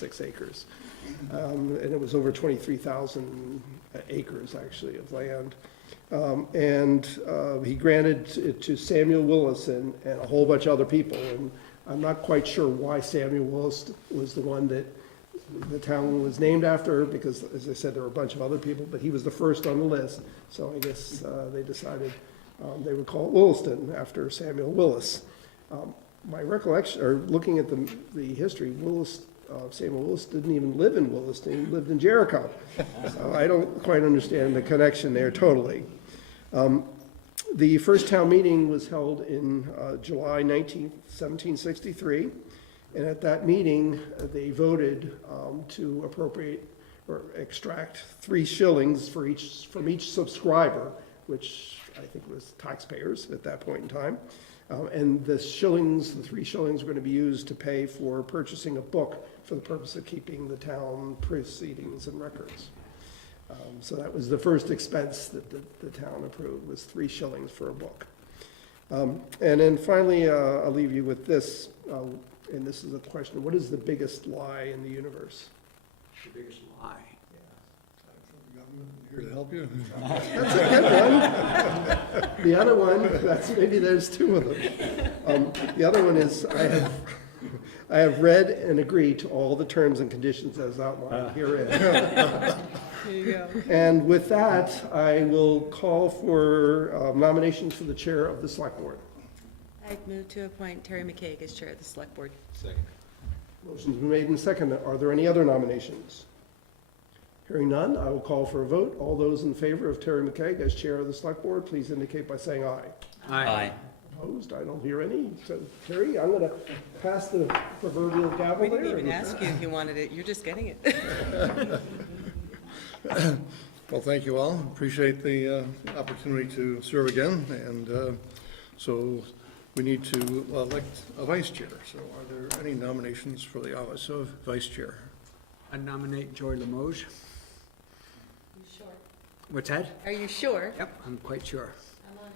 6 acres. And it was over 23,000 acres, actually, of land. He granted it to Samuel Williston and a whole bunch of other people. And I'm not quite sure why Samuel Williston was the one that the town was named after, because, as I said, there were a bunch of other people, but he was the first on the list. So I guess they decided they would call it Williston after Samuel Willis. My recollection, or looking at the history, Samuel Willis didn't even live in Williston, he lived in Jericho. So I don't quite understand the connection there totally. The first town meeting was held in July 19th, 1763, and at that meeting, they voted to appropriate or extract 3 shillings from each subscriber, which I think was taxpayers at that point in time. And the 3 shillings were going to be used to pay for purchasing a book for the purpose of keeping the town proceedings and records. So that was the first expense that the town approved, was 3 shillings for a book. And then finally, I'll leave you with this, and this is a question: what is the biggest lie in the universe? The biggest lie. Here to help you. That's a good one. The other one, maybe there's 2 of them. The other one is, I have read and agreed to all the terms and conditions as outlined herein. There you go. And with that, I will call for nominations for the chair of the select board. I'd move to appoint Terry McCaig as chair of the select board. Second. Motion's been made and seconded. Are there any other nominations? Hearing none, I will call for a vote. All those in favor of Terry McCaig as chair of the select board, please indicate by saying aye. Aye. Opposed? I don't hear any. So, Terry, I'm going to pass the proverbial gavel We there. didn't even ask you if you wanted it, you're just getting it. Well, thank you all. Appreciate the opportunity to serve again. And so we need to elect a vice chair. So are there any nominations for the office of vice chair? I nominate Joy Limoges. Sure. What's that? Are you sure? Yep, I'm quite sure. I'm honored,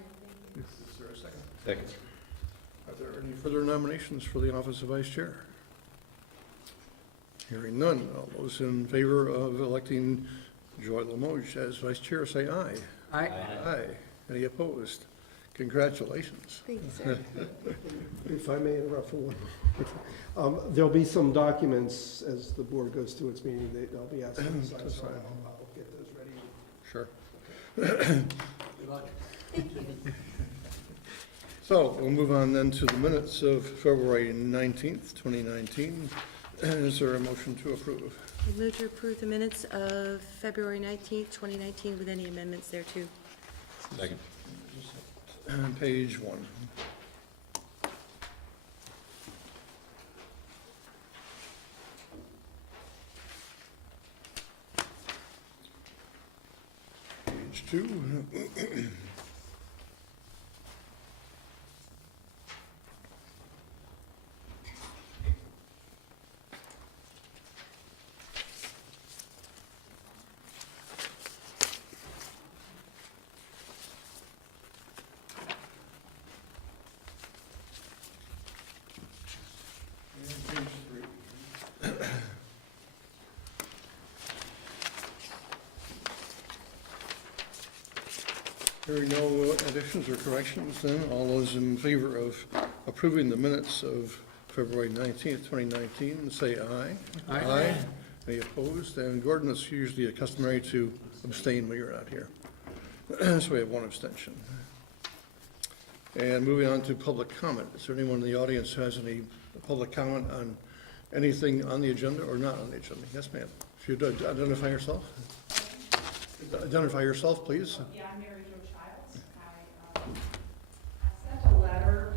thank you. Is there a second? Second. Are there any further nominations for the office of vice chair? Hearing none. All those in favor of electing Joy Limoges as vice chair, say aye. Aye. Aye. Any opposed? Congratulations. Thank you, sir. If I may interrupt for one. There'll be some documents as the board goes through its meeting, they'll be asked to sign, That's so fine. I'll get those ready. Sure. Good luck. So we'll move on then to the minutes of February 19th, 2019. Is there a motion to approve? I move to approve the minutes of February 19th, 2019 with any amendments thereto. Second. Page 1. Page 2. Hearing no additions or corrections, then all those in favor of approving the minutes of February 19th, 2019, say aye. Aye. Any opposed? And Gordon, it's usually customary to abstain when you're not here. So we have 1 abstention. And moving on to public comment. Is there anyone in the audience who has any public comment on anything on the agenda or not on the agenda? Yes, ma'am. If you'd identify yourself. Identify yourself, please. Yeah, I'm Mary Jo Childs. I sent a letter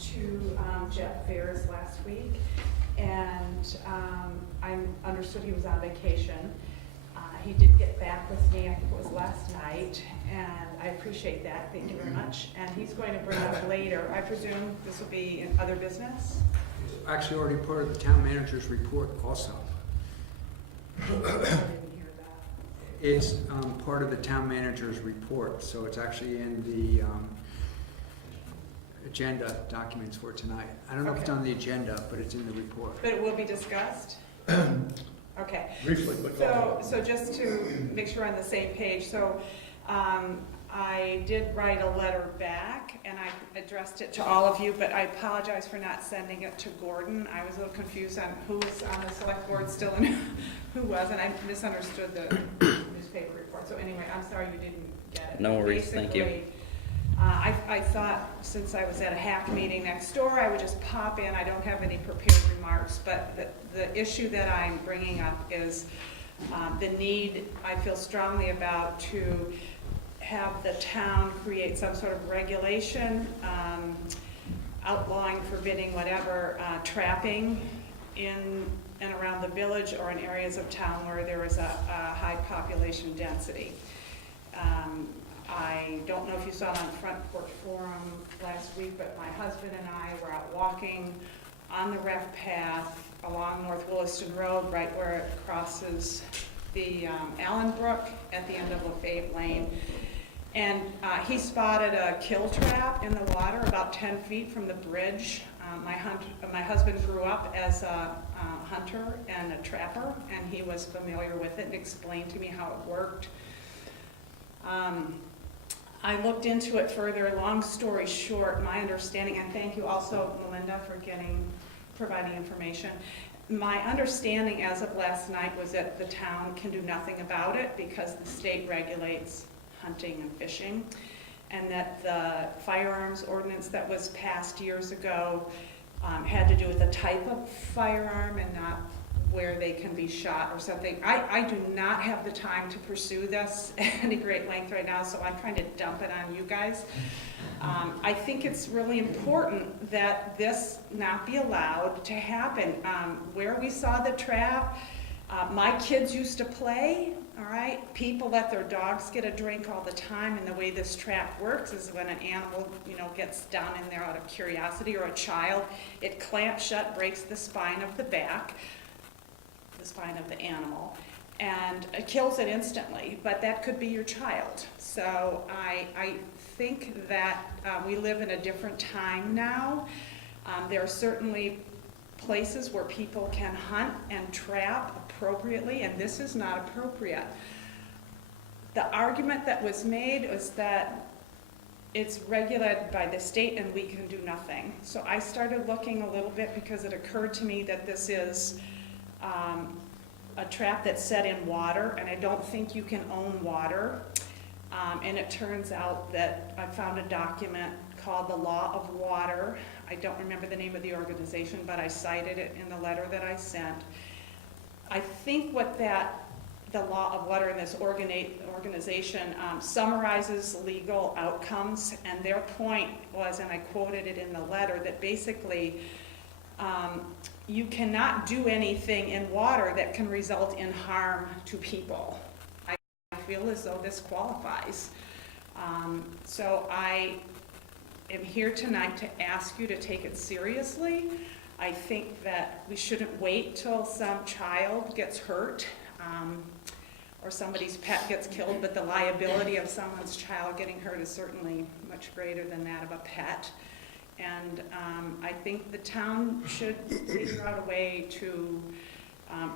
to Jeff Ferris last week, and I understood he was on vacation. He did get back with me, I think it was last night, and I appreciate that. Thank you very much. And he's going to bring up later, I presume this will be in other business? Actually, already part of the town manager's report also. I didn't hear that. It's part of the town manager's report, so it's actually in the agenda documents for tonight. I don't know if it's on the agenda, but it's in the report. But it will be discussed? Okay. briefly, but go ahead. So just to make sure we're on the same page, so I did write a letter back, and I addressed it to all of you, but I apologize for not sending it to Gordon. I was a little confused on who was on the select board still and who wasn't. I misunderstood the newspaper report. So anyway, I'm sorry you didn't get it. No worries, thank you. Basically, I thought, since I was at a HAC meeting next door, I would just pop in. I don't have any prepared remarks, but the issue that I'm bringing up is the need I feel strongly about to have the town create some sort of regulation outlawing, forbidding, whatever, trapping in and around the village or in areas of town where there is a high population density. I don't know if you saw it on Front Porch Forum last week, but my husband and I were out walking on the ref path along North Williston Road, right where it crosses the Allen Brook at the end of LaFave Lane. And he spotted a kill trap in the water about 10 feet from the bridge. My husband grew up as a hunter and a trapper, and he was familiar with it and explained to me how it worked. I looked into it further. Long story short, my understanding, and thank you also, Melinda, for providing information. My understanding as of last night was that the town can do nothing about it because the state regulates hunting and fishing, and that the firearms ordinance that was passed years ago had to do with the type of firearm and not where they can be shot or something. I do not have the time to pursue this at any great length right now, so I'm trying to dump it on you guys. I think it's really important that this not be allowed to happen. Where we saw the trap, my kids used to play, all right? People let their dogs get a drink all the time, and the way this trap works is when an animal, gets down in there out of curiosity, or a child, it clamps shut, breaks the spine of the back, the spine of the animal, and it kills it instantly, but that could be your child. So I think that we live in a different time now. There are certainly places where people can hunt and trap appropriately, and this is not appropriate. The argument that was made was that it's regulated by the state and we can do nothing. So I started looking a little bit because it occurred to me that this is a trap that's set in water, and I don't think you can own water. And it turns out that I found a document called the Law of Water. I don't remember the name of the organization, but I cited it in the letter that I sent. I think what the Law of Water in this organization summarizes legal outcomes, and their point was, and I quoted it in the letter, that basically you cannot do anything in water that can result in harm to people. I feel as though this qualifies. So I am here tonight to ask you to take it seriously. I think that we shouldn't wait till some child gets hurt or somebody's pet gets killed, but the liability of someone's child getting hurt is certainly much greater than that of a pet. And I think the town should figure out a way to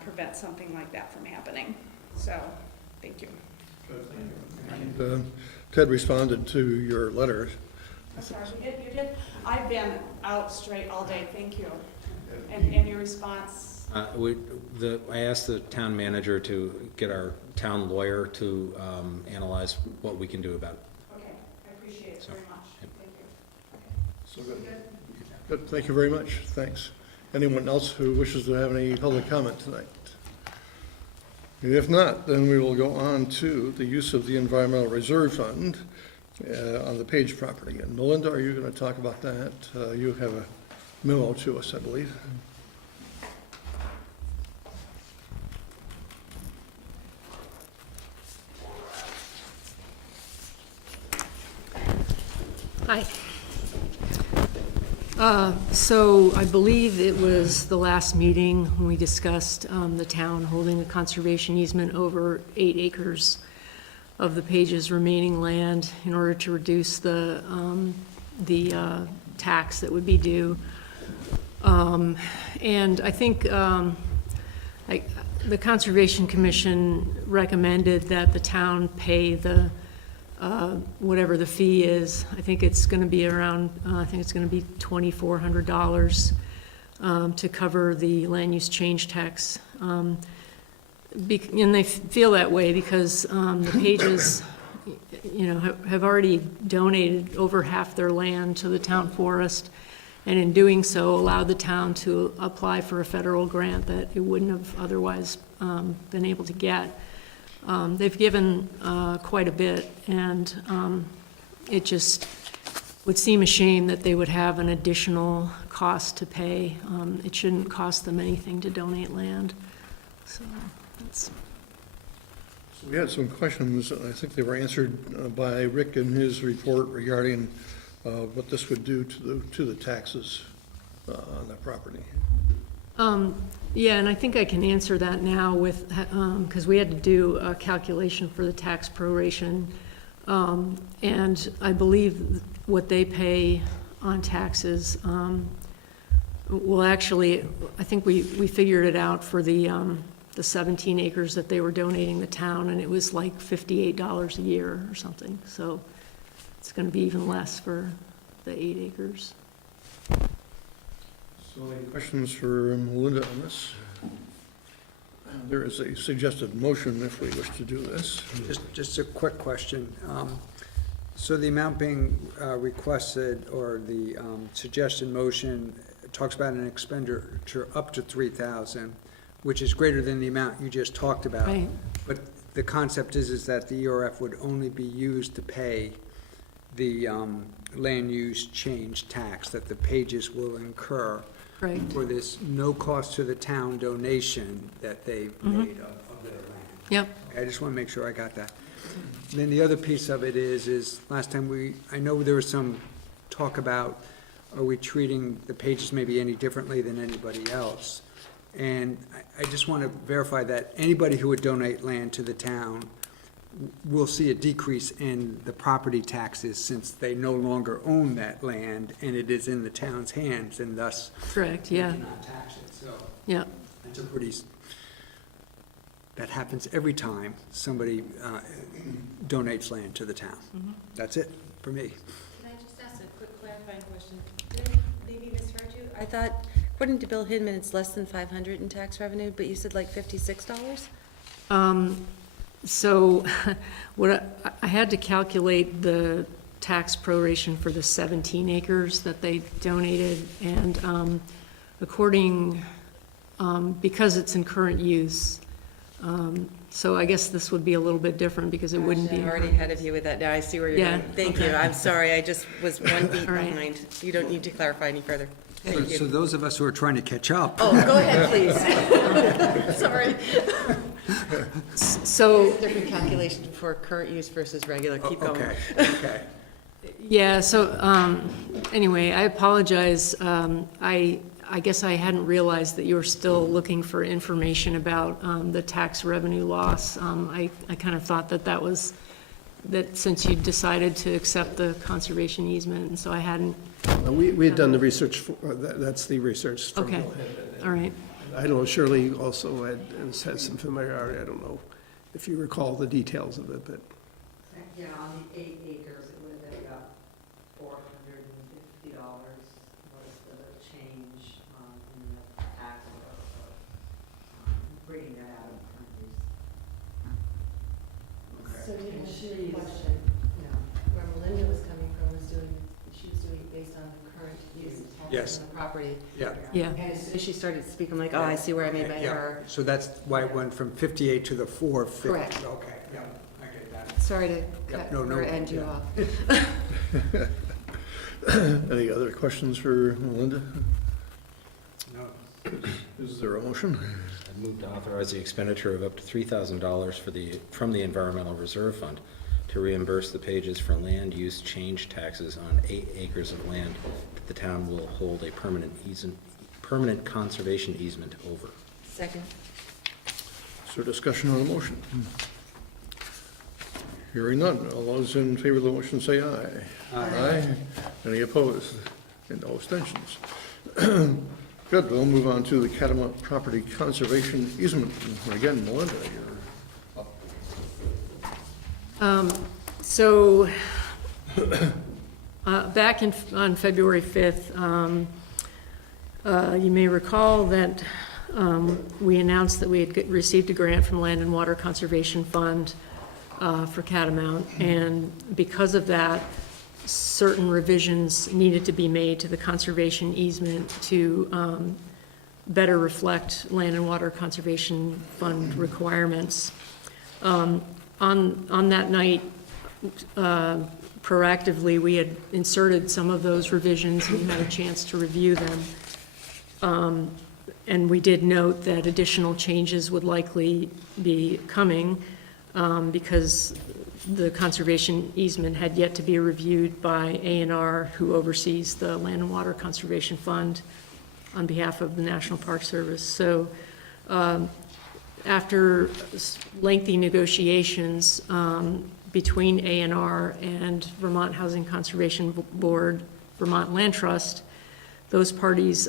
prevent something like that from happening. So, thank you. And, Ted responded to your letter. I'm sorry, you did? I've been out straight all day, thank you. And your response? I asked the town manager to get our town lawyer to analyze what we can do about it. Okay, I appreciate it very much. Thank you. So good. Good, thank you very much, thanks. Anyone else who wishes to have any public comment tonight? If not, then we will go on to the use of the Environmental Reserve Fund on the Page property. And Melinda, are you going to talk about that? You have a memo to us, I believe. Hi. So I believe it was the last meeting when we discussed the town holding a conservation easement over 8 acres of the Page's remaining land in order to reduce the tax that would be due. And I think The Conservation Commission recommended that the town pay the, whatever the fee is. I think it's gonna be around, I think it's gonna be $2,400 to cover the land use change tax. And they feel that way because the Pages, you know, have already donated over half their land to the town forest, and in doing so, allowed the town to apply for a federal grant that it wouldn't have otherwise been able to get. They've given quite a bit, and it just would seem a shame that they would have an additional cost to pay. It shouldn't cost them anything to donate land, so that's... We had some questions, and I think they were answered by Rick in his report regarding what this would do to the taxes on that property. Yeah, and I think I can answer that now with, because we had to do a calculation for the tax proration. And I believe what they pay on taxes, well, actually, I think we figured it out for the 17 acres that they were donating the town, and it was like $58 a year or something. So it's going to be even less for the 8 acres. So any questions for Melinda on this? There is a suggested motion if we wish to do this. Just a quick question. So the amount being requested, or the suggested motion, talks about an expenditure up to $3,000, which is greater than the amount you just talked about. Right. But the concept is that the ERF would only be used to pay the land use change tax that the Pages will incur Correct. for this no cost to the town donation that they made of their land. Yep. I just want to make sure I got that. And then the other piece of it is last time I know there was some talk about, are we treating the Pages maybe any differently than anybody else? And I just want to verify that anybody who would donate land to the town will see a decrease in the property taxes since they no longer own that land and it is in the town's hands, and thus Correct, they yeah. cannot tax it. So Yeah. it's a pretty, that happens every time somebody donates land to the town. That's it for me. Can I just ask a quick clarifying question? Did I maybe misheard you? I thought, according to Bill Hidman, it's less than 500 in tax revenue, but you said like $56? So what I had to calculate the tax proration for the 17 acres that they donated, and according, because it's in current use, so I guess this would be a little bit different because it wouldn't be. I'm already ahead of you with that now. I see where you're Yeah. going. Thank you. I'm sorry. I just was one beat All right. behind. You don't need to clarify any further. Thank So you. those of us who are trying to catch up. Oh, go ahead, please. Sorry. So, Different calculation for current use versus regular. Keep going. Okay. yeah, so, anyway, I apologize. I guess I hadn't realized that you were still looking for information about the tax revenue loss. I kind of thought that was, that since you decided to accept the conservation easement, and so I hadn't. We had done the research, that's the research from Okay, Bill Hidman. all right. I don't know, Shirley also has some familiarity, I don't know if you recall the details of it, but. Yeah, on the 8 acres, it would have been about $450 was the change in the tax of bringing that out of current use. So did she question, where Melinda was coming from was she was doing it based on current use of Yes. taxes on the property. Yeah. Yeah, And as soon as she started to speak, I'm like, oh, I see where I made my Yeah. error. So that's why it went from 58 to the 450. Correct. Okay, yeah, I get that. Sorry to Yeah, cut no, or end you yeah. off. Any other questions for Melinda? No. Is there a motion? I move to authorize the expenditure of up to $3,000 from the Environmental Reserve Fund to reimburse the Pages for land use change taxes on 8 acres of land that the town will hold a permanent conservation easement over. Second. Is there discussion on the motion? Hearing none. All those in favor of the motion say aye. Aye. Any opposed? And no abstentions. Good, we'll move on to the Catamount Property Conservation Easement. And again, Melinda, you're up. So, back on February 5th, you may recall that we announced that we had received a grant from Land and Water Conservation Fund for Catamount, and because of that, certain revisions needed to be made to the conservation easement to better reflect Land and Water Conservation Fund requirements. On that night, proactively, we had inserted some of those revisions and you had a chance to review them. And we did note that additional changes would likely be coming because the conservation easement had yet to be reviewed by A&R, who oversees the Land and Water Conservation Fund on behalf of the National Park Service. So after lengthy negotiations between A&R and Vermont Housing Conservation Board, Vermont Land Trust, those parties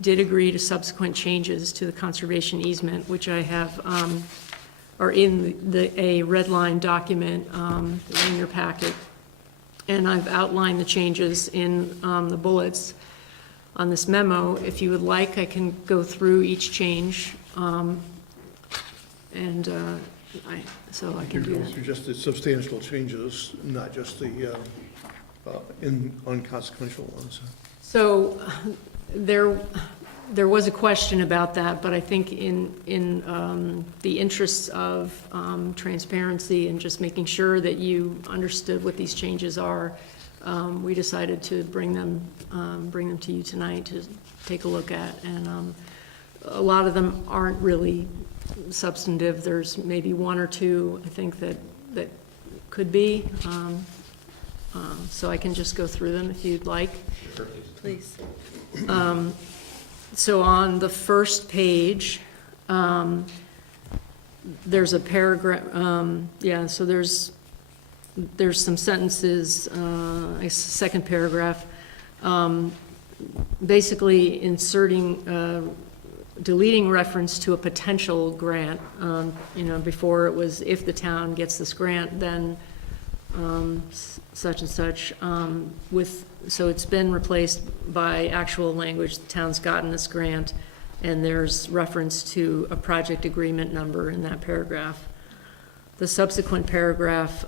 did agree to subsequent changes to the conservation easement, which I have, are in a red line document in your packet. And I've outlined the changes in the bullets on this memo. If you would like, I can go through each change. So I can do You that. suggested substantial changes, not just the unconsequential ones. So there was a question about that, but I think in the interests of transparency and just making sure that you understood what these changes are, we decided to bring them to you tonight to take a look at. And a lot of them aren't really substantive. There's maybe one or two, I think, that could be. So I can just go through them if you'd like. Please. So on the first page, there's a paragraph, so there's some sentences, a second paragraph, basically inserting, deleting reference to a potential grant. Before it was, if the town gets this grant, then such and such, so it's been replaced by actual language, the town's gotten this grant, and there's reference to a project agreement number in that paragraph. The subsequent paragraph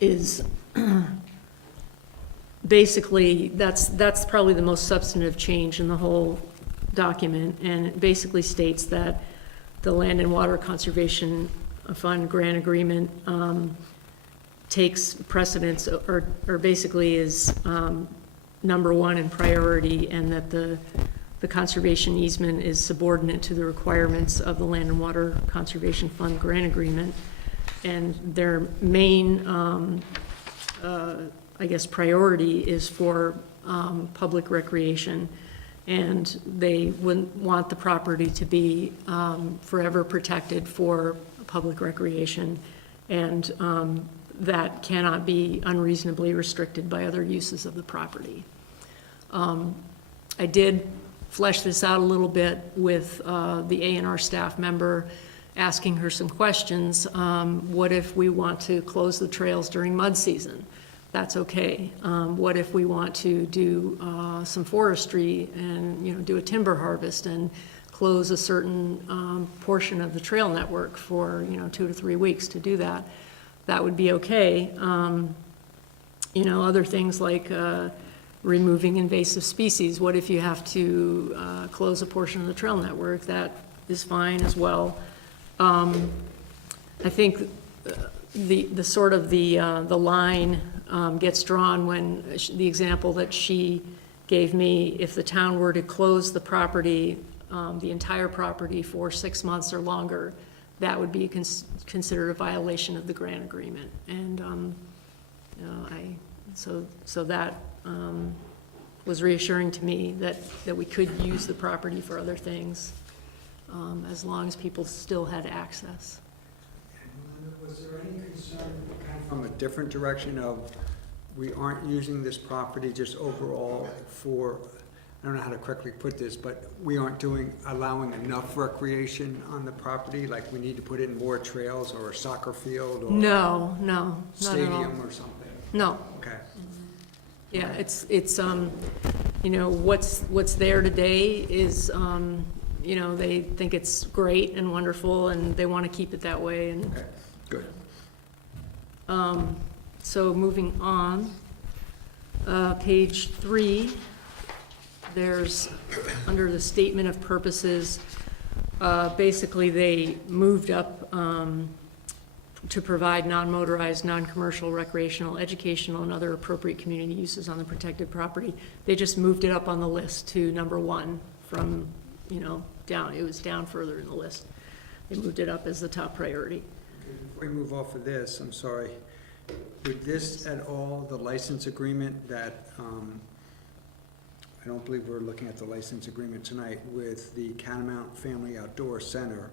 is basically, that's probably the most substantive change in the whole document, and it basically states that the Land and Water Conservation Fund grant agreement takes precedence, or basically is number one in priority, and that the conservation easement is subordinate to the requirements of the Land and Water Conservation Fund grant agreement. And their main, I guess, priority is for public recreation. And they wouldn't want the property to be forever protected for public recreation. And that cannot be unreasonably restricted by other uses of the property. I did flesh this out a little bit with the A&R staff member, asking her some questions. What if we want to close the trails during mud season? That's okay. What if we want to do some forestry and do a timber harvest and close a certain portion of the trail network for 2 to 3 weeks to do that? That would be okay. Other things like removing invasive species. What if you have to close a portion of the trail network? That is fine as well. I think the sort of the line gets drawn when the example that she gave me, if the town were to close the property, the entire property for 6 months or longer, that would be considered a violation of the grant agreement. And so that was reassuring to me that we could use the property for other things as long as people still had access. Was there any concern kind of from a different direction of we aren't using this property just overall for, I don't know how to correctly put this, but we aren't allowing enough recreation on the property? Like we need to put in more trails or a soccer field or No, no, not at all. stadium or something? No, Okay, yeah, it's, you know, what's there today is, you know, they think it's great and wonderful, and they want to keep it that way, and, okay, good. so moving on, page 3, there's, under the statement of purposes, basically they moved up to provide non-motorized, non-commercial, recreational, educational, and other appropriate community uses on the protected property. They just moved it up on the list to number 1 from, you know, down, it was down further in the list. They moved it up as the top priority. Okay, before we move off of this, I'm sorry, would this at all, the license agreement that, I don't believe we're looking at the license agreement tonight with the Catamount Family Outdoor Center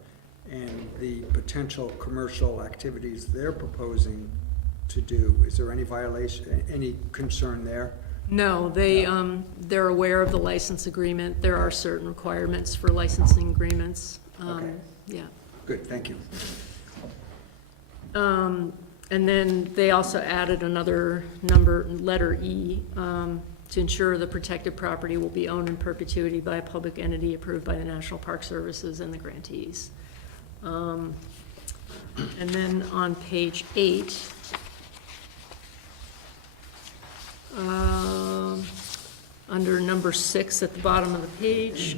and the potential commercial activities they're proposing to do, is there any violation, any concern there? No, they're aware of the license agreement. There are certain requirements for licensing agreements. Okay. Yeah. Good, thank you. And then they also added another number, letter E, to ensure the protected property will be owned in perpetuity by a public entity approved by the National Park Services and the grantees. And then on page 8, under number 6 at the bottom of the page,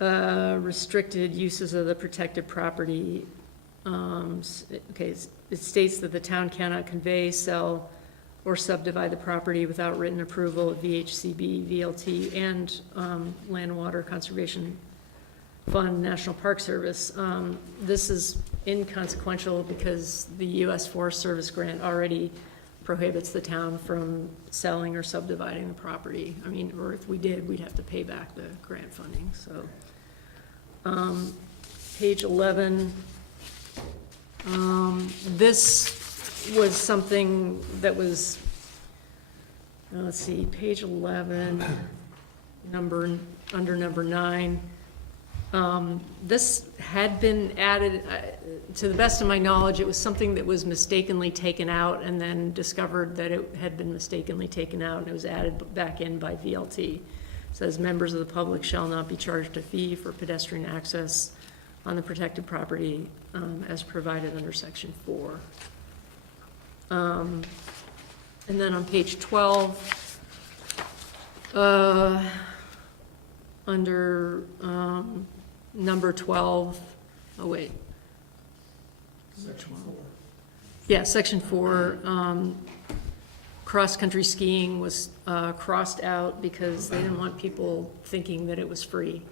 restricted uses of the protected property. Okay, it states that the town cannot convey, sell, or subdivide the property without written approval of VHCB, VLT, and Land and Water Conservation Fund, National Park Service. This is inconsequential because the U.S. Forest Service grant already prohibits the town from selling or subdividing the property. I mean, or if we did, we'd have to pay back the grant funding, so. Page 11, this was something that was, let's see, page 11, under number 9. This had been added, to the best of my knowledge, it was something that was mistakenly taken out and then discovered that it had been mistakenly taken out, and it was added back in by VLT. It says members of the public shall not be charged a fee for pedestrian access on the protected property as provided under section 4. And then on page 12, under number 12, oh wait. Section 4. Yeah, section 4, cross-country skiing was crossed out because they didn't want people thinking that it was free.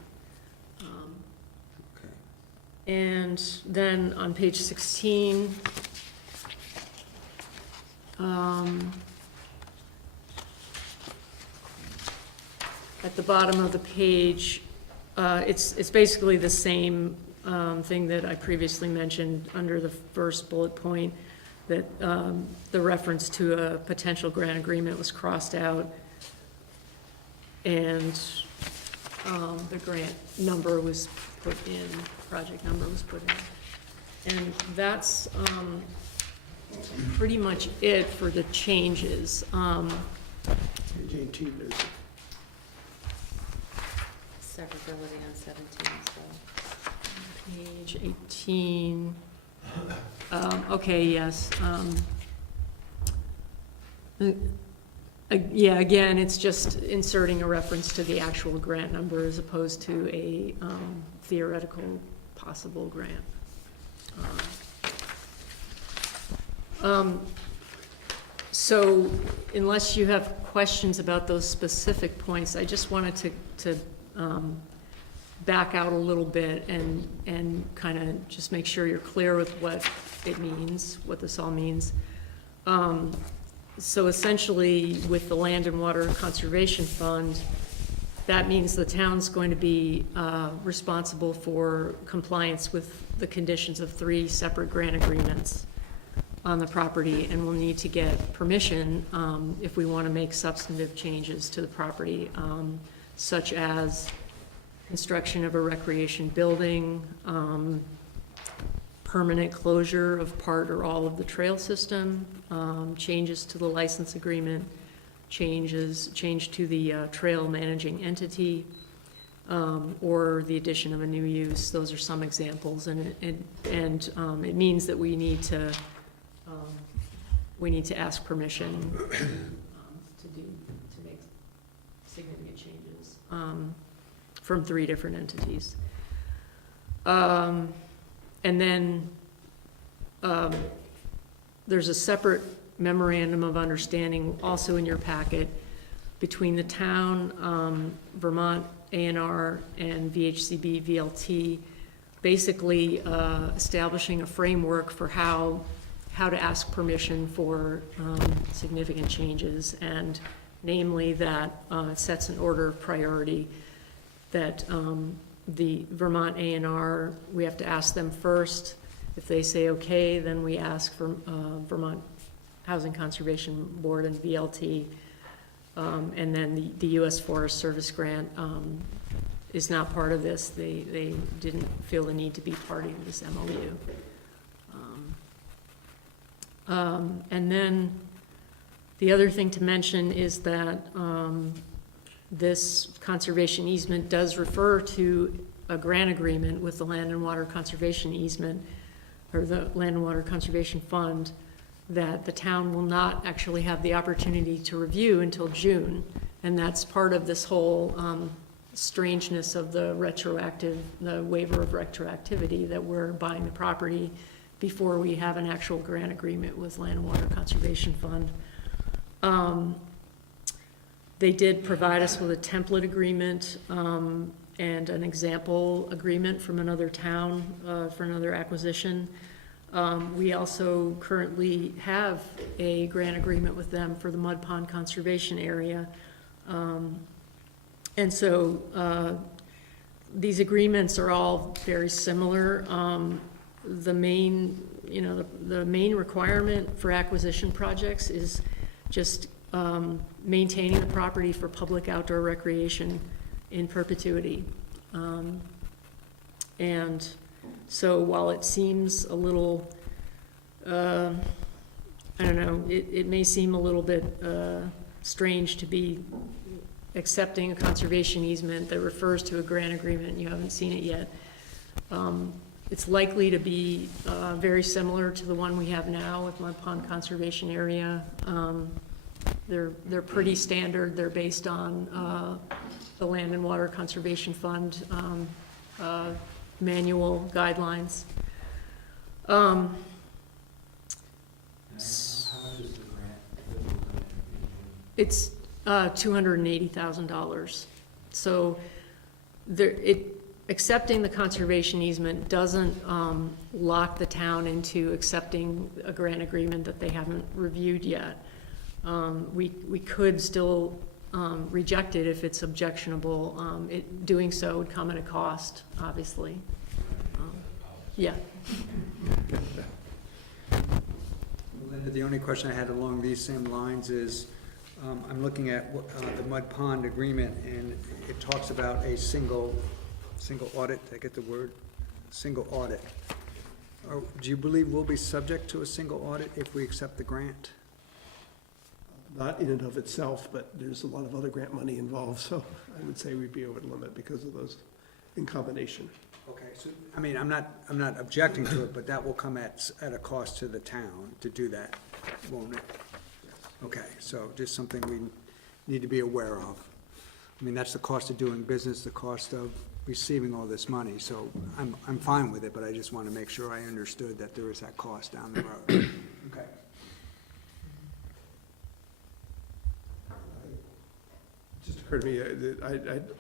And then on page 16, at the bottom of the page, it's basically the same thing that I previously mentioned under the first bullet point, that the reference to a potential grant agreement was crossed out, and the grant number was put in, project number was put in. And that's pretty much it for the changes. Page 18, there's Severability on 17 as well. Page 18. Okay, yes. Yeah, again, it's just inserting a reference to the actual grant number as opposed to a theoretical possible grant. So unless you have questions about those specific points, I just wanted to back out a little bit and kind of just make sure you're clear with what it means, what this all means. So essentially, with the Land and Water Conservation Fund, that means the town's going to be responsible for compliance with the conditions of 3 separate grant agreements. on the property, and we'll need to get permission if we want to make substantive changes to the property, such as construction of a recreation building, permanent closure of part or all of the trail system, changes to the license agreement, change to the trail managing entity, or the addition of a new use. Those are some examples, and it means that we need to ask permission to make significant changes from 3 different entities. And then there's a separate memorandum of understanding also in your packet between the town, Vermont A&R, and VHCB VLT, basically establishing a framework for how to ask permission for significant changes, and namely that it sets an order of priority that the Vermont A&R, we have to ask them first. If they say okay, then we ask for Vermont Housing Conservation Board and VLT. And then the U.S. Forest Service grant is not part of this. They didn't feel the need to be party to this MOU. And then the other thing to mention is that this conservation easement does refer to a grant agreement with the Land and Water Conservation easement, or the Land and Water Conservation Fund, that the town will not actually have the opportunity to review until June. And that's part of this whole strangeness of the waiver of retroactivity, that we're buying the property before we have an actual grant agreement with Land and Water Conservation Fund. They did provide us with a template agreement and an example agreement from another town for another acquisition. We also currently have a grant agreement with them for the Mud Pond Conservation Area. And so these agreements are all very similar. The main requirement for acquisition projects is just maintaining the property for public outdoor recreation in perpetuity. And so while it seems a little, I don't know, it may seem a little bit strange to be accepting a conservation easement that refers to a grant agreement and you haven't seen it yet. It's likely to be very similar to the one we have now with Mud Pond Conservation Area. They're pretty standard. They're based on the Land and Water Conservation Fund manual guidelines. How much is the grant? It's $280,000. So accepting the conservation easement doesn't lock the town into accepting a grant agreement that they haven't reviewed yet. We could still reject it if it's objectionable. Doing so would come at a cost, obviously. Yeah. Linda, the only question I had along these same lines is, I'm looking at the Mud Pond agreement, and it talks about a single audit. Did I get the word? Single audit. Do you believe we'll be subject to a single audit if we accept the grant? Not in and of itself, but there's a lot of other grant money involved, so I would say we'd be over the limit because of those in combination. Okay, so, I mean, I'm not objecting to it, but that will come at a cost to the town to do that, won't it? Okay, so just something we need to be aware of. I mean, that's the cost of doing business, the cost of receiving all this money, so I'm fine with it, but I just want to make sure I understood that there is that cost down the road. Okay. Just occurred to me,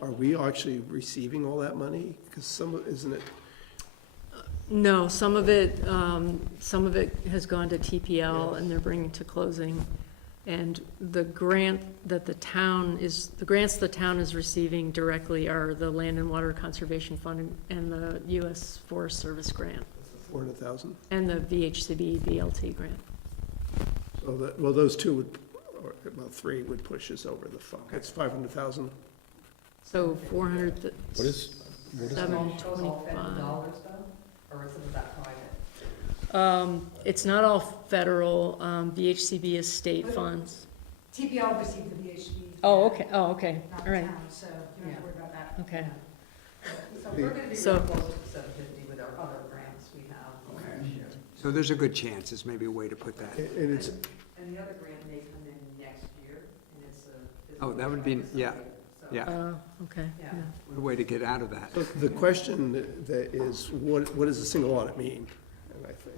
are we actually receiving all that money? Because isn't it? No, some of it has gone to TPL and they're bringing to closing. And the grants the town is receiving directly are the Land and Water Conservation Fund and the U.S. Forest Service grant. 400,000. And the VHCB BLT grant. So that, well, those two would, or about three would push us over the fund. It's 500,000. So 400, What is, Those all federal 725. dollars though, or is some of that private? It's not all federal, VHCB is state funds. TPL received the VHB. Oh, okay, all Not the right, town, so you don't have to worry about that. okay. So we're gonna be So- real close to 750 with our other grants we have this year. So there's a good chance, it's maybe a way to put that. And it's, And the other grant may come in next year, and it's a. Oh, that would be- yeah, So, Yeah, Okay, Yeah. yeah. what a way to get out of that. so the question that is, what does a single audit mean? And I think,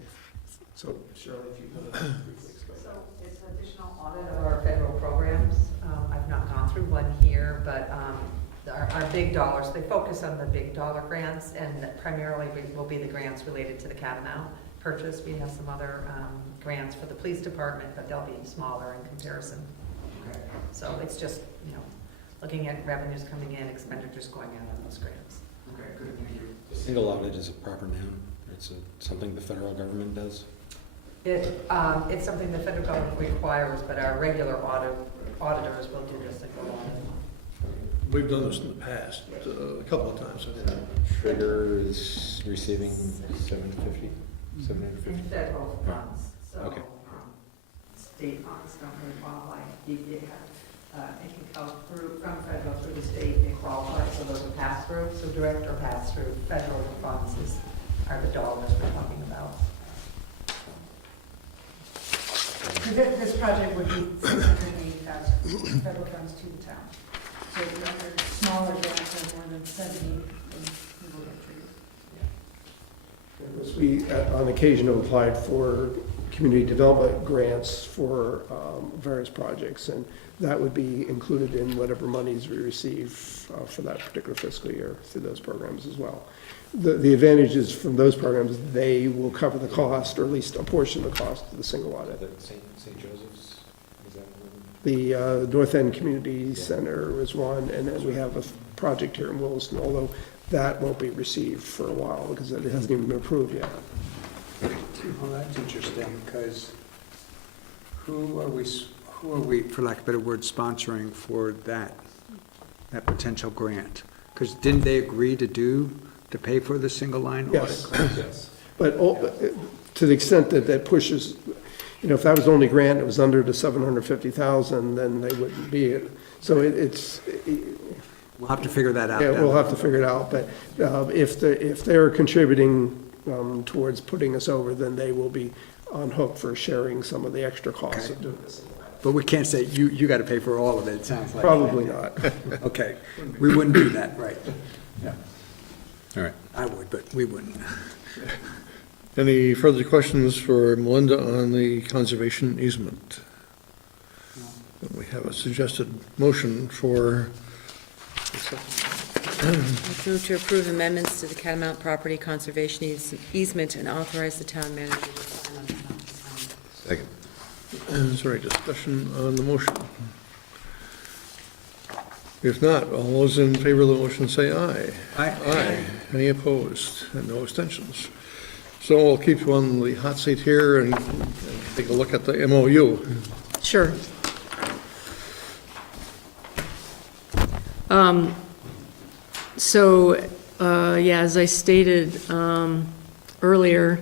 so Shirley, if you could briefly explain So that. it's an additional audit of our federal programs. I've not gone through one here, but our big dollars, they focus on the big dollar grants, and primarily will be the grants related to the Catamount purchase. We have some other grants for the police department, but they'll be smaller in comparison. So it's just, looking at revenues coming in, expenditures going out on those grants. single audit is a proper noun? It's something the federal government does? It's something the federal government requires, but our regular auditors will do this single audit. We've done this in the past, a couple of times. I think. Trigger is receiving 750? In 750? federal funds, so, Okay. state funds don't really qualify. It can come through, from federal through the state, they qualify, so those are pass-through, so direct or pass-through, federal funds are the dollars we're talking about. So this project would be 680,000 federal funds to the town. So if you're under smaller grants of more than 70, then we will get triggered. We, on occasion, have applied for community development grants for various projects, and that would be included in whatever monies we receive for that particular fiscal year through those programs as well. The advantages from those programs, they will cover the cost, or at least a portion of the cost of the single audit. St. Joseph's? Is that one? The North End Community Center is one, and then we have a project here in Williston, although that won't be received for a while because it hasn't even been approved yet. Well, that's interesting, because who are we, for lack of a better word, sponsoring for that potential grant? Because didn't they agree to pay for the single line audit? Yes. But to the extent that that pushes, if that was the only grant, it was under the 750,000, then they wouldn't be it. So it's, We'll have to figure that out. yeah, down we'll the have to figure it out, but if they're contributing towards putting us over, then they will be on hook for sharing some of the extra costs of doing this. But we can't say, you got to pay for all of it, it sounds like. Probably not. Okay, we wouldn't do that, right. Yeah, All right. I would, but we wouldn't. Any further questions for Melinda on the conservation easement? We have a suggested motion for, Move to approve amendments to the Catamount Property Conservation Easement and authorize the town manager to sign on behalf of the town. Second. is there any discussion on the motion? If not, all those in favor of the motion say aye. Aye. Any opposed? And no abstentions. So we'll keep you on the hot seat here and take a look at the MOU. Sure. So, yeah, as I stated earlier,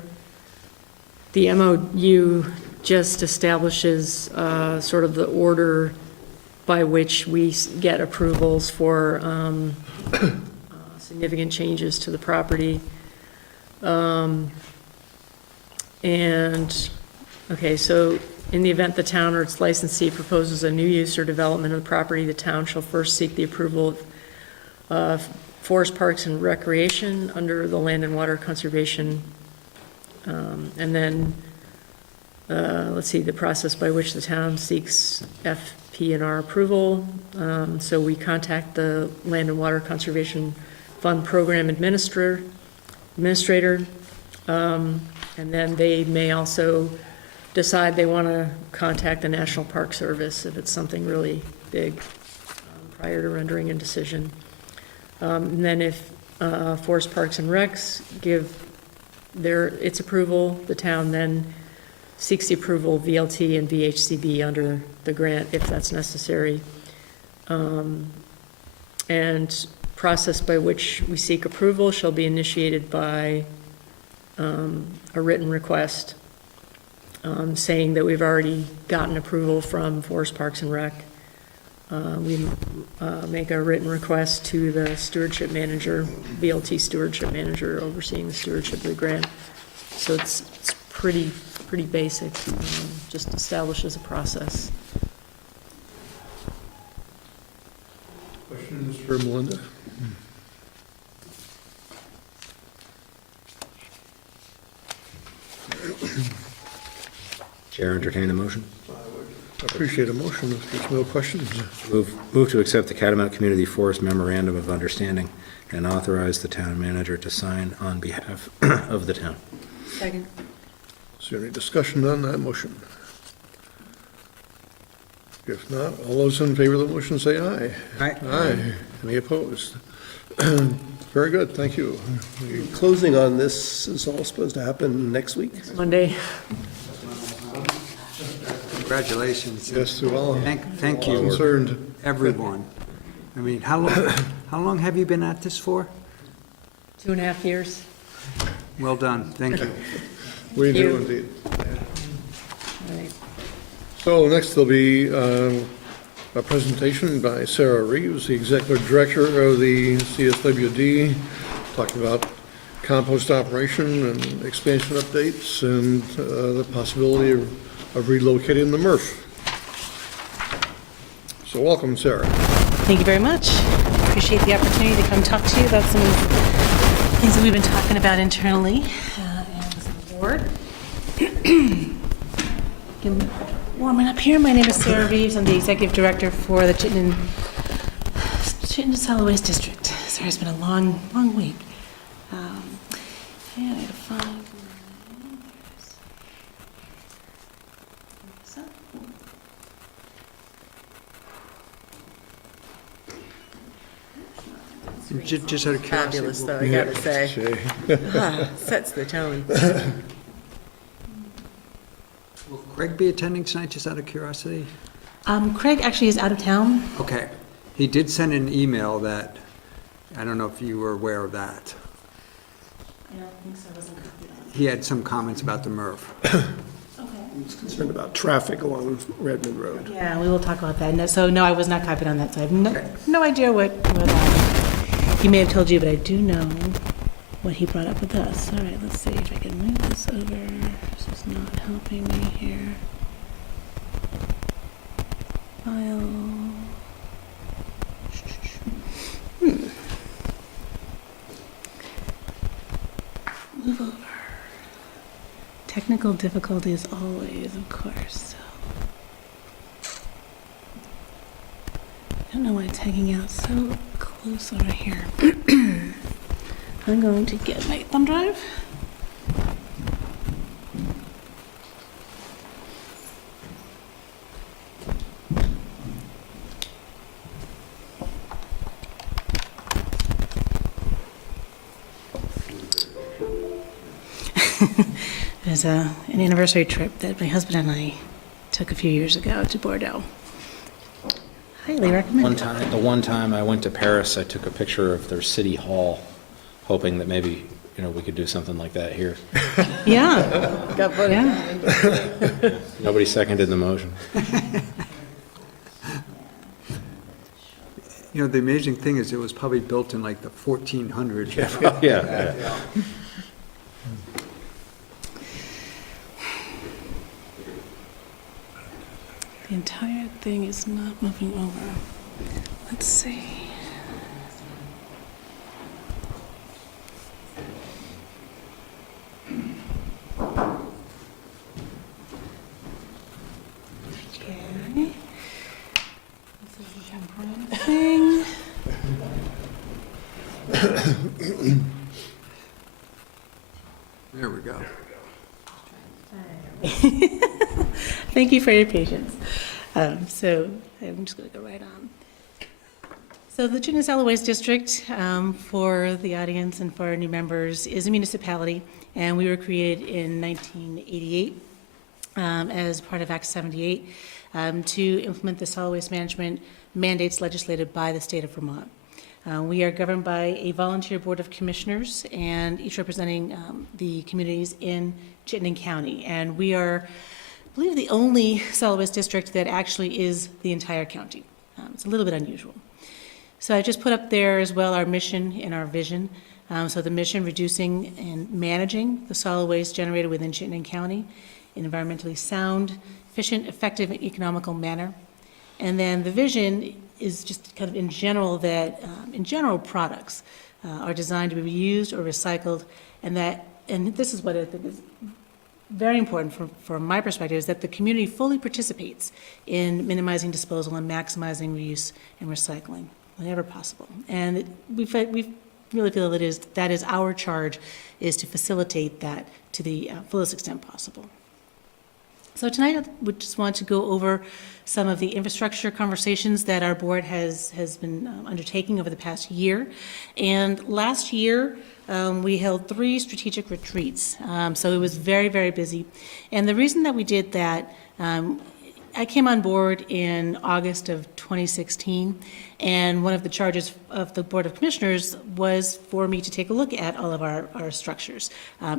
the MOU just establishes sort of the order by which we get approvals for significant changes to the property. And, okay, so in the event the town or its licensee proposes a new use or development of the property, the town shall first seek the approval of Forest Parks and Recreation under the Land and Water Conservation. And then, let's see, the process by which the town seeks FP&R approval. So we contact the Land and Water Conservation Fund Program Administrator, and then they may also decide they want to contact the National Park Service if it's something really big prior to rendering a decision. And then if Forest Parks and Recs give its approval, the town then seeks the approval of VLT and VHCB under the grant if that's necessary. And process by which we seek approval shall be initiated by a written request saying that we've already gotten approval from Forest Parks and Rec. We make a written request to the stewardship manager, VLT stewardship manager overseeing the stewardship of the grant. So it's pretty basic, just establishes a process. Questions for Melinda? Chair, entertain a motion. Appreciate a motion if there's no questions. Move to accept the Catamount Community Forest Memorandum of Understanding and authorize the town manager to sign on behalf of the town. Second. Is there any discussion on that motion? If not, all those in favor of the motion say aye. Aye. Aye. Any opposed? Very good, thank you. Closing on this is all supposed to happen next week? Monday. Congratulations. Yes, to all Thank you, concerned. everyone. I mean, how long have you been at this for? 2.5 years. Well done, thank you. We do you. indeed. All right. So next there'll be a presentation by Sarah Reeves, the Executive Director of the CSWD, talking about compost operation and expansion updates and the possibility of relocating the MRF. So welcome, Sarah. Thank you very much. Appreciate the opportunity to come talk to you about some of the things that we've been talking about internally and as a board. Warming up here. My name is Sarah Reeves. I'm the Executive Director for the Chittenden Solid Waste District. Sorry, it's been a long week. And I gotta find Just out of curiosity. Fabulous, though, I gotta say. Jay. Sets the tone. Will Craig be attending tonight, just out of curiosity? Craig actually is out of town. Okay. He did send an email that, I don't know if you were aware of that. I don't think so. I wasn't copied on. He had some comments about the MRF. Okay. He's concerned about traffic along Redmond Road. Yeah, we will talk about that. No, so no, I was not copied on that, so I have no idea what he may have told you, but I do know what he brought up with us. All right, let's see if I can move this over. This is not helping me here. File. Move over. Technical difficulties always, of course. So. I don't know why it's hanging out so close over here. I'm going to get my thumb drive. It was an anniversary trip that my husband and I took a few years ago to Bordeaux. Highly recommend. The one time I went to Paris, I took a picture of their city hall, hoping that maybe, we could do something like that here. Yeah. Got voted Yeah. Nobody seconded the motion. The amazing thing is it was probably built in like the 1400s. Yeah. The entire thing is not moving over. Let's see. Okay. This is the temporary thing. There we go. Thank you for your patience. So I'm just going to go right on. So the Chittenden Solid Waste District, for the audience and for our new members, is a municipality, and we were created in 1988 as part of Act 78 to implement the solid waste management mandates legislated by the state of Vermont. We are governed by a volunteer board of commissioners, and each representing the communities in Chittenden County. And we are, I believe, the only solid waste district that actually is the entire county. It's a little bit unusual. So I just put up there as well our mission and our vision. So the mission, reducing and managing the solid waste generated within Chittenden County in environmentally sound, efficient, effective, and economical manner. And then the vision is just kind of in general that, in general, products are designed to be reused or recycled, and this is what I think is very important from my perspective, is that the community fully participates in minimizing disposal and maximizing reuse and recycling whenever possible. And we really feel that is our charge, is to facilitate that to the fullest extent possible. So tonight, I would just want to go over some of the infrastructure conversations that our board has been undertaking over the past year. And last year, we held 3 strategic retreats. So it was very, very busy. And the reason that we did that, I came on board in August of 2016, and one of the charges of the Board of Commissioners was for me to take a look at all of our structures,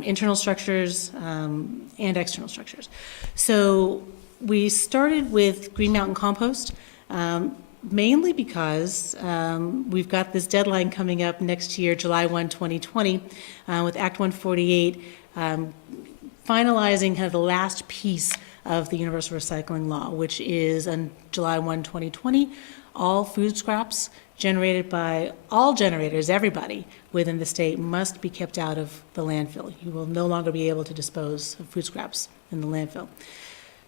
internal structures and external structures. So we started with Green Mountain Compost, mainly because we've got this deadline coming up next year, July 1, 2020, with Act 148, finalizing kind of the last piece of the Universal Recycling Law, which is on July 1, 2020, all food scraps generated by all generators, everybody within the state, must be kept out of the landfill. You will no longer be able to dispose of food scraps in the landfill.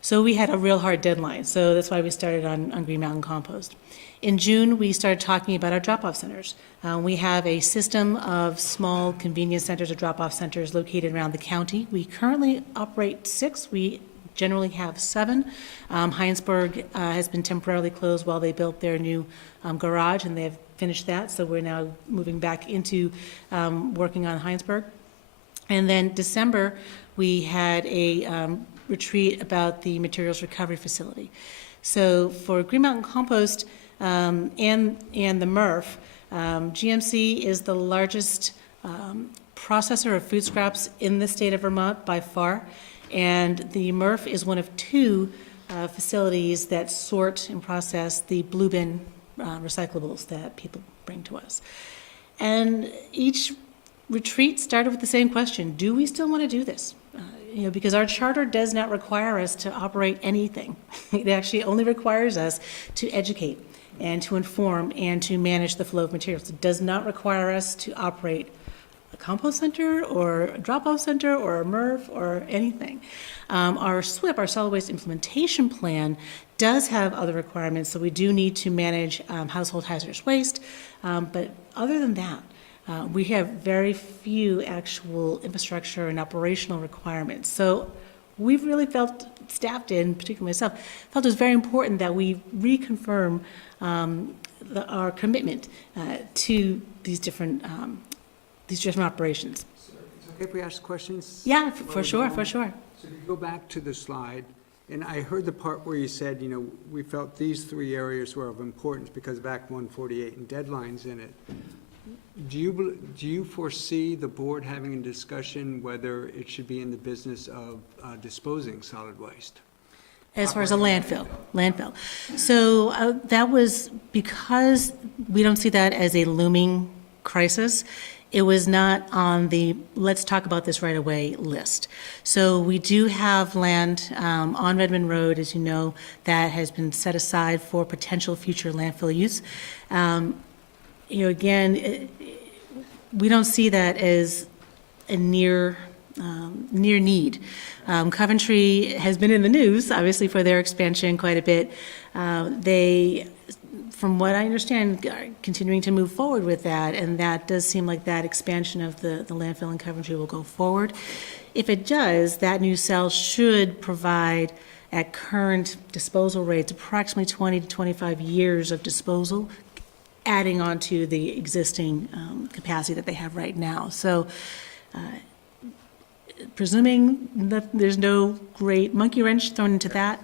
So we had a real hard deadline, so that's why we started on Green Mountain Compost. In June, we started talking about our drop-off centers. We have a system of small convenience centers or drop-off centers located around the county. We currently operate 6. We generally have 7. Heinsberg has been temporarily closed while they built their new garage, and they have finished that, so we're now moving back into working on Heinsberg. And then December, we had a retreat about the materials recovery facility. So for Green Mountain Compost and the MRF, GMC is the largest processor of food scraps in the state of Vermont by far. And the MRF is one of 2 facilities that sort and process the blue bin recyclables that people bring to us. And each retreat started with the same question: do we still want to do this? Because our charter does not require us to operate anything. It actually only requires us to educate and to inform and to manage the flow of materials. It does not require us to operate a compost center or a drop-off center or a MRF or anything. Our SWIP, our solid waste implementation plan, does have other requirements, so we do need to manage household hazardous waste, but other than that, we have very few actual infrastructure and operational requirements. So we've really felt, staff did, and particularly myself, felt it was very important that we reconfirm our commitment to these different operations. So it's okay if we ask questions? Yeah, for sure. So if you go back to the slide, and I heard the part where you said, we felt these 3 areas were of importance because of Act 148 and deadlines in it. Do you foresee the board having a discussion whether it should be in the business of disposing solid waste? As far as a landfill. So that was because we don't see that as a looming crisis. It was not on the let's talk about this right away list. So we do have land on Redmond Road, as you know, that has been set aside for potential future landfill use. Again, we don't see that as a near need. Coventry has been in the news, obviously, for their expansion quite a bit. They, from what I understand, are continuing to move forward with that, and that does seem like that expansion of the landfill in Coventry will go forward. If it does, that new cell should provide, at current disposal rates, approximately 20 to 25 years of disposal adding on to the existing capacity that they have right now. So presuming that there's no great monkey wrench thrown into that,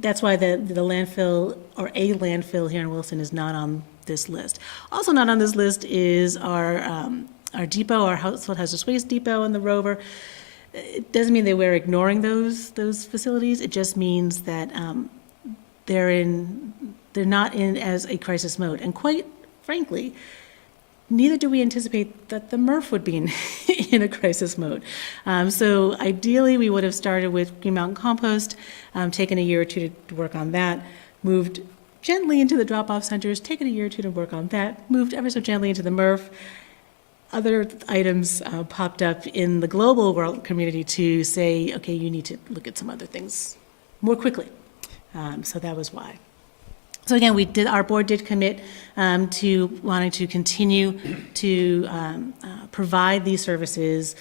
that's why the landfill, or a landfill here in Williston, is not on this list. Also not on this list is our depot, our household hazardous waste depot and the Rover. It doesn't mean that we're ignoring those facilities. It just means that they're not in as a crisis mode. And quite frankly, neither do we anticipate that the MRF would be in a crisis mode. So ideally, we would have started with Green Mountain Compost, taken a year or two to work on that, moved gently into the drop-off centers, taken a year or two to work on that, moved ever so gently into the MRF. Other items popped up in the global world community to say, okay, you need to look at some other things more quickly. So that was why. So again, our board did commit to wanting to continue to provide these services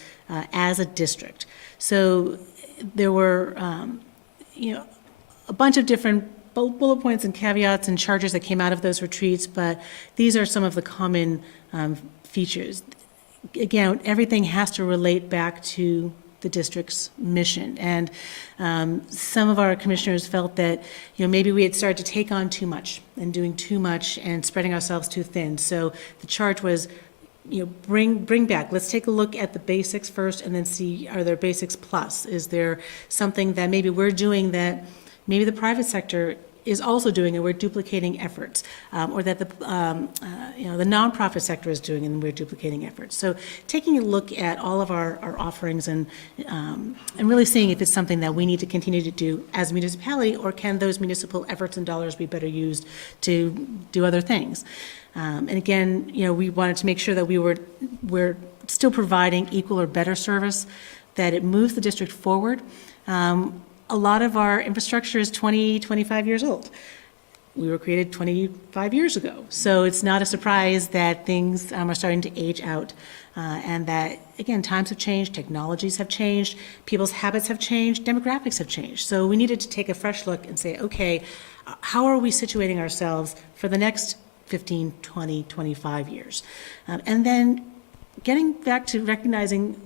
as a district. So there were, a bunch of different bullet points and caveats and charges that came out of those retreats, but these are some of the common features. Again, everything has to relate back to the district's mission. And some of our commissioners felt that, maybe we had started to take on too much and doing too much and spreading ourselves too thin. So the charge was, bring back, let's take a look at the basics first and then see, are there basics plus? Is there something that maybe we're doing that maybe the private sector is also doing and we're duplicating efforts, or that the nonprofit sector is doing and we're duplicating efforts. So taking a look at all of our offerings and really seeing if it's something that we need to continue to do as a municipality, or can those municipal efforts and dollars be better used to do other things. And again, we wanted to make sure that we're still providing equal or better service, that it moves the district forward. A lot of our infrastructure is 20, 25 years old. We were created 25 years ago. So it's not a surprise that things are starting to age out, and that, again, times have changed, technologies have changed, people's habits have changed, demographics have changed. So we needed to take a fresh look and say, okay, how are we situating ourselves for the next 15, 20, 25 years? And then getting back to recognizing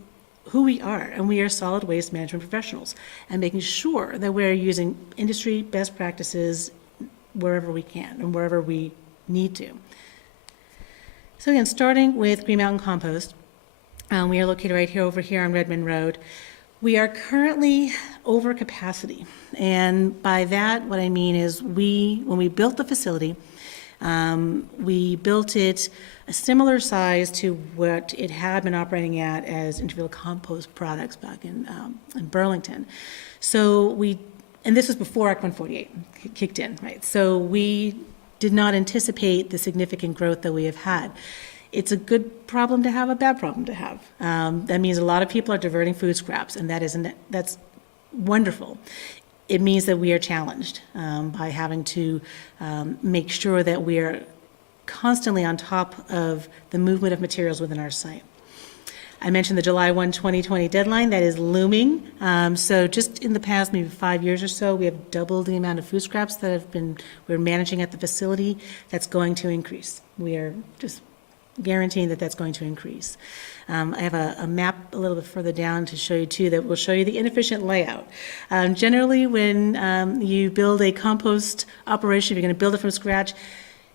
who we are, and we are solid waste management professionals, and making sure that we're using industry best practices wherever we can and wherever we need to. So again, starting with Green Mountain Compost, we are located right here over here on Redmond Road. We are currently over capacity, and by that what I mean is when we built the facility, we built it a similar size to what it had been operating at as Interville Compost Products back in Burlington. So and this was before Act 148 kicked in, right? So we did not anticipate the significant growth that we have had. It's a good problem to have, a bad problem to have. That means a lot of people are diverting food scraps, and that's wonderful. It means that we are challenged by having to make sure that we are constantly on top of the movement of materials within our site. I mentioned the July 1, 2020 deadline that is looming. So just in the past maybe 5 years or so, we have doubled the amount of food scraps that we're managing at the facility. That's going to increase. We are just guaranteeing that that's going to increase. I have a map a little bit further down to show you too, that will show you the inefficient layout. Generally, when you build a compost operation, if you're going to build it from scratch,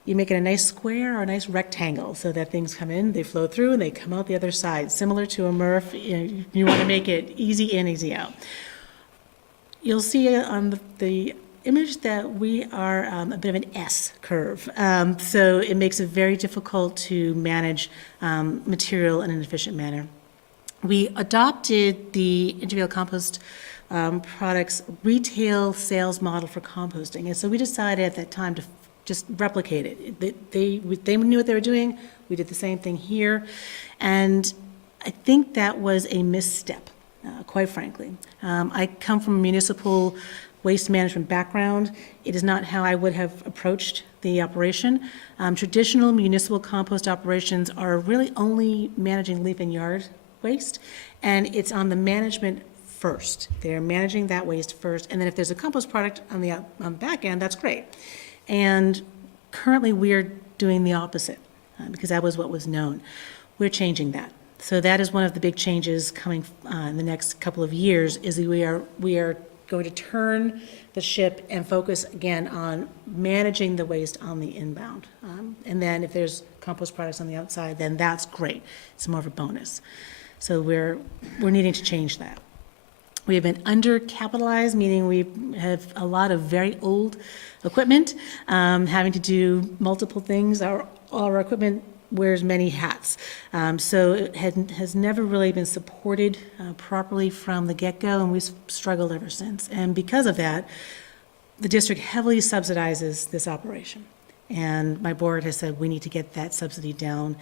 you make it a nice square or a nice rectangle so that things come in, they flow through, and they come out the other side. Similar to a MRF, you want to make it easy in, easy out. You'll see on the image that we are a bit of an S curve. So it makes it very difficult to manage material in an efficient manner. We adopted the Interville Compost Products retail sales model for composting. And so we decided at that time to just replicate it. They knew what they were doing. We did the same thing here. And I think that was a misstep, quite frankly. I come from a municipal waste management background. It is not how I would have approached the operation. Traditional municipal compost operations are really only managing leaf and yard waste, and it's on the management first. They're managing that waste first, and then if there's a compost product on the back end, that's great. And currently we are doing the opposite, because that was what was known. We're changing that. So that is one of the big changes coming in the next couple of years, is that we are going to turn the ship and focus again on managing the waste on the inbound. And then if there's compost products on the outside, then that's great. It's more of a bonus. So we're needing to change that. We have been undercapitalized, meaning we have a lot of very old equipment, having to do multiple things. Our equipment wears many hats. So it has never really been supported properly from the get-go, and we've struggled ever since. And because of that, the district heavily subsidizes this operation. And my board has said we need to get that subsidy down,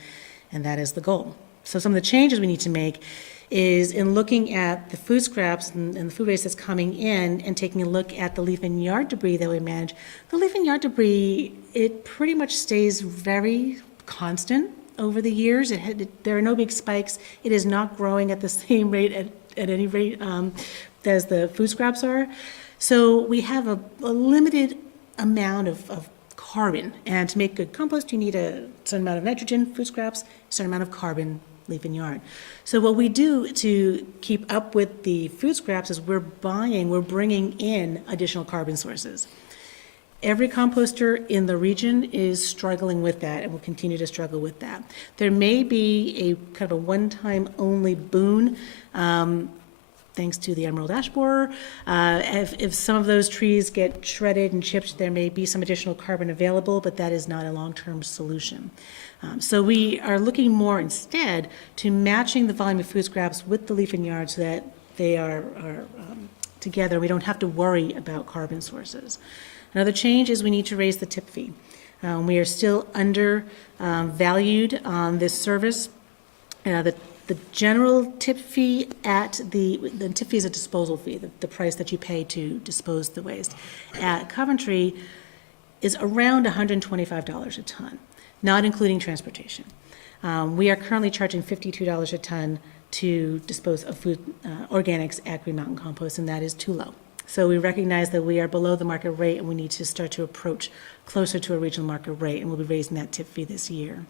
and that is the goal. So some of the changes we need to make is in looking at the food scraps and the food waste that's coming in and taking a look at the leaf and yard debris that we manage. The leaf and yard debris, it pretty much stays very constant over the years. There are no big spikes. It is not growing at the same rate at any rate as the food scraps are. So we have a limited amount of carbon, and to make good compost you need a certain amount of nitrogen, food scraps, a certain amount of carbon, leaf and yard. So what we do to keep up with the food scraps is we're bringing in additional carbon sources. Every composter in the region is struggling with that and will continue to struggle with that. There may be a kind of a one-time only boon, thanks to the emerald ash borer. If some of those trees get shredded and chipped, there may be some additional carbon available, but that is not a long-term solution. So we are looking more instead to matching the volume of food scraps with the leaf and yard so that they are together. We don't have to worry about carbon sources. Another change is we need to raise the tip fee. We are still undervalued on this service. The general tip fee the tip fee is a disposal fee, the price that you pay to dispose the waste. At Coventry is around $125 a ton, not including transportation. We are currently charging $52 a ton to dispose of food organics at Green Mountain Compost, and that is too low. So we recognize that we are below the market rate, and we need to start to approach closer to a regional market rate, and we'll be raising that tip fee this year.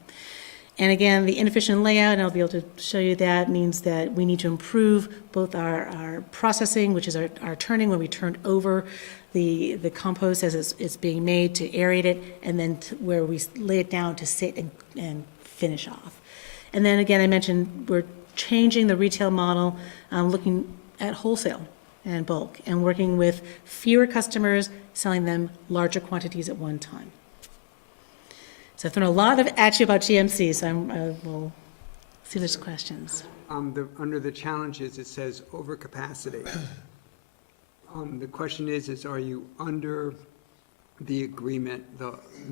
And again, the inefficient layout, and I'll be able to show you that, means that we need to improve both our processing, which is our turning, when we turn over the compost as it's being made, to aerate it, and then where we lay it down to sit and finish off. And then again, I mentioned we're changing the retail model, looking at wholesale and bulk, and working with fewer customers, selling them larger quantities at one time. So I've thrown a lot at you about GMC, so I will see if there's questions. Under the challenges, it says overcapacity. The question is are you under the agreement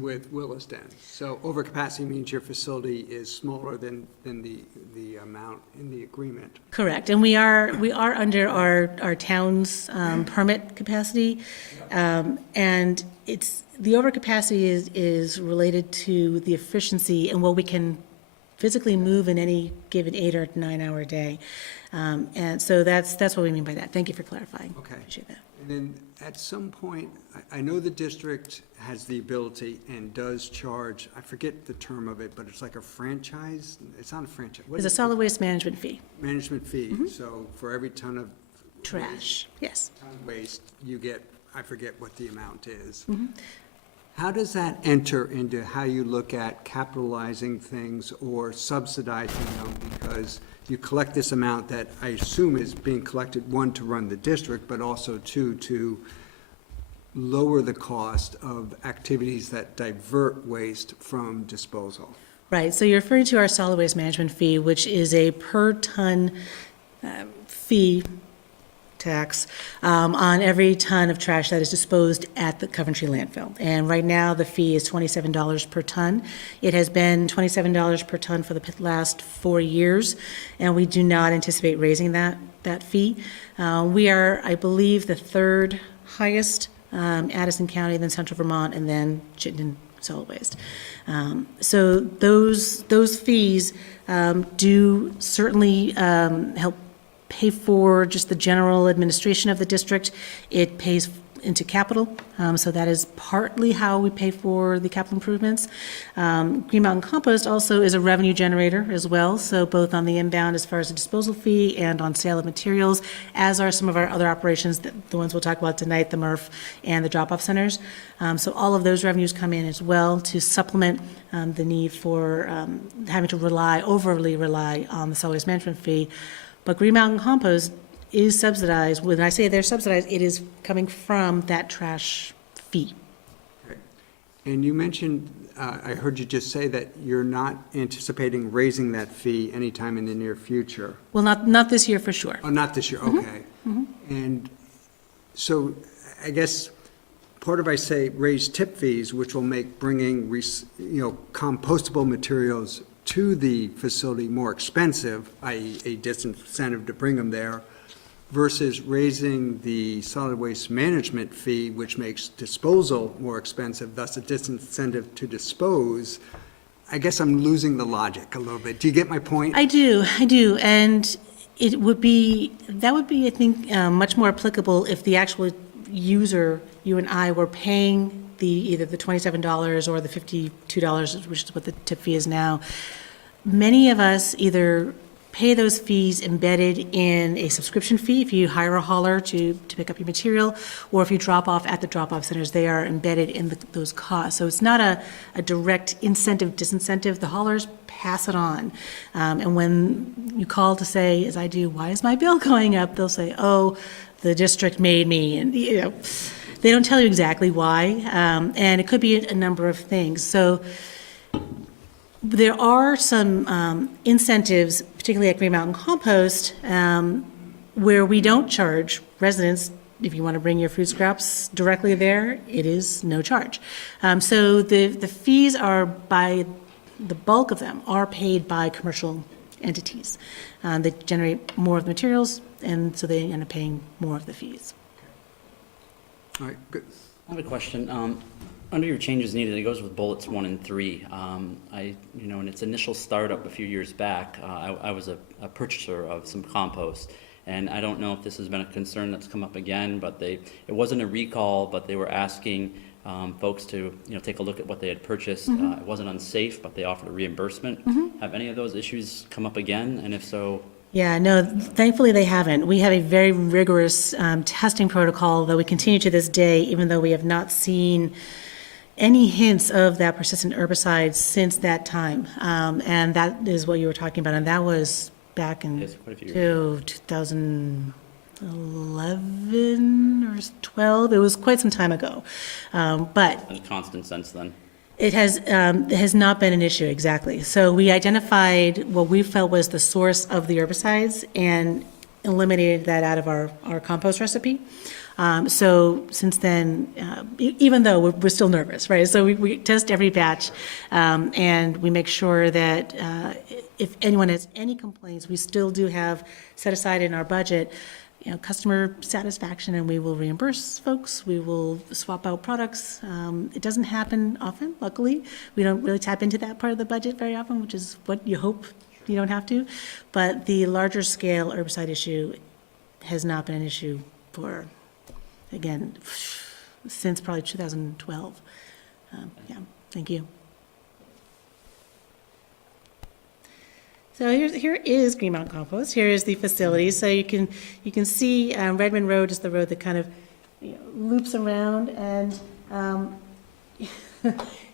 with Williston? So overcapacity means your facility is smaller than the amount in the agreement. Correct, and we are under our town's permit capacity, and the overcapacity is related to the efficiency and what we can physically move in any given 8 or 9 hour day, and so that's what we mean by that. Thank you for clarifying. Okay. Appreciate that. And then at some point, I know the district has the ability and does charge, I forget the term of it, but it's like a franchise. It's not a franchise. What There's a is it? solid waste management fee. Management fee. So for every ton of Trash, yes. ton of waste, you get, I forget what the amount is. How does that enter into how you look at capitalizing things or subsidizing them? Because you collect this amount that I assume is being collected, one, to run the district, but also two, to lower the cost of activities that divert waste from disposal. Right, so you're referring to our solid waste management fee, which is a per ton fee tax on every ton of trash that is disposed at the Coventry landfill. And right now, the fee is $27 per ton. It has been $27 per ton for the last 4 years, and we do not anticipate raising that fee. We are, I believe, the third highest, Addison County, then Central Vermont, and then Chittenden Solid Waste. So those fees do certainly help pay for just the general administration of the district. It pays into capital, so that is partly how we pay for the capital improvements. Green Mountain Compost also is a revenue generator as well, so both on the inbound as far as the disposal fee and on sale of materials, as are some of our other operations, the ones we'll talk about tonight, the MRF and the drop-off centers. So all of those revenues come in as well to supplement the need for having to overly rely on the solid waste management fee. But Green Mountain Compost is subsidized. When I say they're subsidized, it is coming from that trash fee. And you mentioned, I heard you just say that you're not anticipating raising that fee anytime in the near future. Well, not this year for sure. Oh, not this year, okay. And so I guess part of I say raise tip fees, which will make bringing, compostable materials to the facility more expensive, i.e. a disincentive to bring them there, versus raising the solid waste management fee, which makes disposal more expensive, thus a disincentive to dispose. I guess I'm losing the logic a little bit. Do you get my point? I do, and that would be, I think, much more applicable if the actual user, you and I, were paying either the $27 or the $52, which is what the tip fee is now. Many of us either pay those fees embedded in a subscription fee if you hire a hauler to pick up your material, or if you drop off at the drop-off centers, they are embedded in those costs. So it's not a direct incentive, disincentive. The haulers pass it on. And when you call to say, as I do, why is my bill going up? They'll say, oh, the district made me, and they don't tell you exactly why. And it could be a number of things. So there are some incentives, particularly at Green Mountain Compost, where we don't charge residents. If you want to bring your food scraps directly there, it is no charge. So the fees are, by the bulk of them, are paid by commercial entities. They generate more of the materials, and so they end up paying more of the fees. All right, good. I have a question. Under your changes needed, it goes with bullets 1 and 3. In its initial startup a few years back, I was a purchaser of some compost, and I don't know if this has been a concern that's come up again, but it wasn't a recall, but they were asking folks to take a look at what they had purchased. It wasn't unsafe, but they offered a reimbursement. Have any of those issues come up again, and if so? Yeah, no, thankfully they haven't. We have a very rigorous testing protocol that we continue to this day, even though we have not seen any hints of that persistent herbicide since that time. And that is what you were talking about, and that was back in Yes, quite a few years. 2011 or 12. It was quite some time ago. But Been constant since then. it has not been an issue, exactly. So we identified what we felt was the source of the herbicides and eliminated that out of our compost recipe. So since then, even though we're still nervous, right? So we test every batch, and we make sure that if anyone has any complaints, we still do have set aside in our budget, customer satisfaction, and we will reimburse folks. We will swap out products. It doesn't happen often, luckily. We don't really tap into that part of the budget very often, which is what you hope you don't have to. But the larger scale herbicide issue has not been an issue for, again, since probably 2012. Yeah, thank you. So here is Green Mountain Compost. Here is the facility. So you can see Redmond Road is the road that kind of loops around, and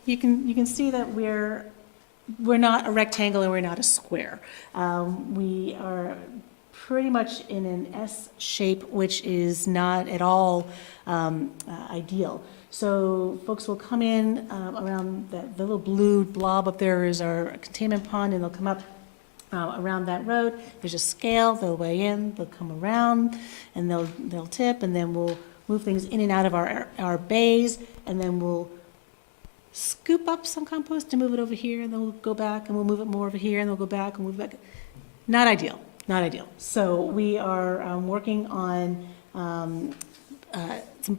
you can see that we're not a rectangle and we're not a square. We are pretty much in an S shape, which is not at all ideal. So folks will come in around the little blue blob up there is our containment pond, and they'll come up around that road. There's a scale. They'll weigh in. They'll come around, and they'll tip, and then we'll move things in and out of our bays, and then we'll scoop up some compost and move it over here, and then we'll go back and we'll move it more over here, and then we'll go back and move it back. Not ideal. Not ideal. So we are working on some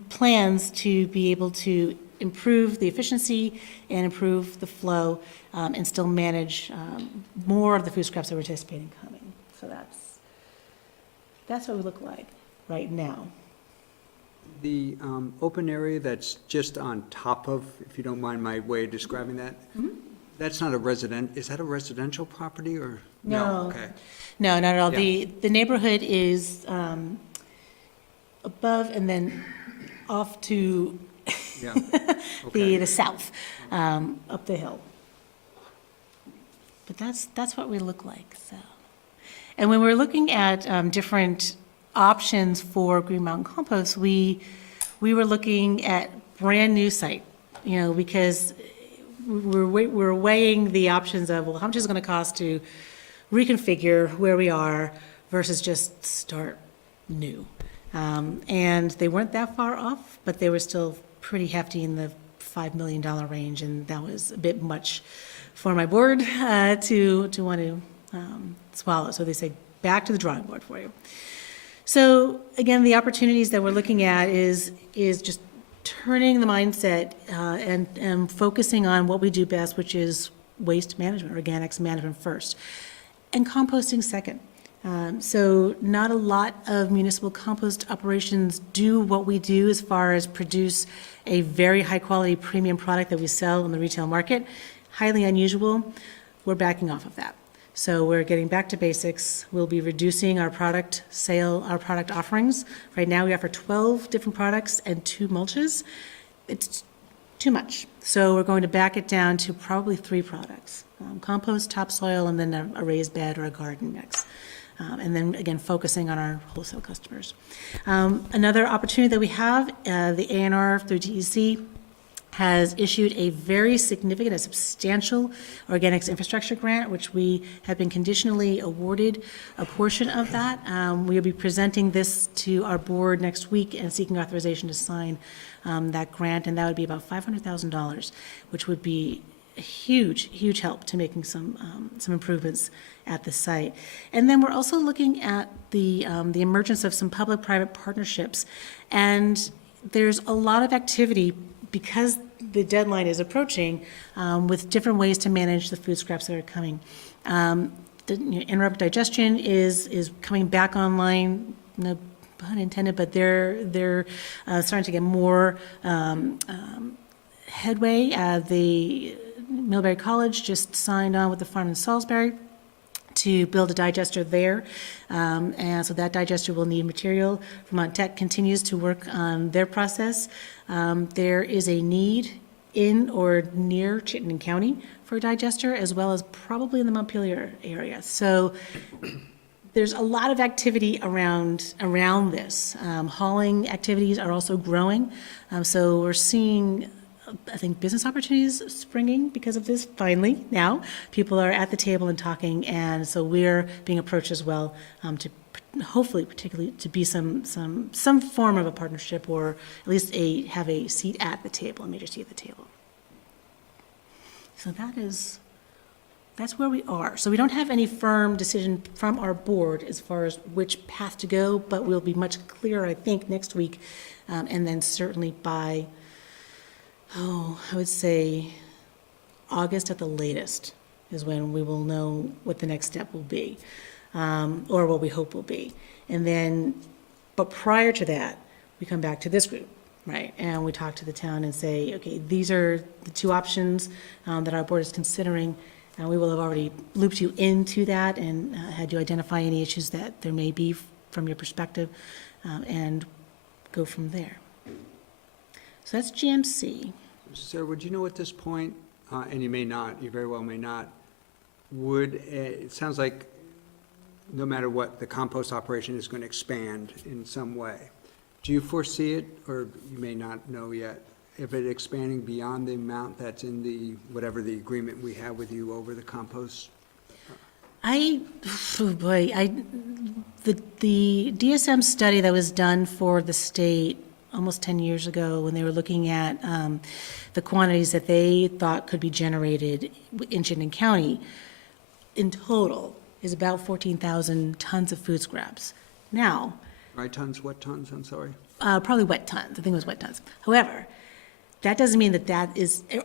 plans to be able to improve the efficiency and improve the flow, and still manage more of the food scraps that we're anticipating coming. So that's what we look like right now. The open area that's just on top of, if you don't mind my way of describing that, that's not is that a residential property or? No. Okay. No, not at all. Yeah. The neighborhood is above and then off to Yeah. the south, up the hill. But that's what we look like, so. And when we're looking at different options for Green Mountain Compost, we were looking at brand-new site, because we're weighing the options of, well, how much is it going to cost to reconfigure where we are versus just start new. And they weren't that far off, but they were still pretty hefty in the $5 million range, and that was a bit much for my board to want to swallow. So they say, back to the drawing board for you. So again, the opportunities that we're looking at is just turning the mindset and focusing on what we do best, which is waste management, organics management first, and composting second. So not a lot of municipal compost operations do what we do as far as produce a very high-quality premium product that we sell in the retail market. Highly unusual. We're backing off of that. So we're getting back to basics. We'll be reducing our product offerings. Right now, we offer 12 different products and 2 mulches. It's too much. So we're going to back it down to probably 3 products: compost, topsoil, and then a raised bed or a garden mix. And then, again, focusing on our wholesale customers. Another opportunity that we have, the A&R through DEC has issued a very significant, a substantial organics infrastructure grant, which we have been conditionally awarded a portion of that. We will be presenting this to our board next week and seeking authorization to sign that grant, and that would be about $500,000, which would be a huge, huge help to making some improvements at the site. And then we're also looking at the emergence of some public-private partnerships, and there's a lot of activity because the deadline is approaching, with different ways to manage the food scraps that are coming. The anaerobic digestion is coming back online, no pun intended, but they're starting to get more headway. The Millbury College just signed on with the farm in Salisbury to build a digester there, and so that digester will need material. Vermont Tech continues to work on their process. There is a need in or near Chittenden County for a digester, as well as probably in the Montpelier area. So there's a lot of activity around this. Hauling activities are also growing, so we're seeing, I think, business opportunities springing because of this. Finally, now people are at the table and talking, and so we're being approached as well to hopefully, particularly, to be some form of a partnership, or at least have a seat at the table, a major seat at the table. So that's where we are. So we don't have any firm decision from our board as far as which path to go, but we'll be much clearer, I think, next week, and then certainly by, I would say August at the latest is when we will know what the next step will be, or what we hope will be. And then, but prior to that, we come back to this group, right? And we talk to the town and say, okay, these are the 2 options that our board is considering. And we will have already looped you into that and had you identify any issues that there may be from your perspective, and go from there. So that's GMC. Sir, would you know at this point, and you may not, you very well may not, it sounds like no matter what, the compost operation is going to expand in some way. Do you foresee it, or you may not know yet, if it expanding beyond the amount that's in whatever the agreement we have with you over the compost? The DSM study that was done for the state almost 10 years ago, when they were looking at the quantities that they thought could be generated in Chittenden County, in total, is about 14,000 tons of food scraps. Now, Dry tons, wet tons, I'm sorry? probably wet tons. I think it was wet tons. However, That doesn't mean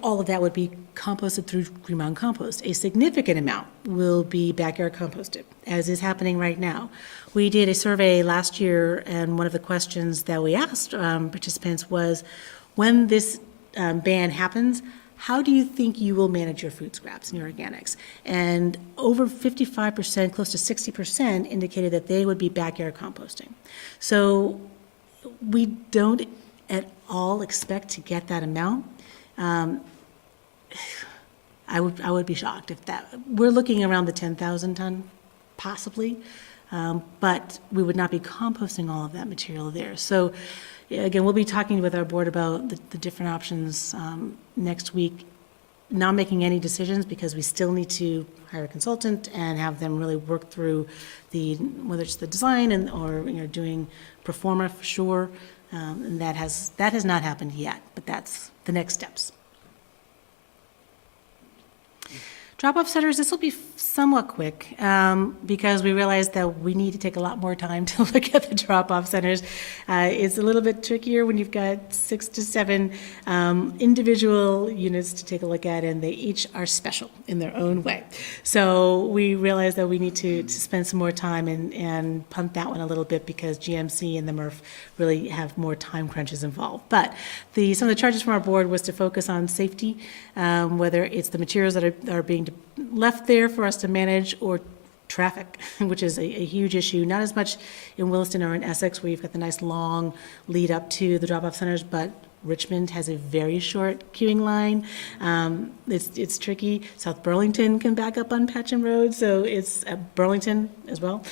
all of that would be composted through Green Mountain Compost. A significant amount will be backyard composted, as is happening right now. We did a survey last year, and one of the questions that we asked participants was, when this ban happens, how do you think you will manage your food scraps and your organics? And over 55%, close to 60% indicated that they would be backyard composting. So we don't at all expect to get that amount. I would be shocked if that, we're looking around the 10,000 ton, possibly, but we would not be composting all of that material there. So again, we'll be talking with our board about the different options next week, not making any decisions because we still need to hire a consultant and have them really work through whether it's the design or doing pro forma for sure. And that has not happened yet, but that's the next steps. Drop-off centers, this will be somewhat quick because we realized that we need to take a lot more time to look at the drop-off centers. It's a little bit trickier when you've got 6 to 7 individual units to take a look at, and they each are special in their own way. So we realized that we need to spend some more time and punt that one a little bit because GMC and the MRF really have more time crunches involved. But some of the charges from our board was to focus on safety, whether it's the materials that are being left there for us to manage, or traffic, which is a huge issue, not as much in Williston or in Essex where you've got the nice long lead up to the drop-off centers, but Richmond has a very short queuing line. It's tricky. South Burlington can back up on Patchen Road, so it's Burlington as well.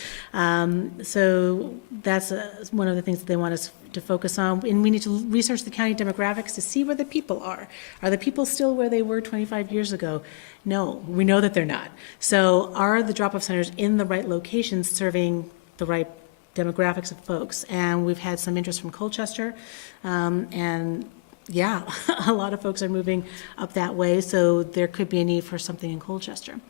So that's one of the things that they want us to focus on. And we need to research the county demographics to see where the people are. Are the people still where they were 25 years ago? No, we know that they're not. So are the drop-off centers in the right locations serving the right demographics of folks? And we've had some interest from Colchester, and yeah, a lot of folks are moving up that way, so there could be a need for something in Colchester.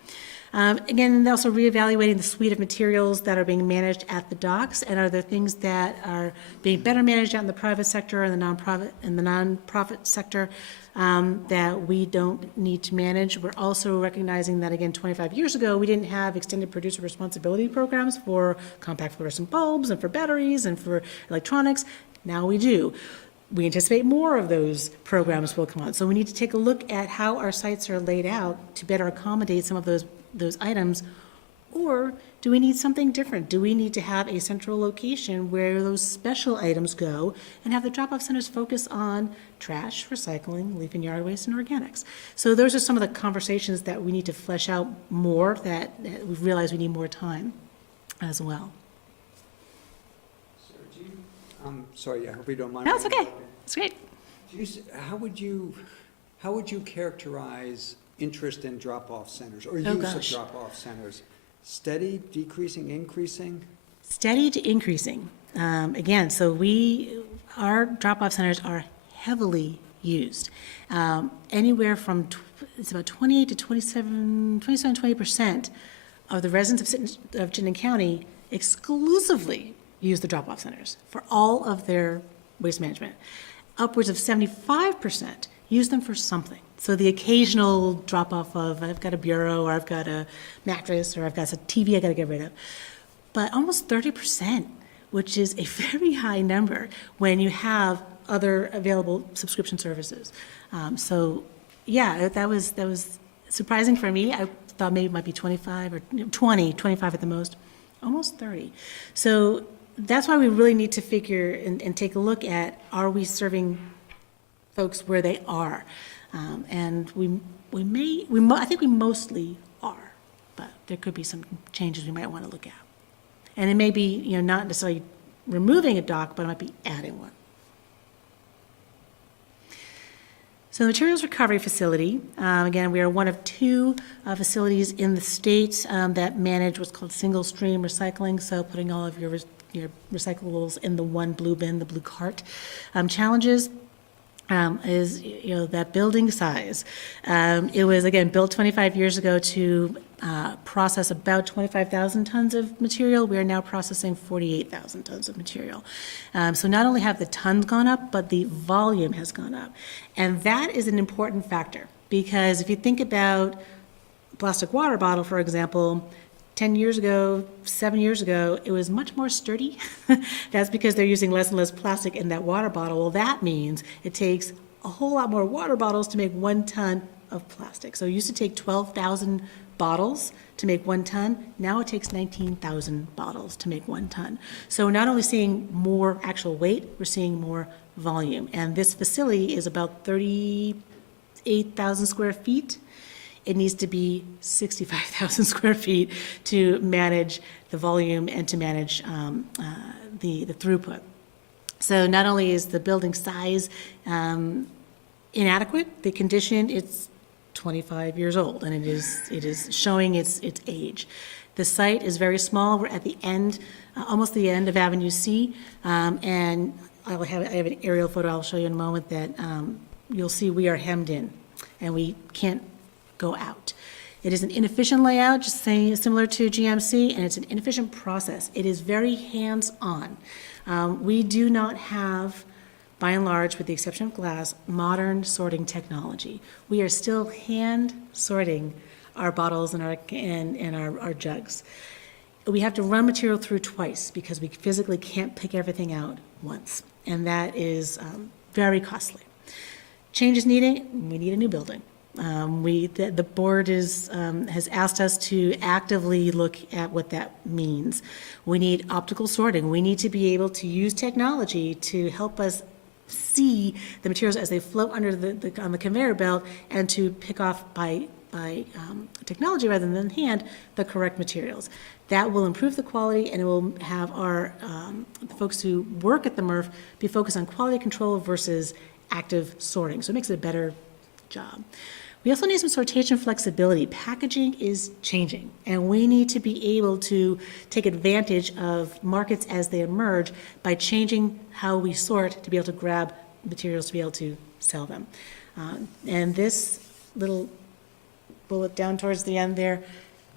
Again, also reevaluating the suite of materials that are being managed at the docks, and are there things that are being better managed out in the private sector and the nonprofit sector that we don't need to manage. We're also recognizing that, again, 25 years ago, we didn't have extended producer responsibility programs for compact fluorescent bulbs and for batteries and for electronics. Now we do. We anticipate more of those programs will come on. So we need to take a look at how our sites are laid out to better accommodate some of those items. Or do we need something different? Do we need to have a central location where those special items go and have the drop-off centers focus on trash, recycling, leaf and yard waste, and organics? So those are some of the conversations that we need to flesh out more, that we've realized we need more time as well. Sorry, I hope you don't mind. No, it's okay. It's great. How would you characterize interest in drop-off centers or Oh, use of gosh. drop-off centers? Steady, decreasing, increasing? Steady to increasing. Again, so our drop-off centers are heavily used. Anywhere from, it's about 28 to 20% of the residents of Chittenden County exclusively use the drop-off centers for all of their waste management. Upwards of 75% use them for something. So the occasional drop-off of, I've got a bureau, or I've got a mattress, or I've got a TV I gotta get rid of. But almost 30%, which is a very high number when you have other available subscription services. So yeah, that was surprising for me. I thought maybe it might be 25 or 25 at the most, almost 30. So that's why we really need to figure and take a look at, are we serving folks where they are? And I think we mostly are, but there could be some changes we might want to look at. And it may be, not necessarily removing a dock, but it might be adding one. So the materials recovery facility, again, we are one of 2 facilities in the state that manage what's called single stream recycling, so putting all of your recyclables in the one blue bin, the blue cart. Challenges, is, that building size. It was, again, built 25 years ago to process about 25,000 tons of material. We are now processing 48,000 tons of material. So not only have the tons gone up, but the volume has gone up. And that is an important factor, because if you think about plastic water bottle, for example, 10 years ago, 7 years ago, it was much more sturdy. That's because they're using less and less plastic in that water bottle. Well, that means it takes a whole lot more water bottles to make 1 ton of plastic. So it used to take 12,000 bottles to make 1 ton. Now it takes 19,000 bottles to make 1 ton. So we're not only seeing more actual weight, we're seeing more volume. And this facility is about 38,000 square feet. It needs to be 65,000 square feet to manage the volume and to manage the throughput. So not only is the building size inadequate, the condition, it's 25 years old, and it is showing its age. The site is very small. We're at the end, almost the end of Avenue C, and I have an aerial photo I'll show you in a moment that you'll see we are hemmed in, and we can't go out. It is an inefficient layout, just saying, similar to GMC, and it's an inefficient process. It is very hands-on. We do not have, by and large, with the exception of glass, modern sorting technology. We are still hand sorting our bottles and our jugs. We have to run material through twice because we physically can't pick everything out once, and that is very costly. Change is needed. We need a new building. The board has asked us to actively look at what that means. We need optical sorting. We need to be able to use technology to help us see the materials as they float under on the conveyor belt, and to pick off by technology rather than hand the correct materials. That will improve the quality, and it will have our the folks who work at the MRF be focused on quality control versus active sorting. So it makes it a better job. We also need some sortation flexibility. Packaging is changing, and we need to be able to take advantage of markets as they emerge by changing how we sort to be able to grab materials to be able to sell them. And this little bullet down towards the end there,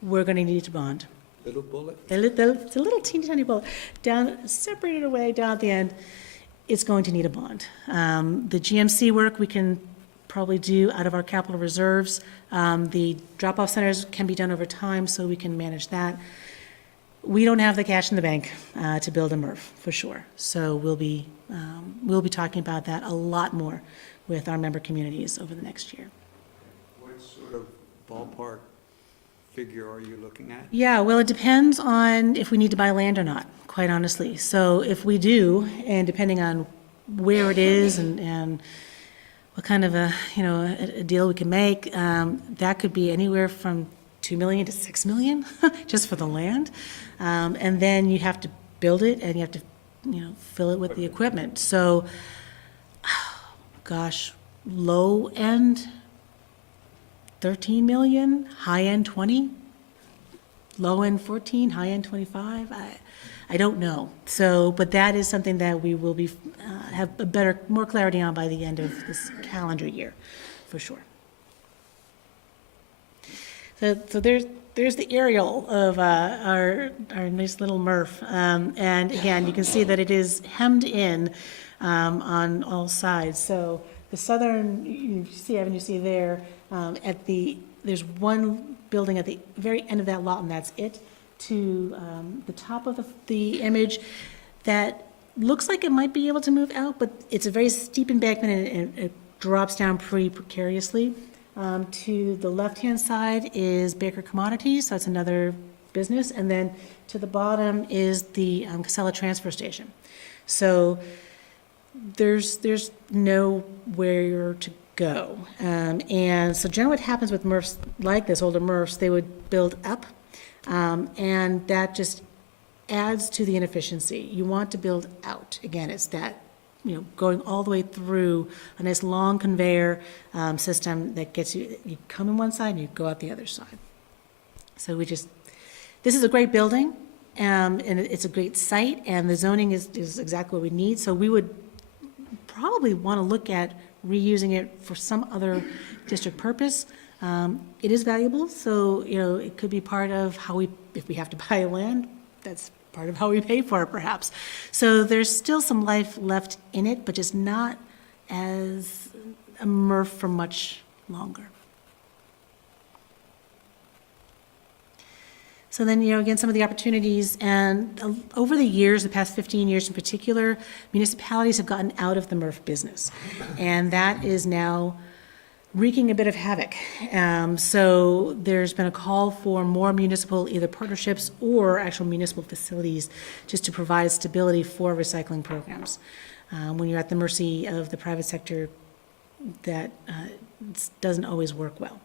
we're going to need to bond. Little bullet? It's a little teeny tiny bullet. Down, separated away down at the end, it's going to need a bond. The GMC work we can probably do out of our capital reserves. The drop-off centers can be done over time, so we can manage that. We don't have the cash in the bank to build a MRF, for sure. So we'll be talking about that a lot more with our member communities over the next year. What sort of ballpark figure are you looking at? Yeah, well, it depends on if we need to buy land or not, quite honestly. So if we do, and depending on where it is and what kind of a deal we can make, that could be anywhere from $2 million to $6 million just for the land. And then you have to build it, and you have to, fill it with the equipment. So, gosh, low end, 13 million, high end 20, low end 14, high end 25. I don't know. So, but that is something that we will be have a more clarity on by the end of this calendar year, for sure. So there's the aerial of our nice little MRF, and again, you can see that it is hemmed in on all sides. So the southern, you see Avenue C there, there's one building at the very end of that lot, and that's it. To the top of the image that looks like it might be able to move out, but it's a very steep embankment, and it drops down pretty precariously. To the left-hand side is Baker Commodities, so that's another business, and then to the bottom is the Casella Transfer Station. So there's nowhere to go. And so generally what happens with MRFs like this, older MRFs, they would build up, and that just adds to the inefficiency. You want to build out. Again, it's that, going all the way through a nice long conveyor system that gets you come in one side and you go out the other side. So this is a great building, and it's a great site, and the zoning is exactly what we need. So we would probably want to look at reusing it for some other district purpose, it is valuable, so, you know, it could be part of how we, if we have to buy land, that's part of how we pay for it perhaps. So there's still some life left in it, but just not as a MRF for much longer. So then, you know, again, some of the opportunities, and over the years, the past 15 years in particular, municipalities have gotten out of the MRF business. And that is now wreaking a bit of havoc. So there's been a call for more municipal either partnerships or actual municipal facilities just to provide stability for recycling programs. When you're at the mercy of the private sector, that doesn't always work well.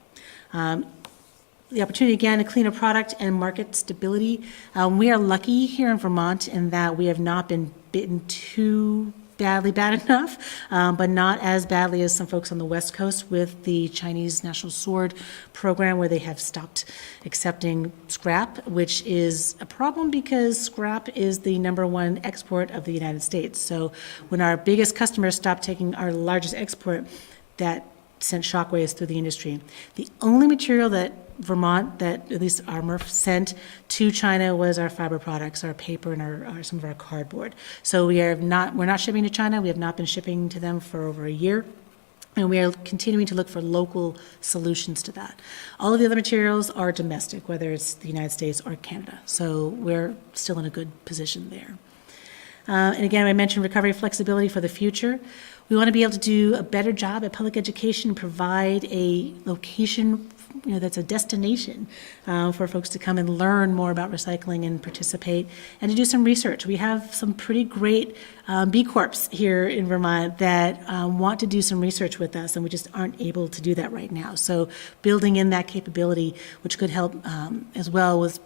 The opportunity, again, to clean a product and market stability. We are lucky here in Vermont in that we have not been bitten too badly, bad enough, but not as badly as some folks on the West Coast with the Chinese National Sword program, where they have stopped accepting scrap, which is a problem because scrap is the #1 export of the United States. So when our biggest customers stopped taking our largest export, that sent shockwaves through the industry. The only material that Vermont, that at least our MRF sent to China, was our fiber products, our paper, and some of our cardboard. So we're not shipping to China. We have not been shipping to them for over a year. And we are continuing to look for local solutions to that. All of the other materials are domestic, whether it's the United States or Canada. So we're still in a good position there. And again, I mentioned recovery flexibility for the future. We want to be able to do a better job at public education, provide a location, you know, that's a destination for folks to come and learn more about recycling and participate, and to do some research. We have some pretty great B Corps here in Vermont that want to do some research with us, and we just aren't able to do that right now. So building in that capability, which could help as well with,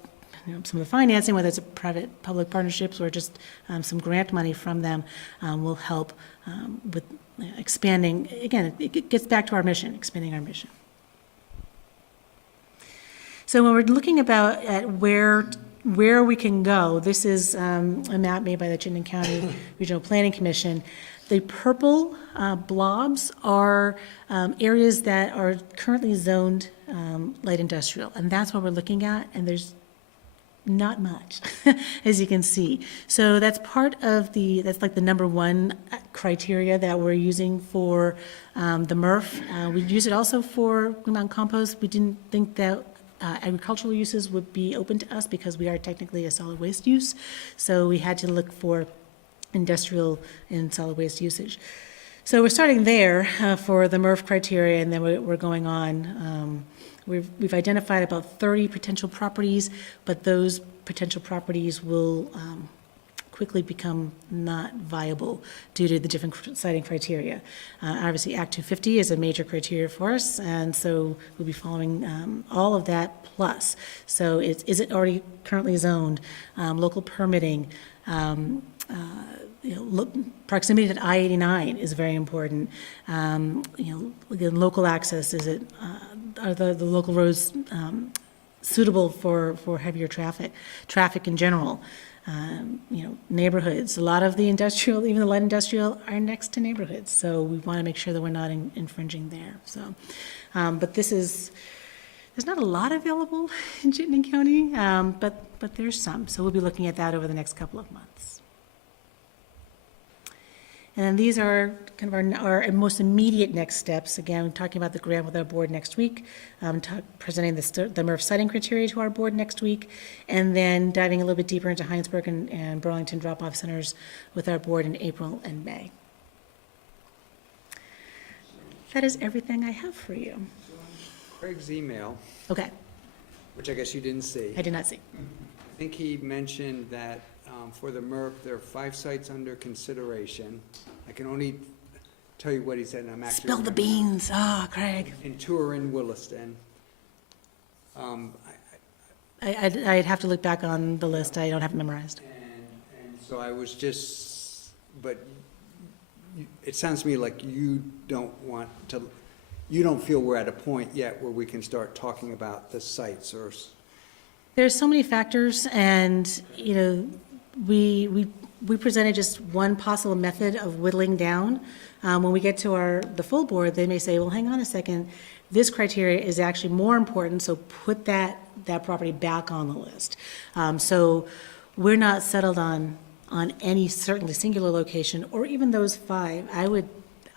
you know, some of the financing, whether it's private-public partnerships or just some grant money from them, will help with expanding. Again, it gets back to our mission, expanding our mission. So when we're looking at where we can go, this is a map made by the Chittenden County Regional Planning Commission. The purple blobs are areas that are currently zoned light industrial, and that's what we're looking at, and there's not much, as you can see. So that's part of that's like the #1 criteria that we're using for the MRF. We use it also for Green Mountain Compost. We didn't think that agricultural uses would be open to us because we are technically a solid waste use. So we had to look for industrial and solid waste usage. So we're starting there for the MRF criteria, and then we're going on. We've identified about 30 potential properties, but those potential properties will quickly become not viable due to the different siting criteria. Obviously, Act 250 is a major criteria for us, and so we'll be following all of that plus. So is it already currently zoned? Local permitting, proximity to I-89 is very important. Again, local access, are the local roads suitable for heavier traffic in general? Neighborhoods, a lot of the industrial, even the light industrial, are next to neighborhoods, so we want to make sure that we're not infringing there. So, but there's not a lot available in Chittenden County, but there's some, so we'll be looking at that over the next couple of months. And these are kind of our most immediate next steps. Again, talking about the grant with our board next week, presenting the MRF siting criteria to our board next week, and then diving a little bit deeper into Heinsberg and Burlington drop-off centers with our board in April and May. That is everything I have for you. Craig's email, Okay, which I guess you didn't see. I did not see. I think he mentioned that for the MRF, there are 5 sites under consideration. I can only tell you what he said, and I'm actually... Spill the beans. Craig. In Turin, Williston. I'd have to look back on the list. I don't have it memorized. And so I was just, but it sounds to me like you don't feel we're at a point yet where we can start talking about the sites or... There's so many factors, and, we presented just one possible method of whittling down. When we get to the full board, they may say, well, hang on a second, this criteria is actually more important, so put that property back on the list. So we're not settled on any certainly singular location, or even those 5.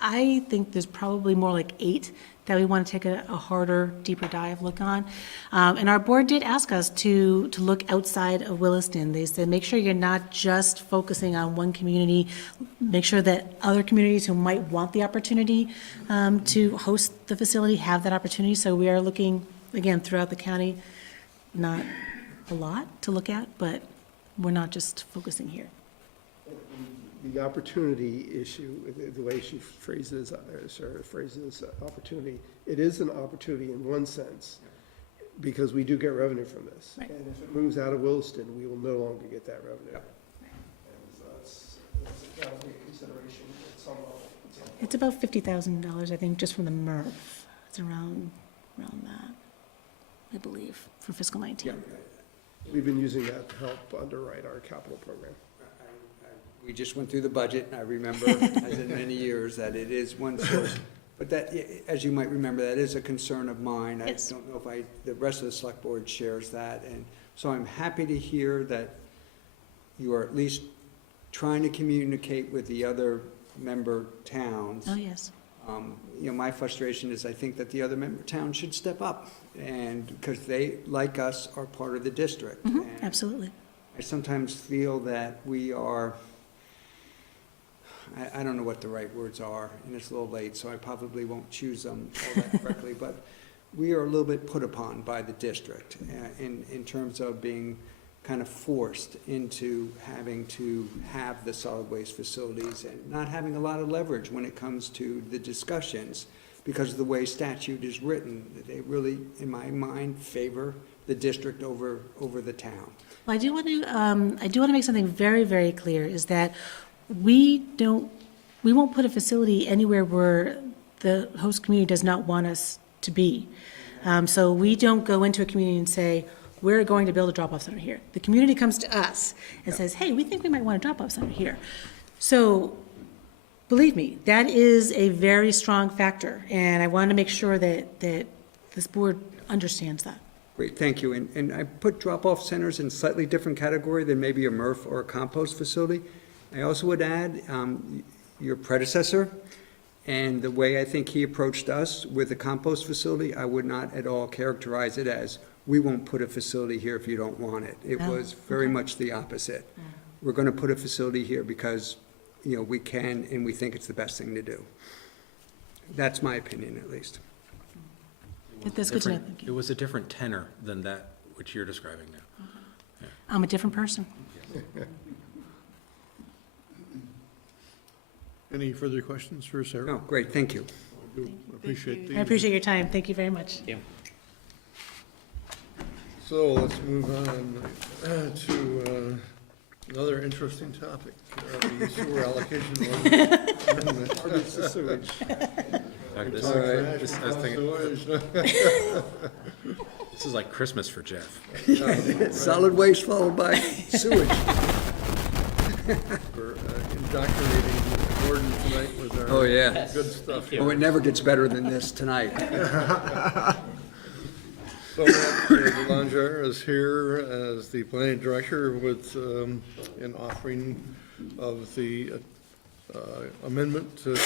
I think there's probably more like 8 that we want to take a harder, deeper dive look on. And our board did ask us to look outside of Williston. They said, make sure you're not just focusing on one community, make sure that other communities who might want the opportunity to host the facility have that opportunity. So we are looking, again, throughout the county, not a lot to look at, but we're not just focusing here. The opportunity issue, the way she phrases, opportunity, it is an opportunity in one sense, because we do get revenue from this. Right. And if it moves out of Williston, we will no longer get that revenue. And so that's got to be a consideration at some level. It's about $50,000, I think, just from the MRF. It's around that, I believe, for fiscal 19. We've been using that to help underwrite our capital program. We just went through the budget, and I remember, as in many years, that it is one source. But that, as you might remember, that is a concern of mine. Yes. I don't know if the rest of the select board shares that. And so I'm happy to hear that you are at least trying to communicate with the other member towns. Oh, yes. My frustration is I think that the other member towns should step up, and because they, like us, are part of the district. Mhm, And absolutely. I sometimes feel that we are, I don't know what the right words are, and it's a little late, so I probably won't choose them all that correctly, but we are a little bit put upon by the district in terms of being kind of forced into having to have the solid waste facilities and not having a lot of leverage when it comes to the discussions, because of the way statute is written. They really, in my mind, favor the district over the town. Well, I do want to make something very, very clear, is that we won't put a facility anywhere where the host community does not want us to be. So we don't go into a community and say, we're going to build a drop-off center here. The community comes to us and says, hey, we think we might want a drop-off center here. So, believe me, that is a very strong factor, and I want to make sure that this board understands that. Great, thank you. And I put drop-off centers in slightly different category than maybe a MRF or a compost facility. I also would add your predecessor, and the way I think he approached us with the compost facility, I would not at all characterize it as, we won't put a facility here if you don't want it. It was very much the opposite. We're going to put a facility here because, we can and we think it's the best thing to do. That's my opinion, at least. That's good to know, thank It you. was a different tenor than that which you're describing now. I'm a different person. Any further questions for Sarah? No, great, thank you. I do appreciate the. I appreciate your time, thank you very much. So let's move on to another interesting topic, the sewer allocation ordinance. Ordinance of sewage. This is like Christmas for Jeff. Solid waste followed by sewage. We're indoctrinating Gordon tonight with our Oh, yeah. good stuff. Oh, it never gets better than this tonight. So Matt Belanger is here as the planning director with an offering of the amendment to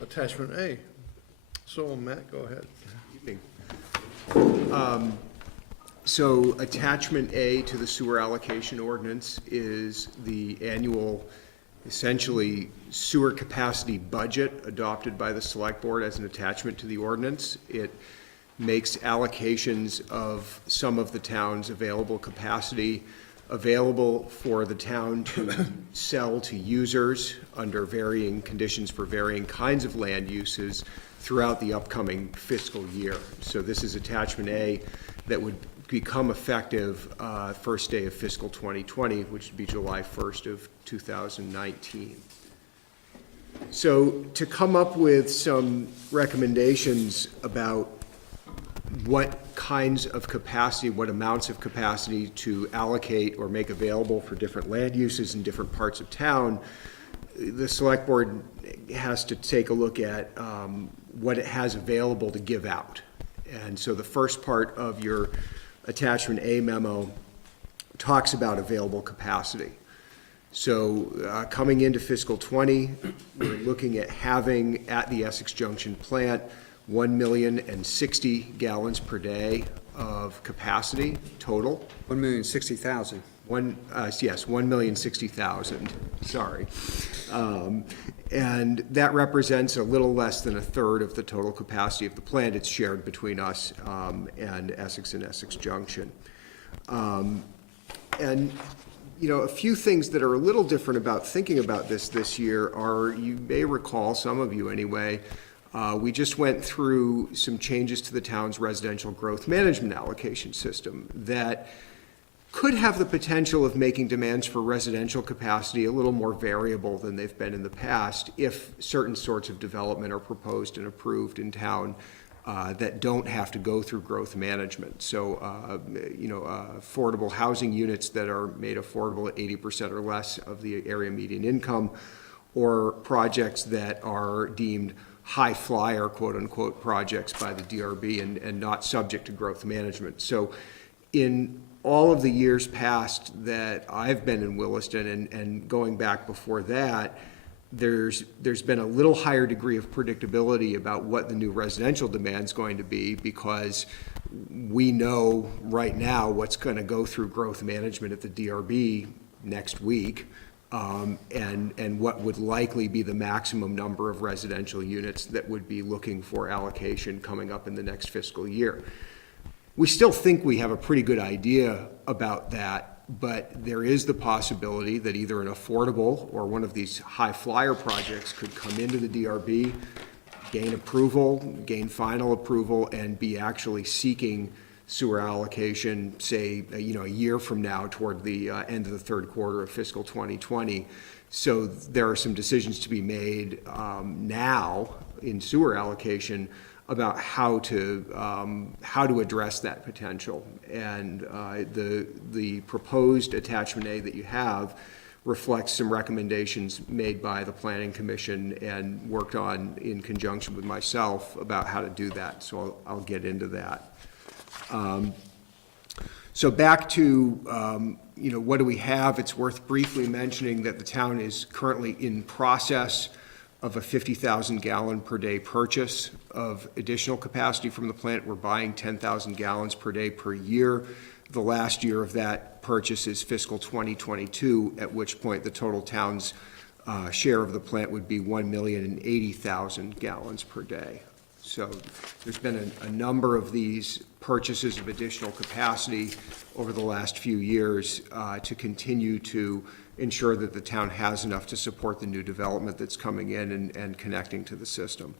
attachment A. So Matt, go ahead. So attachment A to the sewer allocation ordinance is the annual, essentially, sewer capacity budget adopted by the select board as an attachment to the ordinance. It makes allocations of some of the town's available capacity available for the town to sell to users under varying conditions for varying kinds of land uses throughout the upcoming fiscal year. So this is attachment A that would become effective first day of fiscal 2020, which would be July 1st of 2019. So to come up with some recommendations about what kinds of capacity, what amounts of capacity to allocate or make available for different land uses in different parts of town, the select board has to take a look at what it has available to give out. And so the first part of your attachment A memo talks about available capacity. So coming into fiscal '20, we're looking at having at the Essex Junction plant 1,060 gallons per day of capacity total. 1,060,000. Yes, 1,060,000, sorry. And that represents a little less than a third of the total capacity of the plant. It's shared between us and Essex Junction. And, you know, a few things that are a little different about thinking about this year are, you may recall, some of you anyway, we just went through some changes to the town's residential growth management allocation system that could have the potential of making demands for residential capacity a little more variable than they've been in the past if certain sorts of development are proposed and approved in town that don't have to go through growth management. So, you know, affordable housing units that are made affordable at 80% or less of the area median income, or projects that are deemed high flyer, quote unquote, projects by the DRB and not subject to growth management. So in all of the years past that I've been in Williston and going back before that, there's been a little higher degree of predictability about what the new residential demand's going to be, because we know right now what's going to go through growth management at the DRB next week, and what would likely be the maximum number of residential units that would be looking for allocation coming up in the next fiscal year. We still think we have a pretty good idea about that, but there is the possibility that either an affordable or one of these high flyer projects could come into the DRB, gain approval, gain final approval, and be actually seeking sewer allocation, say, you know, a year from now toward the end of the third quarter of fiscal 2020. So there are some decisions to be made now in sewer allocation about how to address that potential. And the proposed attachment A that you have reflects some recommendations made by the Planning Commission and worked on in conjunction with myself about how to do that. So I'll get into that. So back to, you know, what do we have? It's worth briefly mentioning that the town is currently in process of a 50,000 gallon per day purchase of additional capacity from the plant. We're buying 10,000 gallons per day per year. The last year of that purchase is fiscal 2022, at which point the total town's share of the plant would be 1,080,000 gallons per day. So there's been a number of these purchases of additional capacity over the last few years to continue to ensure that the town has enough to support the new development that's coming in and connecting to the system.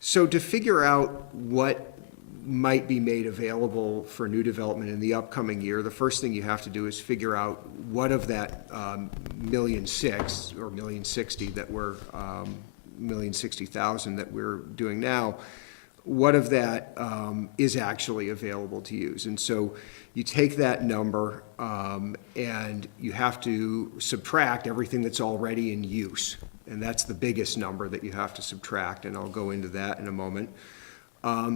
So to figure out what might be made available for new development in the upcoming year, the first thing you have to do is figure out what of that 1,006,000 or 1,060,000 that we're 1,060,000 that we're doing now, what of that is actually available to use. And so you take that number and you have to subtract everything that's already in use. And that's the biggest number that you have to subtract, and I'll go into that in a moment.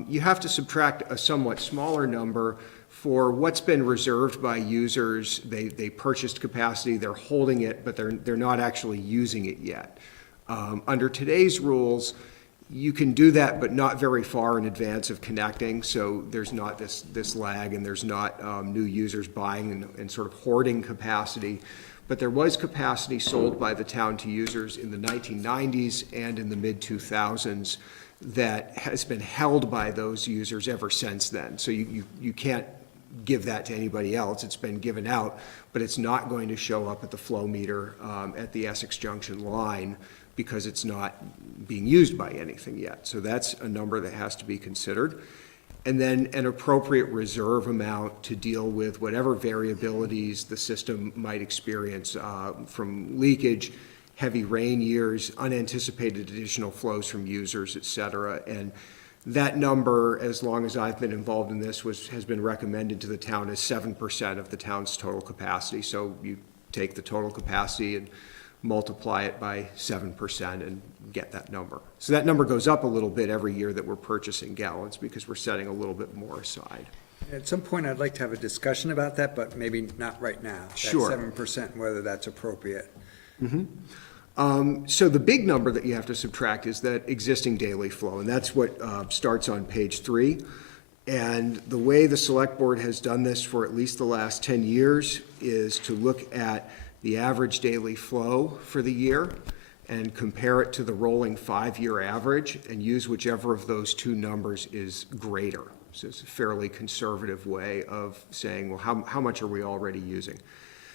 You have to subtract a somewhat smaller number for what's been reserved by users. They purchased capacity, they're holding it, but they're not actually using it yet. Under today's rules, you can do that, but not very far in advance of connecting, so there's not this lag, and there's not new users buying and sort of hoarding capacity. But there was capacity sold by the town to users in the 1990s and in the mid-2000s that has been held by those users ever since then. So you can't give that to anybody else. It's been given out, but it's not going to show up at the flow meter at the Essex Junction line because it's not being used by anything yet. So that's a number that has to be considered. And then an appropriate reserve amount to deal with whatever variabilities the system might experience from leakage, heavy rain years, unanticipated additional flows from users, et cetera. And That number, as long as I've been involved in this, has been recommended to the town as 7% of the town's total capacity. So you take the total capacity and multiply it by 7% and get that number. So that number goes up a little bit every year that we're purchasing gallons because we're setting a little bit more aside. At some point, I'd like to have a discussion about that, but maybe not right now. Sure. That 7%, whether that's appropriate. So the big number that you have to subtract is that existing daily flow, and that's what starts on page 3. And the way the Select Board has done this for at least the last 10 years is to look at the average daily flow for the year and compare it to the rolling 5-year average and use whichever of those two numbers is greater. So it's a fairly conservative way of saying, well, how much are we already using?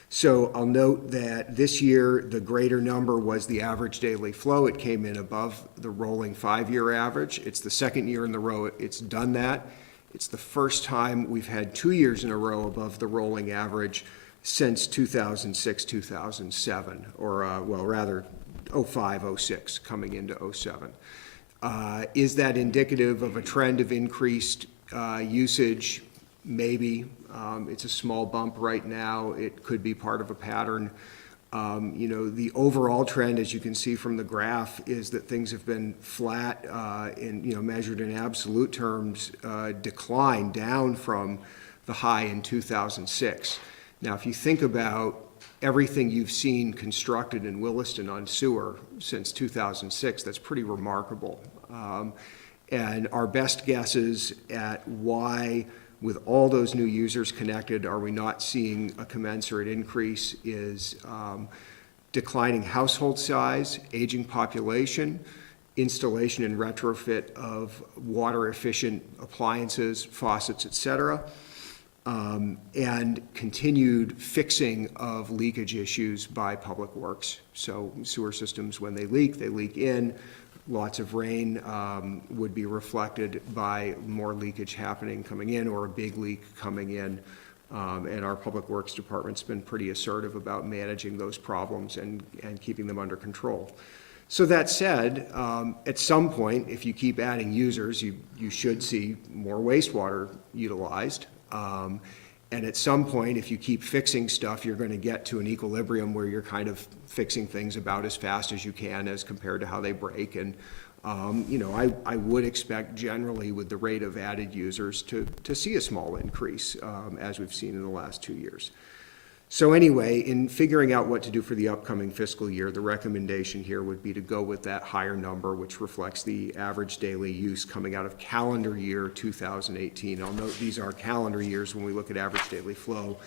So I'll note that this year, the greater number was the average daily flow. It came in above the rolling 5-year average. It's the second year in the row it's done that. It's the first time we've had 2 years in a row above the rolling average since 2006, 2007, or, well, rather 05, 06, coming into 07. Is that indicative of a trend of increased usage? Maybe. It's a small bump right now. It could be part of a pattern. You know, the overall trend, as you can see from the graph, is that things have been flat in, you know, measured in absolute terms, decline down from the high in 2006. Now, if you think about everything you've seen constructed in Williston on sewer since 2006, that's pretty remarkable. And our best guesses at why, with all those new users connected, are we not seeing a commensurate increase is declining household size, aging population, installation and retrofit of water-efficient appliances, faucets, et cetera, and continued fixing of leakage issues by Public Works. So sewer systems, when they leak in. Lots of rain would be reflected by more leakage happening coming in, or a big leak coming in. And our Public Works Department's been pretty assertive about managing those problems and keeping them under control. So that said, at some point, if you keep adding users, you should see more wastewater utilized. And at some point, if you keep fixing stuff, you're going to get to an equilibrium where you're kind of fixing things about as fast as you can as compared to how they break. And, you know, I would expect generally with the rate of added users to see a small increase, as we've seen in the last 2 years. So anyway, in figuring out what to do for the upcoming fiscal year, the recommendation here would be to go with that higher number, which reflects the average daily use coming out of calendar year 2018. I'll note these are calendar years when we look at average daily flow.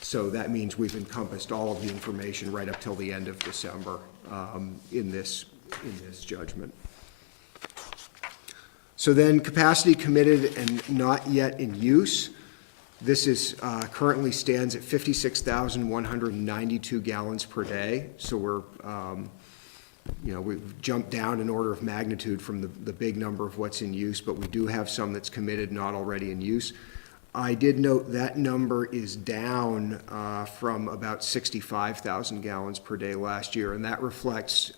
So that means we've encompassed all of the information right up till the end of December in this judgment. So then capacity committed and not yet in use. This is currently stands at 56,192 gallons per day. So we're, you know, we've jumped down an order of magnitude from the big number of what's in use, but we do have some that's committed, not already in use. I did note that number is down from about 65,000 gallons per day last year, and that reflects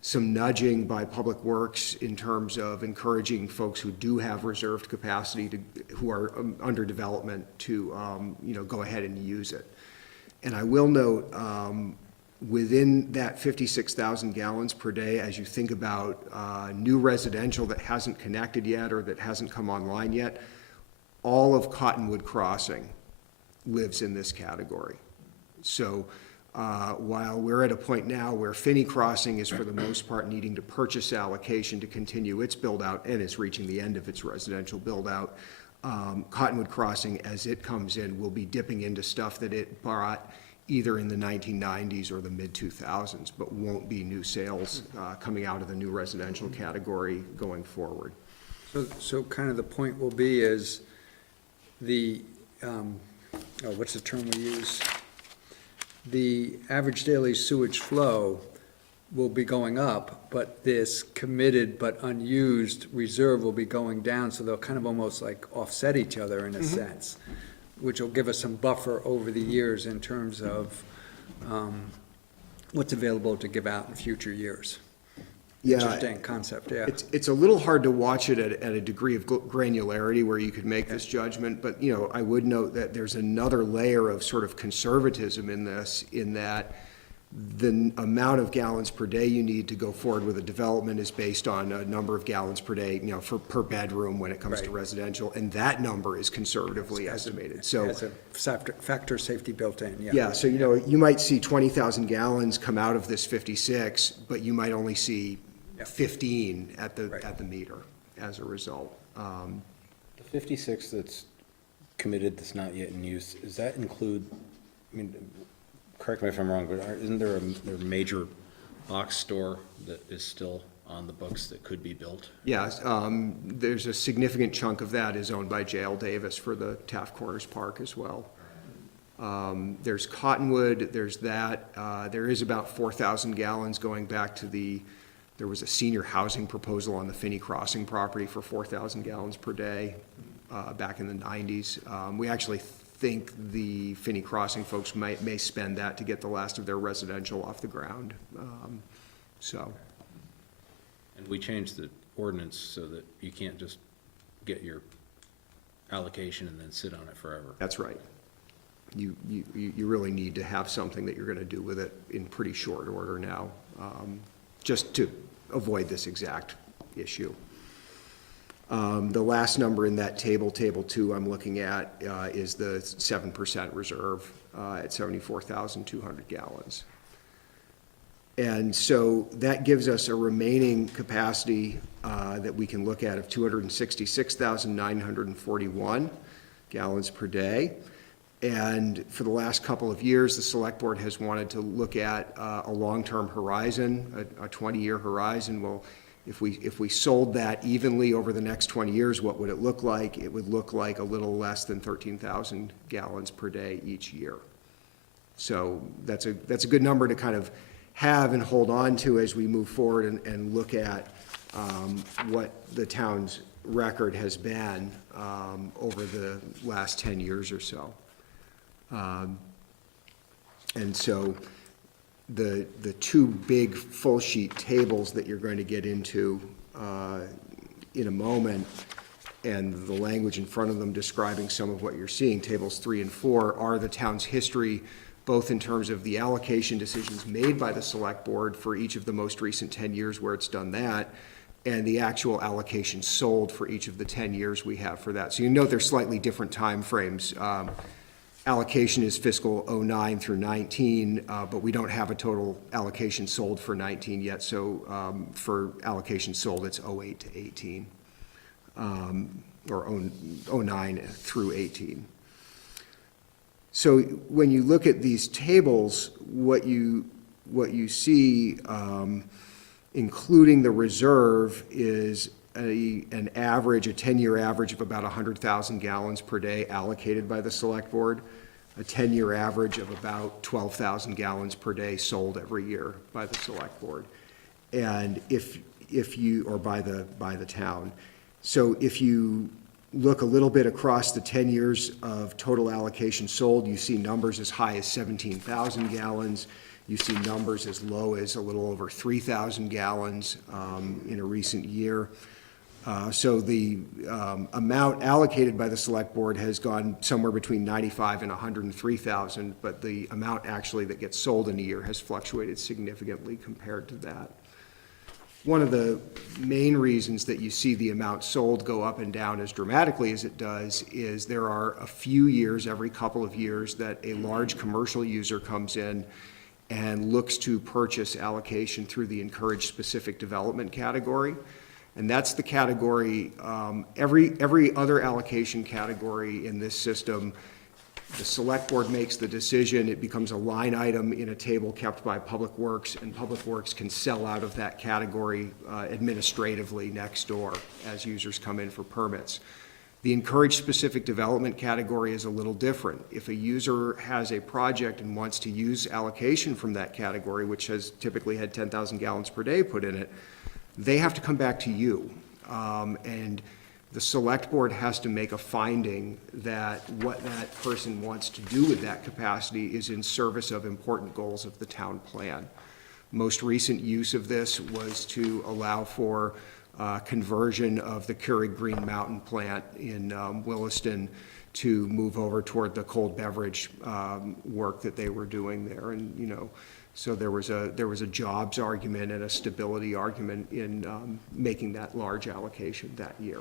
some nudging by Public Works in terms of encouraging folks who do have reserved capacity who are under development to, you know, go ahead and use it. And I will note, within that 56,000 gallons per day, as you think about new residential that hasn't connected yet or that hasn't come online yet, all of Cottonwood Crossing lives in this category. So while we're at a point now where Finney Crossing is for the most part needing to purchase allocation to continue its build out and is reaching the end of its residential build out, Cottonwood Crossing, as it comes in, will be dipping into stuff that it bought either in the 1990s or the mid-2000s, but won't be new sales coming out of the new residential category going forward. So kind of the point will be is the, what's the term we use? The average daily sewage flow will be going up, but this committed but unused reserve will be going down, so they'll kind of almost like offset each other in a sense, which will give us some buffer over the years in terms of what's available to give out in future years. Yeah. Interesting concept, yeah. It's a little hard to watch it at a degree of granularity where you could make this judgment, but, you know, I would note that there's another layer of sort of conservatism in this, in that the amount of gallons per day you need to go forward with a development is based on a number of gallons per day, you know, per bedroom when it comes to Right. residential, and that number is conservatively estimated, so. Has a factor safety built in, yeah. Yeah, so, you know, you might see 20,000 gallons come out of this 56, but you might only see Yeah. 15 at the Right. meter as a result. The 56 that's committed that's not yet in use, does that include, I mean, correct me if I'm wrong, but isn't there a major box store that is still on the books that could be built? Yeah, there's a significant chunk of that is owned by J.L. Davis for the Taft Corners Park as well. There's Cottonwood, there's that. There is about 4,000 gallons going back to there was a senior housing proposal on the Finney Crossing property for 4,000 gallons per day back in the 90s. We actually think the Finney Crossing folks may spend that to get the last of their residential off the ground. So, And we changed the ordinance so that you can't just get your allocation and then sit on it forever. that's right. You really need to have something that you're gonna do with it in pretty short order now, just to avoid this exact issue. The last number in that table 2 I'm looking at, is the 7% reserve, at 74,200 gallons. And so that gives us a remaining capacity, that we can look at of 266,941 gallons per day. And for the last couple of years, the Select Board has wanted to look at a long-term horizon, a 20-year horizon. Well, if we sold that evenly over the next 20 years, what would it look like? It would look like a little less than 13,000 gallons per day each year. So that's a good number to kind of have and hold on to as we move forward and look at what the town's record has been over the last 10 years or so. And so the two big full sheet tables that you're going to get into in a moment, and the language in front of them describing some of what you're seeing, tables 3 and 4, are the town's history, both in terms of the allocation decisions made by the Select Board for each of the most recent 10 years where it's done that, and the actual allocation sold for each of the 10 years we have for that. So you note there's slightly different timeframes. Allocation is fiscal '09 through '19, but we don't have a total allocation sold for '19 yet, so for allocation sold, it's '08 to '18, or '09 through '18. So when you look at these tables, what you see, including the reserve, is an average, a 10-year average of about 100,000 gallons per day allocated by the Select Board, a 10-year average of about 12,000 gallons per day sold every year by the Select Board. And if you, or by the town. So if you look a little bit across the 10 years of total allocation sold, you see numbers as high as 17,000 gallons. You see numbers as low as a little over 3,000 gallons in a recent year. So the amount allocated by the Select Board has gone somewhere between 95 and 103,000, but the amount actually that gets sold in a year has fluctuated significantly compared to that. One of the main reasons that you see the amount sold go up and down as dramatically as it does is there are a few years, every couple of years, that a large commercial user comes in and looks to purchase allocation through the encouraged specific development category. And that's the category, every other allocation category in this system, the Select Board makes the decision, it becomes a line item in a table kept by Public Works, and Public Works can sell out of that category administratively next door as users come in for permits. The encouraged specific development category is a little different. If a user has a project and wants to use allocation from that category, which has typically had 10,000 gallons per day put in it, they have to come back to you. And the Select Board has to make a finding that what that person wants to do with that capacity is in service of important goals of the town plan. Most recent use of this was to allow for conversion of the Keurig Green Mountain plant in Williston to move over toward the cold beverage work that they were doing there. And, you know, so there was a jobs argument and a stability argument in making that large allocation that year.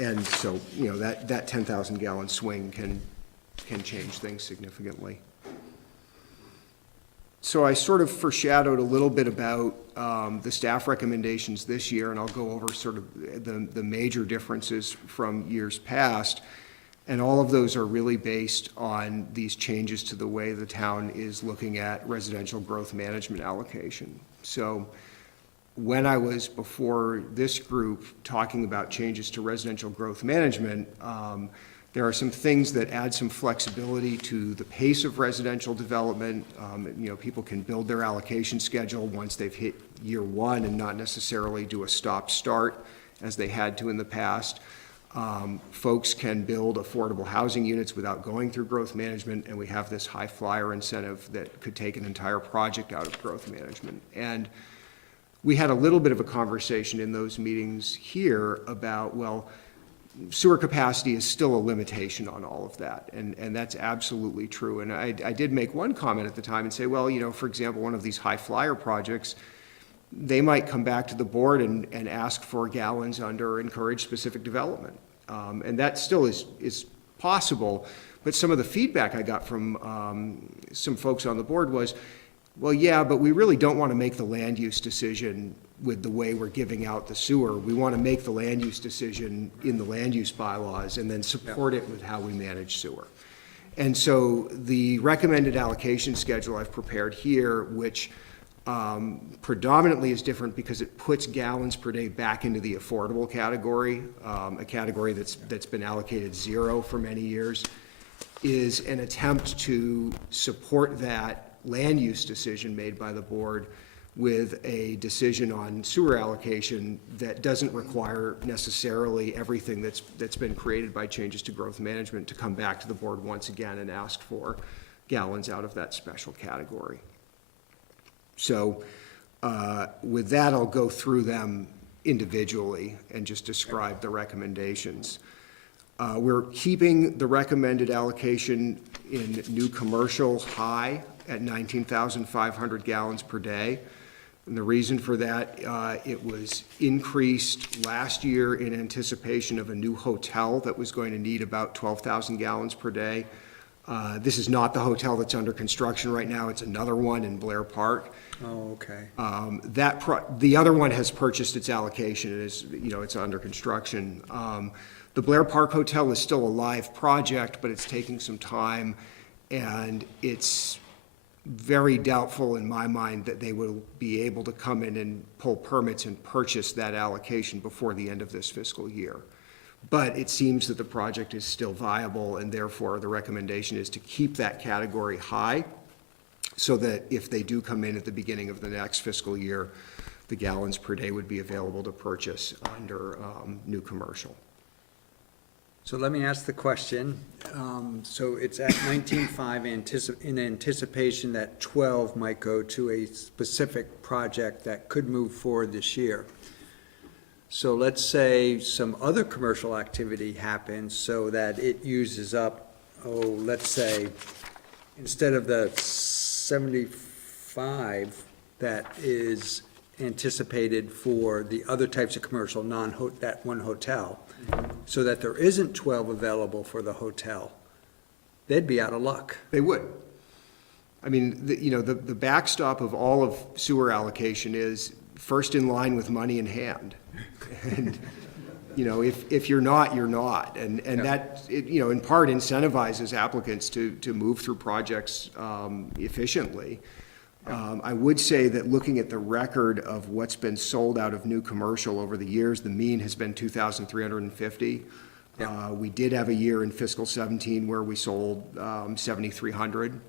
And so, you know, that 10,000 gallon swing can change things significantly. So I sort of foreshadowed a little bit about the staff recommendations this year, and I'll go over sort of the major differences from years past. And all of those are really based on these changes to the way the town is looking at residential growth management allocation. So when I was before this group talking about changes to residential growth management, there are some things that add some flexibility to the pace of residential development. You know, people can build their allocation schedule once they've hit year one and not necessarily do a stop-start as they had to in the past. Folks can build affordable housing units without going through growth management, and we have this high flyer incentive that could take an entire project out of growth management. And we had a little bit of a conversation in those meetings here about, well, sewer capacity is still a limitation on all of that, and that's absolutely true. And I did make one comment at the time and say, well, you know, for example, one of these high flyer projects, they might come back to the board and ask for gallons under encourage specific development. And that still is possible, but some of the feedback I got from some folks on the board was, well, yeah, but we really don't want to make the land use decision with the way we're giving out the sewer. We want to make the land use decision in the land use bylaws and then support it with how we manage sewer. And so the recommended allocation schedule I've prepared here, which predominantly is different because it puts gallons per day back into the affordable category, a category that's been allocated 0 for many years, is an attempt to support that land use decision made by the board with a decision on sewer allocation that doesn't require necessarily everything that's been created by changes to growth management to come back to the board once again and ask for gallons out of that special category. So with that, I'll go through them individually and just describe the recommendations. We're keeping the recommended allocation in new commercial high at 19,500 gallons per day. And the reason for that, it was increased last year in anticipation of a new hotel that was going to need about 12,000 gallons per day. This is not the hotel that's under construction right now. It's another one in Blair Park. Oh, okay. The other one has purchased its allocation. It is, you know, it's under construction. The Blair Park Hotel is still a live project, but it's taking some time, and it's very doubtful in my mind that they will be able to come in and pull permits and purchase that allocation before the end of this fiscal year. But it seems that the project is still viable, and therefore the recommendation is to keep that category high so that if they do come in at the beginning of the next fiscal year, the gallons per day would be available to purchase under new commercial. So let me ask the question. So it's at 19.5 in anticipation that 12 might go to a specific project that could move forward this year. So let's say some other commercial activity happens so that it uses up, let's say, instead of the 75 that is anticipated for the other types of commercial, that one hotel, so that there isn't 12 available for the hotel, they'd be out of luck. They would. I mean, the backstop of all of sewer allocation is first in line with money in hand. And, you know, if you're not, you're not. And that, in part incentivizes applicants to move through projects efficiently. I would say that looking at the record of what's been sold out of new commercial over the years, the mean has been 2,350. We did have a year in fiscal 17 where we sold 7,300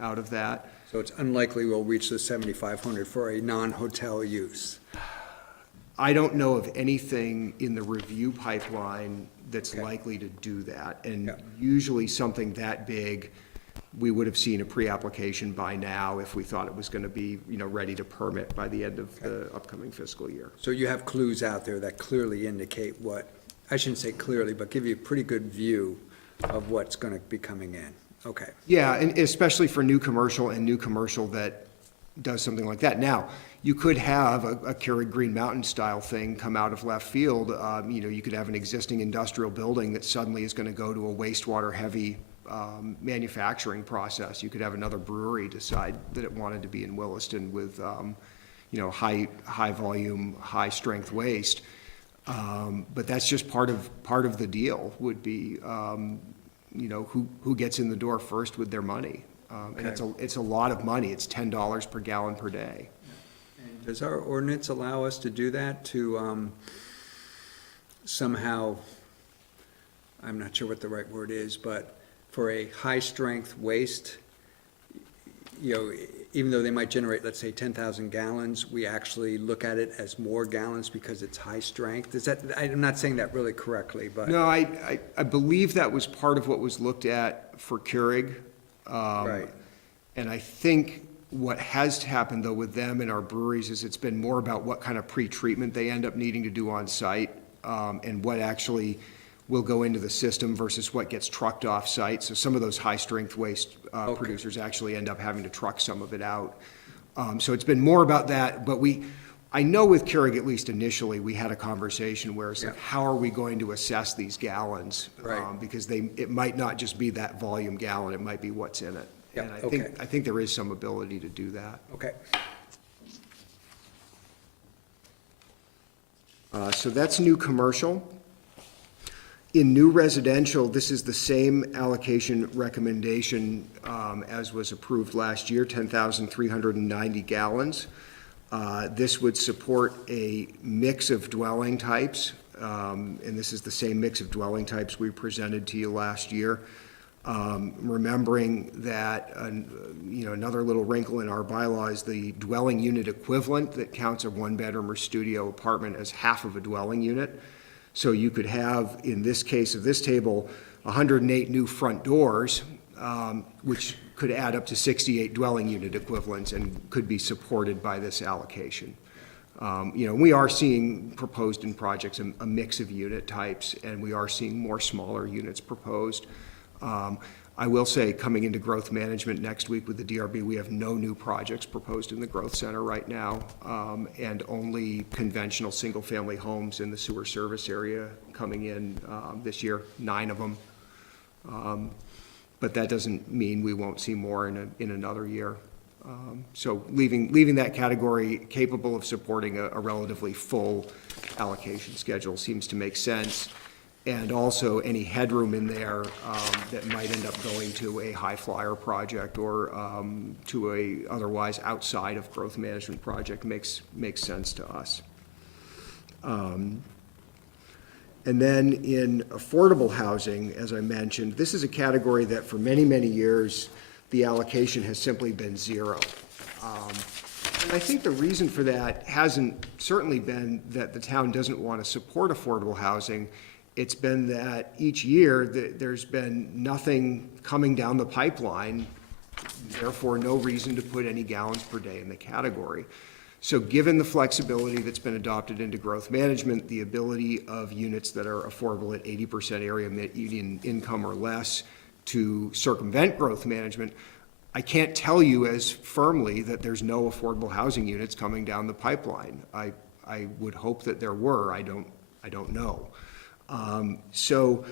out of that. So it's unlikely we'll reach the 7,500 for a non-hotel use. I don't know of anything in the review pipeline that's likely to do that. And usually something that big we would have seen a pre-application by now if we thought it was gonna be, ready to permit by the end of the upcoming fiscal year. So you have clues out there that clearly indicate what, I shouldn't say clearly, but give you a pretty good view of what's gonna be coming in. Okay. Yeah, and especially for new commercial and new commercial that does something like that. Now, you could have a Keurig Green Mountain style thing come out of left field. You could have an existing industrial building that suddenly is gonna go to a wastewater heavy manufacturing process. You could have another brewery decide that it wanted to be in Williston with, high volume, high strength waste. But that's just part of the deal would be, who gets in the door first with their money. And it's a lot of money. It's $10 per gallon per day. And does our ordinance allow us to do that, to somehow, I'm not sure what the right word is, but for a high-strength waste, even though they might generate, let's say, 10,000 gallons, we actually look at it as more gallons because it's high strength? Is that, I'm not saying that really correctly, but. No, I believe that was part of what was looked at for Keurig. Right. And I think what has happened, though, with them and our breweries is it's been more about what kind of pre-treatment they end up needing to do on site, and what actually will go into the system versus what gets trucked off site. So some of those high-strength waste producers actually end up having to truck some of it out. So it's been more about that, but I know with Keurig, at least initially, we had a conversation where it's like, how are we going to assess these gallons? Right. Because it might not just be that volume gallon, it might be what's in it. Yeah, And okay. I think there is some ability to do that. Okay. So that's new commercial. In new residential, this is the same allocation recommendation as was approved last year, 10,390 gallons. This would support a mix of dwelling types, and this is the same mix of dwelling types we presented to you last year. Remembering that, another little wrinkle in our bylaw is the dwelling unit equivalent that counts a one-bedroom or studio apartment as half of a dwelling unit. So you could have, in this case of this table, 108 new front doors, which could add up to 68 dwelling unit equivalents and could be supported by this allocation. We are seeing proposed in projects a mix of unit types, and we are seeing more smaller units proposed. I will say, coming into growth management next week with the DRB, we have no new projects proposed in the growth center right now, and only conventional single-family homes in the sewer service area coming in this year, 9 of them. But that doesn't mean we won't see more in another year. So leaving that category capable of supporting a relatively full allocation schedule seems to make sense. And also any headroom in there that might end up going to a high flyer project or to a otherwise outside of growth management project makes sense to us. And then in affordable housing, as I mentioned, this is a category that for many, many years, the allocation has simply been zero. And I think the reason for that hasn't certainly been that the town doesn't want to support affordable housing. It's been that each year there's been nothing coming down the pipeline, therefore no reason to put any gallons per day in the category. So given the flexibility that's been adopted into growth management, the ability of units that are affordable at 80% area median income or less to circumvent growth management, I can't tell you as firmly that there's no affordable housing units coming down the pipeline. I would hope that there were. I don't know. So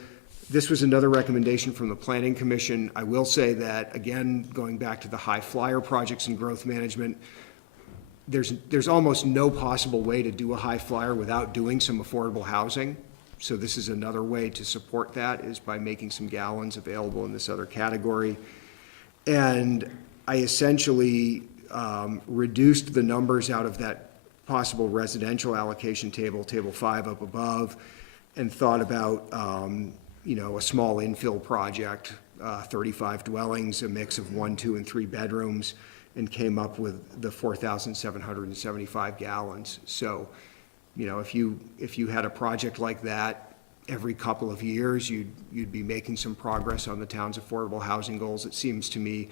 this was another recommendation from the Planning Commission. I will say that, again, going back to the high flyer projects in growth management, there's almost no possible way to do a high flyer without doing some affordable housing. So this is another way to support that, is by making some gallons available in this other category. And I essentially reduced the numbers out of that possible residential allocation table, table 5 up above, and thought about, a small infill project, 35 dwellings, a mix of 1, 2, and 3 bedrooms, and came up with the 4,775 gallons. So, if you had a project like that, every couple of years, you'd be making some progress on the town's affordable housing goals. It seems to me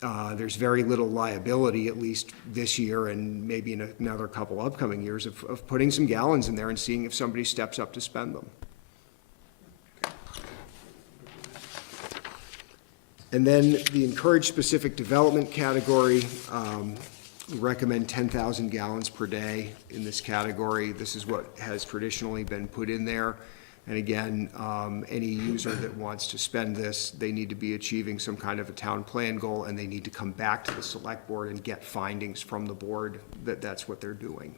there's very little liability, at least this year and maybe in another couple upcoming years, of putting some gallons in there and seeing if somebody steps up to spend them. And then the encourage specific development category, we recommend 10,000 gallons per day in this category. This is what has traditionally been put in there. And again, any user that wants to spend this, they need to be achieving some kind of a town plan goal, and they need to come back to the select board and get findings from the board that that's what they're doing.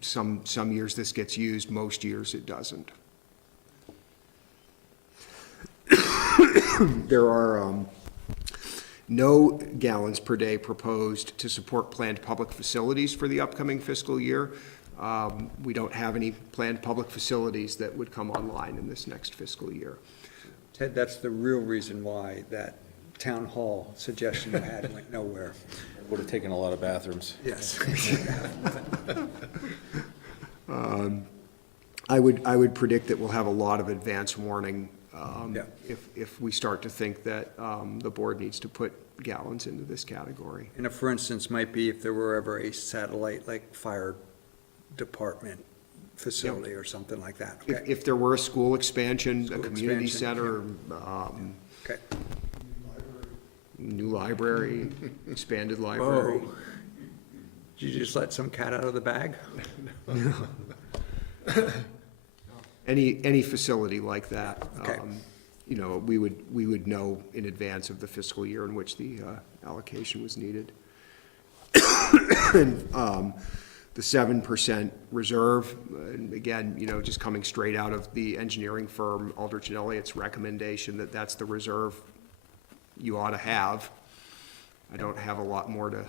Some years this gets used, most years it doesn't. There are no gallons per day proposed to support planned public facilities for the upcoming fiscal year. We don't have any planned public facilities that would come online in this next fiscal year. Ted, that's the real reason why that town hall suggestion you had went nowhere. Would have taken a lot of bathrooms. Yes. I would predict that we'll have a lot of advance warning Yeah. if we start to think that the board needs to put gallons into this category. And a for instance might be if there were ever a satellite, like fire department facility or something like that. Okay. If there were a school expansion, a School community expansion, center, Okay. new library, expanded library. Whoa. Did you just let some cat out of the bag? Any facility like that. Okay. You know, we would know in advance of the fiscal year in which the allocation was needed. And, the 7% reserve, and again, you know, just coming straight out of the engineering firm Aldrich and Elliott's recommendation that that's the reserve you ought to have. I don't have a lot more to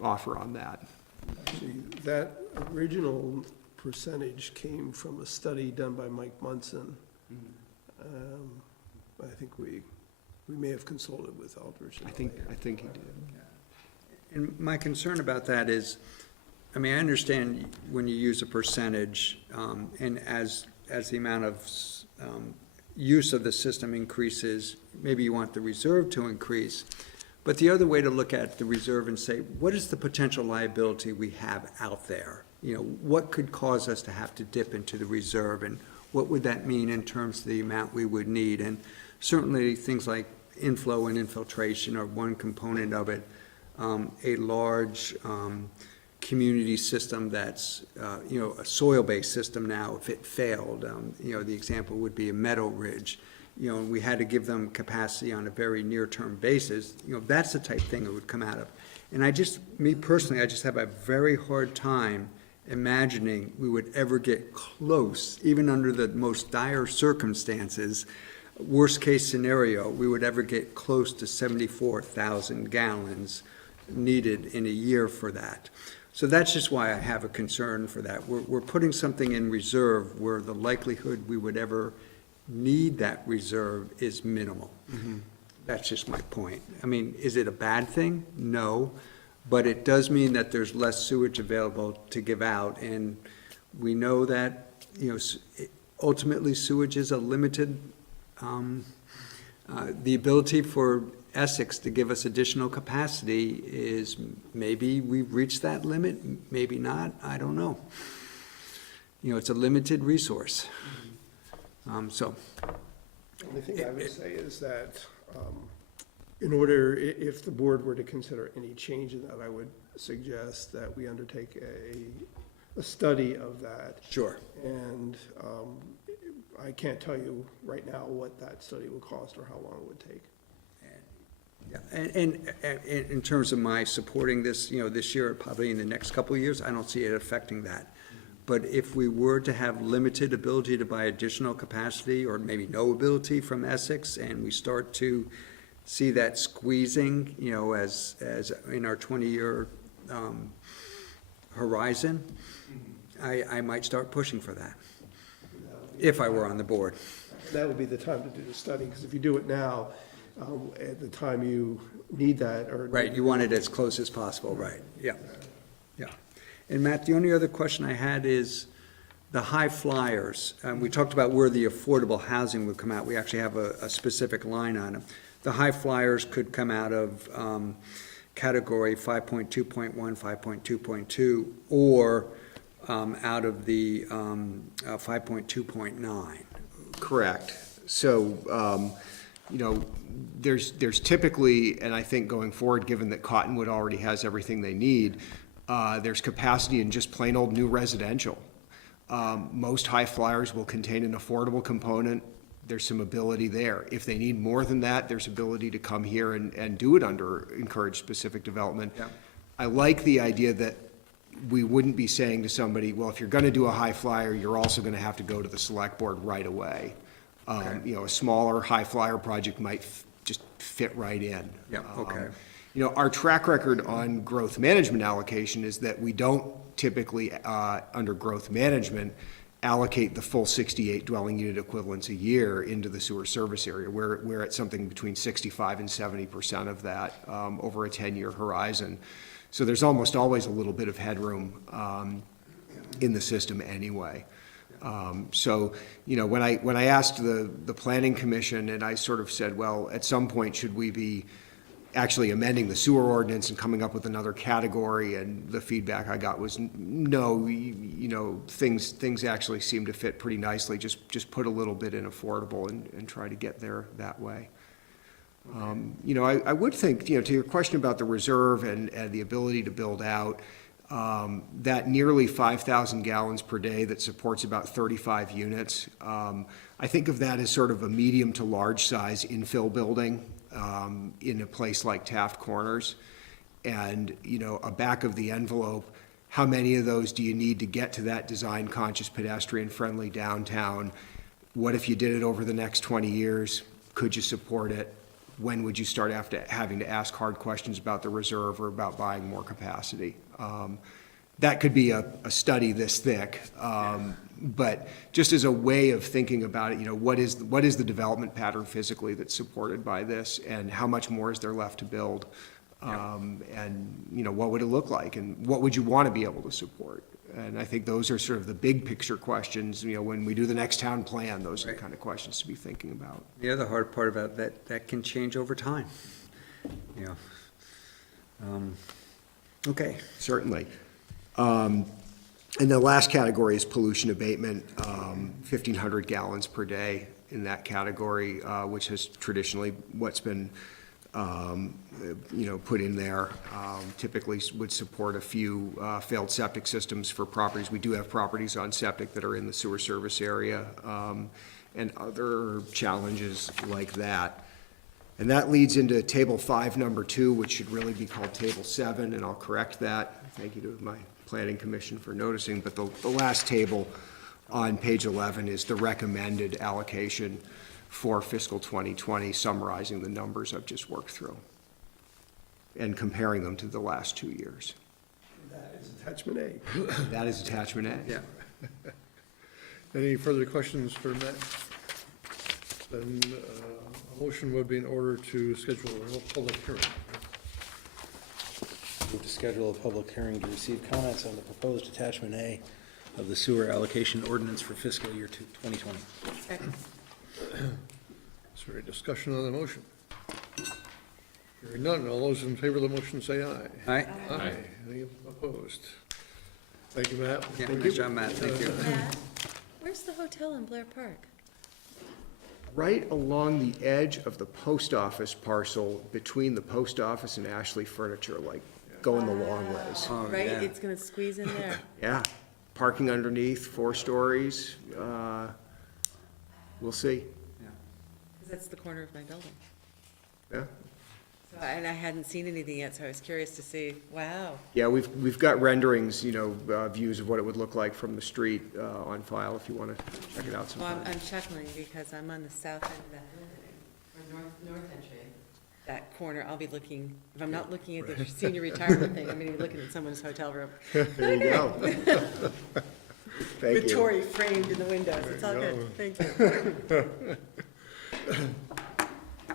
offer on that. Actually, that original percentage came from a study done by Mike Munson. I think we may have consulted with Aldrich and Elliott. I think he did. And my concern about that is, I mean, I understand when you use a percentage, and as the amount of use of the system increases, maybe you want the reserve to increase. But the other way to look at the reserve and say, what is the potential liability we have out there? You know, what could cause us to have to dip into the reserve, and what would that mean in terms of the amount we would need? And certainly things like inflow and infiltration are one component of it. A large community system that's, you know, a soil-based system now, if it failed, you know, the example would be a Meadow Ridge, you know, and we had to give them capacity on a very near-term basis, you know, that's the type thing it would come out of. And me personally, I just have a very hard time imagining we would ever get close, even under the most dire circumstances, worst-case scenario, we would ever get close to 74,000 gallons needed in a year for that. So that's just why I have a concern for that. We're putting something in reserve where the likelihood we would ever need that reserve is minimal. That's just my point. I mean, is it a bad thing? No, but it does mean that there's less sewage available to give out, and we know that, you know, ultimately sewage is a limited, the ability for Essex to give us additional capacity is, maybe we've reached that limit, maybe not, I don't know. You know, it's a limited resource. So. The only thing I would say is that, in order, if the board were to consider any change in that, I would suggest that we undertake a study of that. Sure. And I can't tell you right now what that study would cost or how long it would take. Yeah, and in terms of my supporting this, you know, this year, probably in the next couple of years, I don't see it affecting that. But if we were to have limited ability to buy additional capacity, or maybe no ability from Essex, and we start to see that squeezing, you know, as in our 20-year horizon, I might start pushing for that, if I were on the board. That would be the time to do the study, because if you do it now, at the time you need that, or. Right, you want it as close as possible, right, yeah, yeah. And Matt, the only other question I had is, the high flyers, we talked about where the affordable housing would come out. We actually have a specific line on them. The high flyers could come out of category 5.2.1, 5.2.2, or out of the 5.2.9. Correct. So, you know, there's typically, and I think going forward, given that Cottonwood already has everything they need, there's capacity in just plain old new residential. Most high flyers will contain an affordable component. There's some ability there. If they need more than that, there's ability to come here and do it under encouraged specific development. Yeah. I like the idea that we wouldn't be saying to somebody, well, if you're gonna do a high flyer, you're also gonna have to go to the select board right away. You know, a smaller high flyer project might just fit right in. Yeah, okay. You know, our track record on growth management allocation is that we don't typically, under growth management, allocate the full 68 dwelling unit equivalents a year into the sewer service area. We're at something between 65 and 70% of that over a 10-year horizon. So there's almost always a little bit of headroom in the system anyway. So, you know, when I asked the planning commission, and I sort of said, well, at some point, should we be actually amending the sewer ordinance and coming up with another category, and the feedback I got was, no, you know, things actually seem to fit pretty nicely. Just put a little bit in affordable and try to get there that way. You know, I would think, you know, to your question about the reserve and the ability to build out, that nearly 5,000 gallons per day that supports about 35 units, I think of that as sort of a medium to large size infill building in a place like Taft Corners. And, you know, a back of the envelope, how many of those do you need to get to that design conscious pedestrian friendly downtown? What if you did it over the next 20 years? Could you support it? When would you start having to ask hard questions about the reserve or about buying more capacity? That could be a study this thick, but just as a way of thinking about it, you know, what is the development pattern physically that's supported by this, and how much more is there left to build? And, you know, what would it look like, and what would you want to be able to support? And I think those are sort of the big picture questions, you know, when we do the next town plan, those are the kind of questions to be thinking about. The other hard part about that can change over time, you know. Okay. Certainly. And the last category is pollution abatement, 1,500 gallons per day in that category, which has traditionally what's been, you know, put in there. Typically would support a few failed septic systems for properties. We do have properties on septic that are in the sewer service area, and other challenges like that. And that leads into table 5, number 2, which should really be called table 7, and I'll correct that. Thank you to my planning commission for noticing, but the last table on page 11 is the recommended allocation for fiscal 2020, summarizing the numbers I've just worked through and comparing them to the last 2 years. That is attachment A. That is attachment A. Yeah. Any further questions for Matt? Then a motion would be in order to schedule a public hearing. Move to schedule a public hearing to receive comments on the proposed attachment A of the sewer allocation ordinance for fiscal year 2020. Second. Is there any discussion on the motion? Hearing none, all those in favor of the motion say aye. All right. Aye. Any opposed? Thank you, Matt. Yeah, nice job, Matt, thank you. Matt, where's the hotel in Blair Park? Right along the edge of the post office parcel between the post office and Ashley Furniture, like going the long ways. Oh, Right, yeah. it's gonna squeeze in there. Yeah, parking underneath, 4 stories. We'll see. 'Cause that's the corner of my building. Yeah. So, and I hadn't seen anything yet, so I was curious to see, wow. Yeah, we've got renderings, you know, views of what it would look like from the street on file if you want to check it out Well, sometime. I'm chuckling because I'm on the south end of that building, or north entry. That corner, I'll be looking, if I'm not looking at the senior retirement thing, I'm gonna be looking at someone's hotel room. There you go. Thank With you. Tori framed in the windows, it's all good, thank you.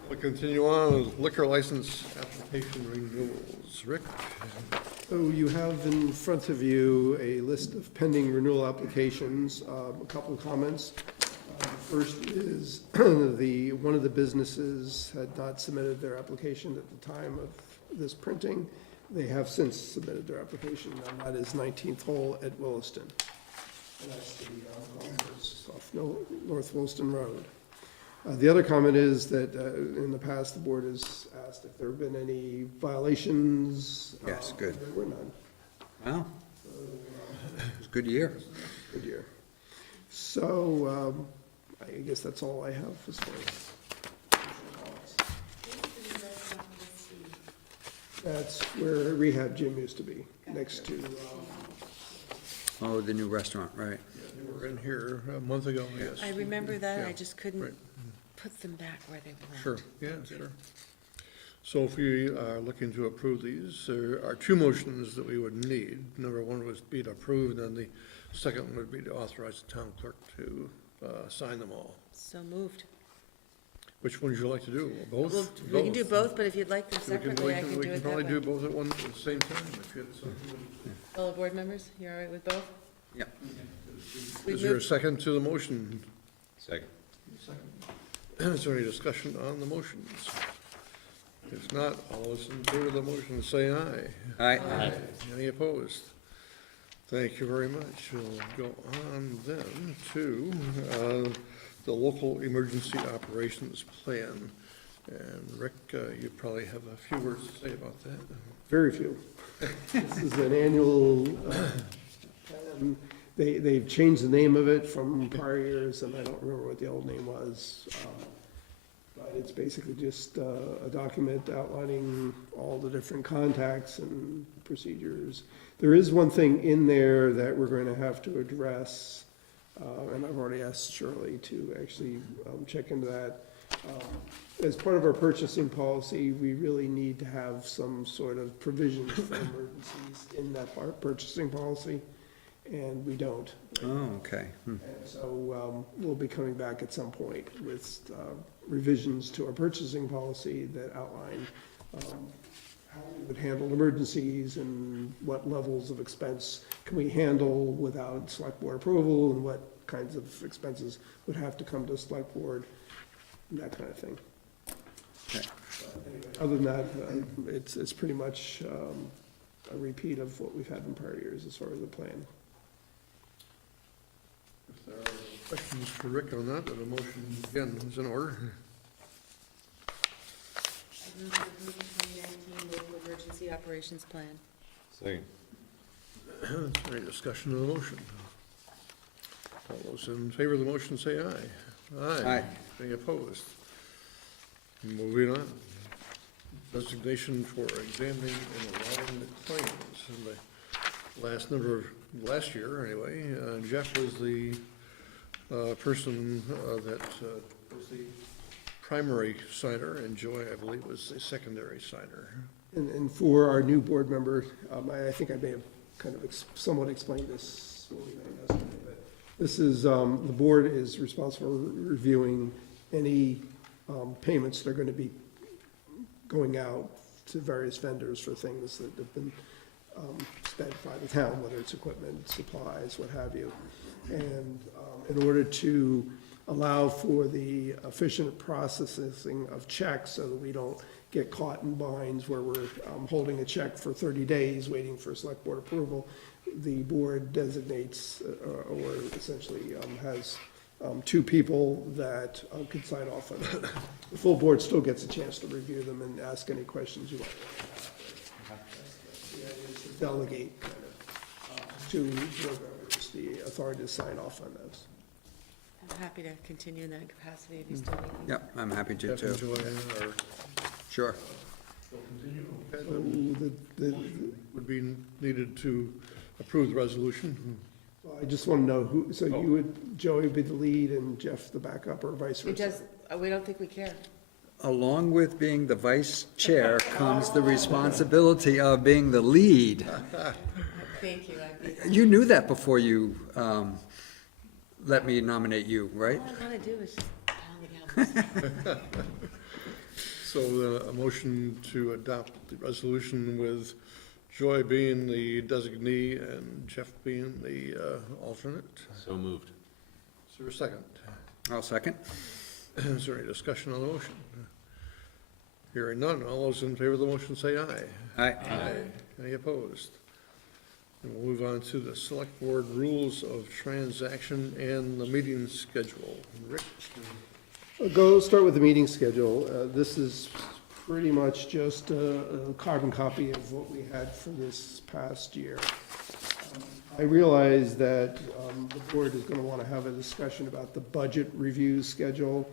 We'll continue on with liquor license application. application renewals. Rick? So you have in front of you a list of pending renewal applications, a couple of comments. First is one of the businesses had not submitted their application at the time of this printing. They have since submitted their application, and that is 19th Hole at Williston. And that's the golf course off North Williston Road. The other comment is that in the past, the board has asked if there have been any violations. Yes, good. There were none. Wow, it was a good year. Good year. So, I guess that's all I have as far as. That's where Rehab Gym used to be, next to, Oh, the new restaurant, right. They were in here a month ago, yes. I remember that, I Yeah, just couldn't right. put them back where they belong. Sure, yeah, sure. So if we are looking to approve these, there are two motions that we would need. Number one would be to approve, and then the second one would be to authorize the town clerk to sign them all. So moved. Which one would you like to do? Both? Well, we can do both, but if you'd like them So we can- separately, I we can do can it probably that do way. both at one, at the same time, if you had something. Fellow board members, you all right with both? Yep. Is there a second to the motion? Second. Is there any discussion on the motions? If not, all those in favor of the motion say aye. Aye. Any opposed? Thank you very much. We'll go on then to the local emergency operations plan. And Rick, you probably have a few words to say about that. very few. This is an annual, plan. They've changed the name of it from prior years, and I don't remember what the old name was. But it's basically just a document outlining all the different contacts and procedures. There is one thing in there that we're going to have to address, and I've already asked Shirley to actually check into that. As part of our purchasing policy, we really need to have some sort of provisions for emergencies in that purchasing policy, and we don't. Oh, okay. And so we'll be coming back at some point with revisions to our purchasing policy that outline how we would handle emergencies and what levels of expense can we handle without select board approval, and what kinds of expenses would have to come to select board, and that kind of thing. Okay. Other than that, it's pretty much a repeat of what we've had in prior years as far as the plan. If there are questions for Rick on that, then the motion again is in order. I move to approve the 2019 local emergency operations plan. Second. Is there any discussion on the motion? All those in favor of the motion say aye. Aye. Any opposed? Moving on. Designation for examining and allowing the claims. And last year anyway, Jeff was the person that was the primary signer, and Joy, I believe, was the secondary signer. And for our new board member, I think I may have kind of somewhat explained this when we met yesterday, but this is, the board is responsible for reviewing any payments that are going to be going out to various vendors for things that have been spent by the town, whether it's equipment, supplies, what have you. And in order to allow for the efficient processing of checks so that we don't get caught in binds where we're holding a check for 30 days waiting for select board approval, the board designates or essentially has two people that could sign off on it. The full board still gets a chance to review them and ask any questions you might want to ask. Delegate kind of to board members the authority to sign off on those. I'm happy to continue in that capacity if you still need me. Yep, I'm happy to Jeff and too. Joy are Sure. will continue. Okay, So then the, would be needed to approve the resolution. well, I just want to know who, so you would, Joey would be the lead and Jeff the backup, or vice It versa? does, we don't think we care. Along with being the vice chair comes the responsibility of being the lead. Thank you. You knew that before you let me nominate you, right? All I want to do is just pound the gavel. So a motion to adopt the resolution with Joy being the designee and Jeff being the alternate. So moved. Is there a second? I'll second. Is there any discussion on the motion? Hearing none, all those in favor of the motion say aye. Aye. Any opposed? And we'll move on to the select board rules of transaction and the meeting schedule. Rick? I'll start with the meeting schedule. This is pretty much just a carbon copy of what we had for this past year. I realize that the board is going to want to have a discussion about the budget review schedule.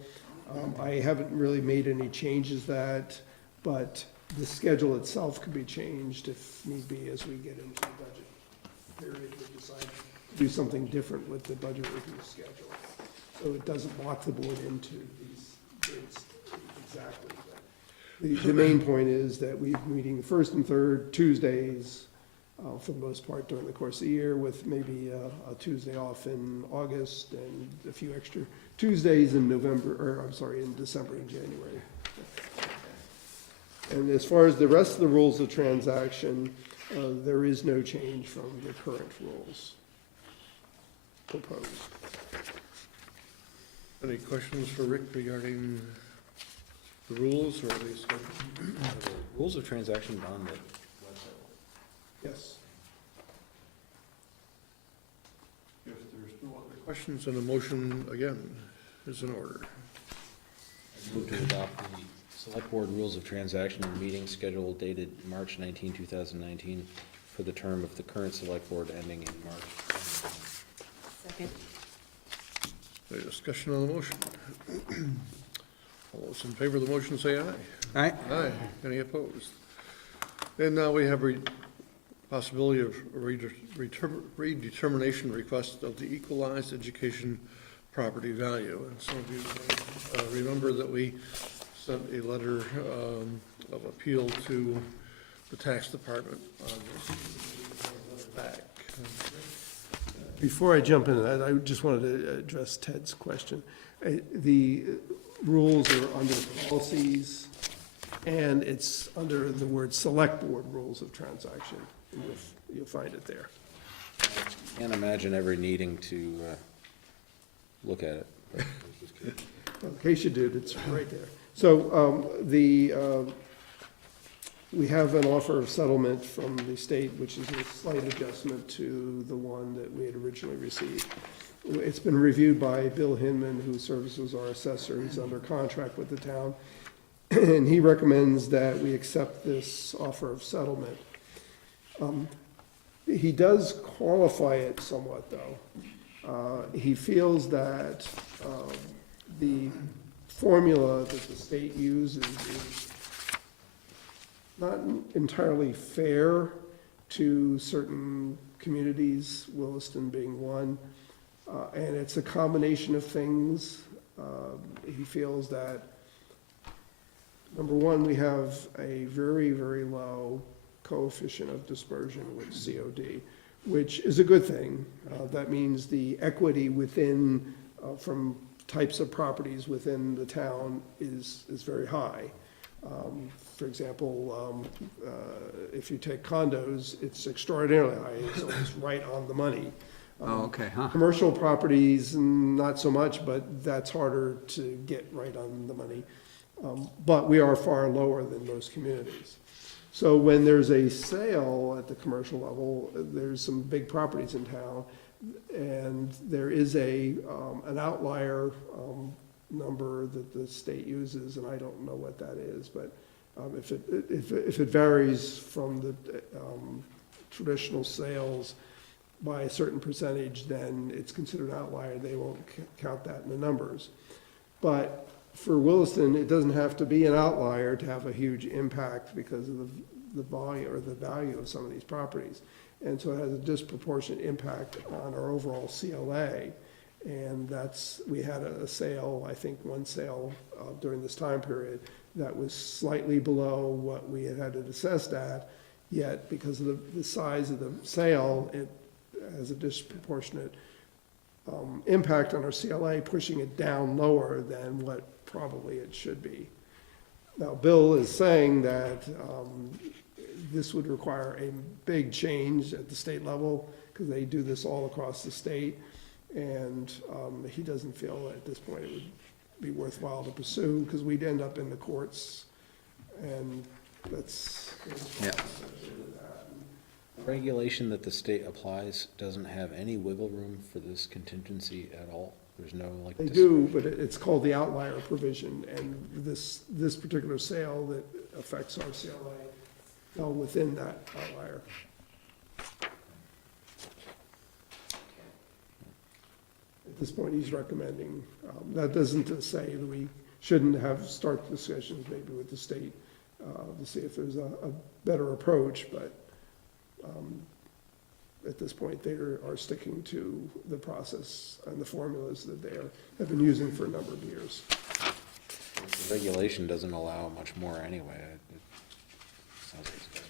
I haven't really made any changes that, but the schedule itself could be changed if need be as we get into the budget period. We decide to do something different with the budget review schedule. So it doesn't lock the board into these dates exactly. But the main point is that we're meeting the first and third Tuesdays for the most part during the course of the year, with maybe a Tuesday off in August and a few extra Tuesdays in November, or I'm sorry, in December and January. And as far as the rest of the rules of transaction, there is no change from the current rules proposed. Any questions for Rick regarding the rules or the schedule? Rules of transaction on the website. Yes. If there's no other questions, then a motion, again, is in order. I move to adopt the select board rules of transaction and meeting schedule dated March 19, 2019, for the term of the current select board ending in March. Second. Any discussion on the motion? All those in favor of the motion say aye. Aye. Aye. Any opposed? And now we have possibility of redetermination request of the equalized education property value. And some of you remember that we sent a letter of appeal to the tax department on this. Back. Before I jump into that, I just wanted to address Ted's question. The rules are under policies, and it's under the word select board rules of transaction. You'll find it there. Can't imagine ever needing to look at it. But In case you did, it's right there. So we have an offer of settlement from the state, which is a slight adjustment to the one that we had originally received. It's been reviewed by Bill Hinman, who serves as our assessor. He's under contract with the town. And he recommends that we accept this offer of settlement. He does qualify it somewhat, though. He feels that the formula that the state uses is not entirely fair to certain communities, Williston being one, and it's a combination of things. He feels that, number one, we have a very, very low coefficient of dispersion with COD, which is a good thing. That means the equity within, from types of properties within the town is very high. For example, if you take condos, it's extraordinarily high. It's almost right on the money. Oh, okay, huh? Commercial properties, not so much, but that's harder to get right on the money. But we are far lower than most communities. So when there's a sale at the commercial level, there's some big properties in town, and there is an outlier number that the state uses, and I don't know what that is, but if it varies from the traditional sales by a certain percentage, then it's considered an outlier. They won't count that in the numbers. But for Williston, it doesn't have to be an outlier to have a huge impact because of the volume or the value of some of these properties. And so it has a disproportionate impact on our overall CLA. And we had a sale, I think one sale during this time period that was slightly below what we had it assessed at, yet because of the size of the sale, it has a disproportionate impact on our CLA, pushing it down lower than what probably it should be. Now, Bill is saying that this would require a big change at the state level, because they do this all across the state, and he doesn't feel at this point it would be worthwhile to pursue, because we'd end up in the courts, and that's. Yeah. Regulation that the state applies doesn't have any wiggle room for this contingency at all? There's no like. They do, but it's called the outlier provision, and this particular sale that affects our CLA fell within that outlier. At this point, he's recommending, that doesn't to say that we shouldn't start discussions maybe with the state to see if there's a better approach, but at this point, they are sticking to the process and the formulas that they have been using for a number of years. The regulation doesn't allow much more anyway. It sounds like it's best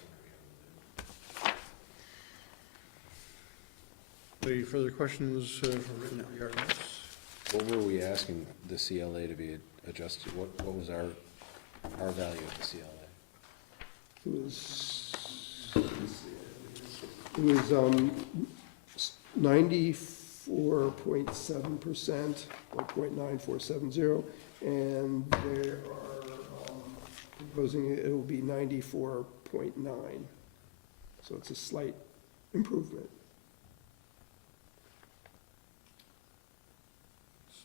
Any further questions regarding this? What were we asking the CLA to be adjusted? What was our value of the CLA? It was 94.7%, or 0.9470, and they are proposing it will be 94.9. So it's a slight improvement.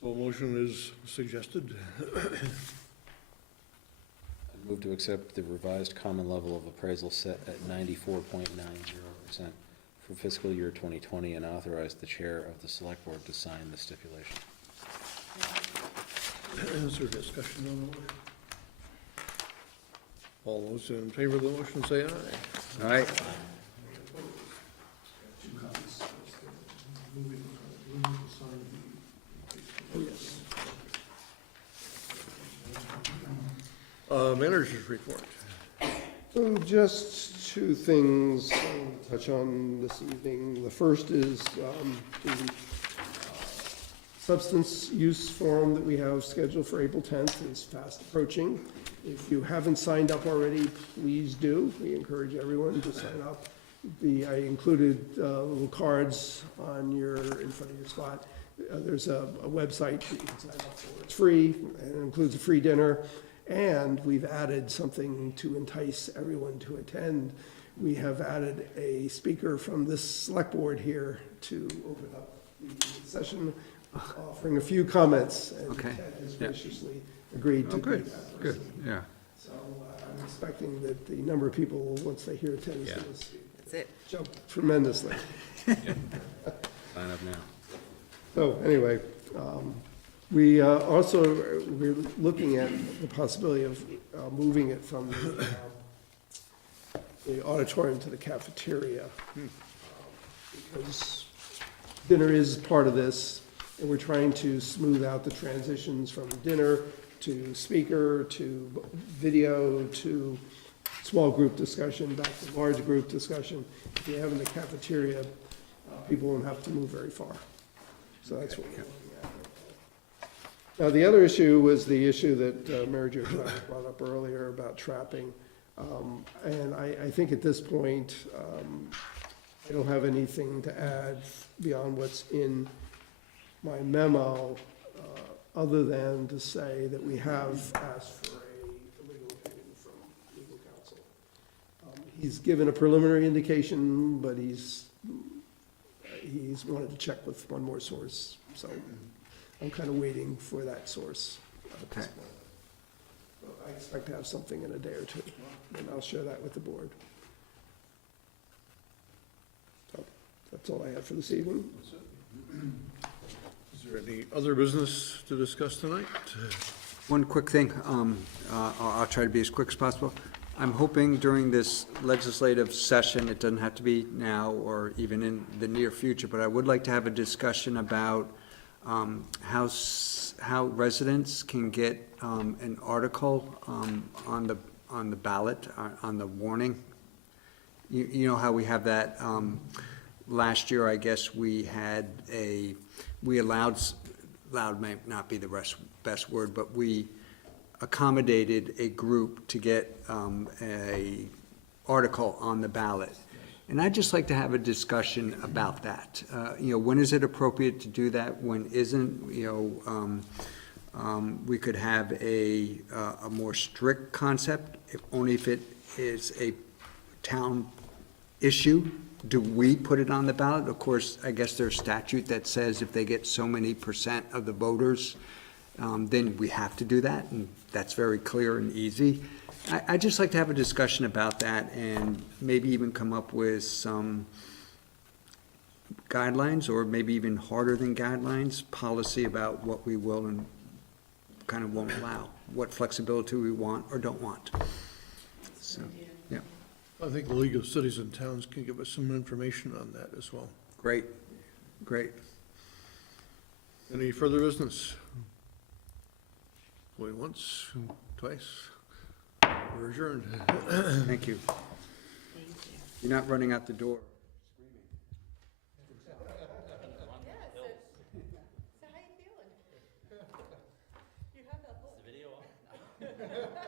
So a motion is suggested. I move to accept the revised common level of appraisal set at 94.90% for fiscal year 2020 and authorize the chair of the select board to sign the stipulation. Is there discussion on the motion? All those in favor of the motion say aye. All right. Manager's report. So just two things I'll touch on this evening. The first is the substance use forum that we have scheduled for April 10th is fast approaching. If you haven't signed up already, please do. We encourage everyone to sign up. I included little cards in front of your spot. There's a website that you can sign up for. It's free, and it includes a free dinner. And we've added something to entice everyone to attend. We have added a speaker from this select board here to open up the session, offering a few comments. And Okay. Ted has graciously agreed to Oh, do good, that. good, yeah. So I'm expecting that the number of people, once they hear Ted, is Yeah. going to That's it. jump tremendously. Sign up now. So anyway, we're looking at the possibility of moving it from the auditorium to the cafeteria. Because dinner is part of this, and we're trying to smooth out the transitions from dinner to speaker, to video, to small group discussion, back to large group discussion. If you have in the cafeteria, people won't have to move very far. So that's what we're looking at. Now, the other issue was the issue that Mary Jo brought up earlier about trapping. And I think at this point, I don't have anything to add beyond what's in my memo, other than to say that we have asked for a legal opinion from legal counsel. He's given a preliminary indication, but he's wanted to check with one more source, so I'm kind of waiting for that source at this Okay. point. But I expect to have something in a day or two, and I'll share that with the board. So that's all I have for this evening. Is there any other business to discuss tonight? One quick thing, I'll try to be as quick as possible. I'm hoping during this legislative session, it doesn't have to be now or even in the near future, but I would like to have a discussion about how residents can get an article on the ballot, on the warning. You know how we have that, last year, I guess, we allowed may not be the best word, but we accommodated a group to get a article on the ballot. And I'd just like to have a discussion about that. When is it appropriate to do that, when isn't? We could have a more strict concept, only if it is a town issue. Do we put it on the ballot? Of course, I guess there's statute that says if they get so many % of the voters, then we have to do that, and that's very clear and easy. I'd just like to have a discussion about that and maybe even come up with some guidelines, or maybe even harder than guidelines, policy about what we will and kind of won't allow, what flexibility we want or don't want. So, yeah, I think the League of Cities and Towns can give us some information on that as well. great, great. Any further business? Going once, twice. We're adjourned. Thank you. You're not running out the door. So how you feeling? You have that look. Is the video on?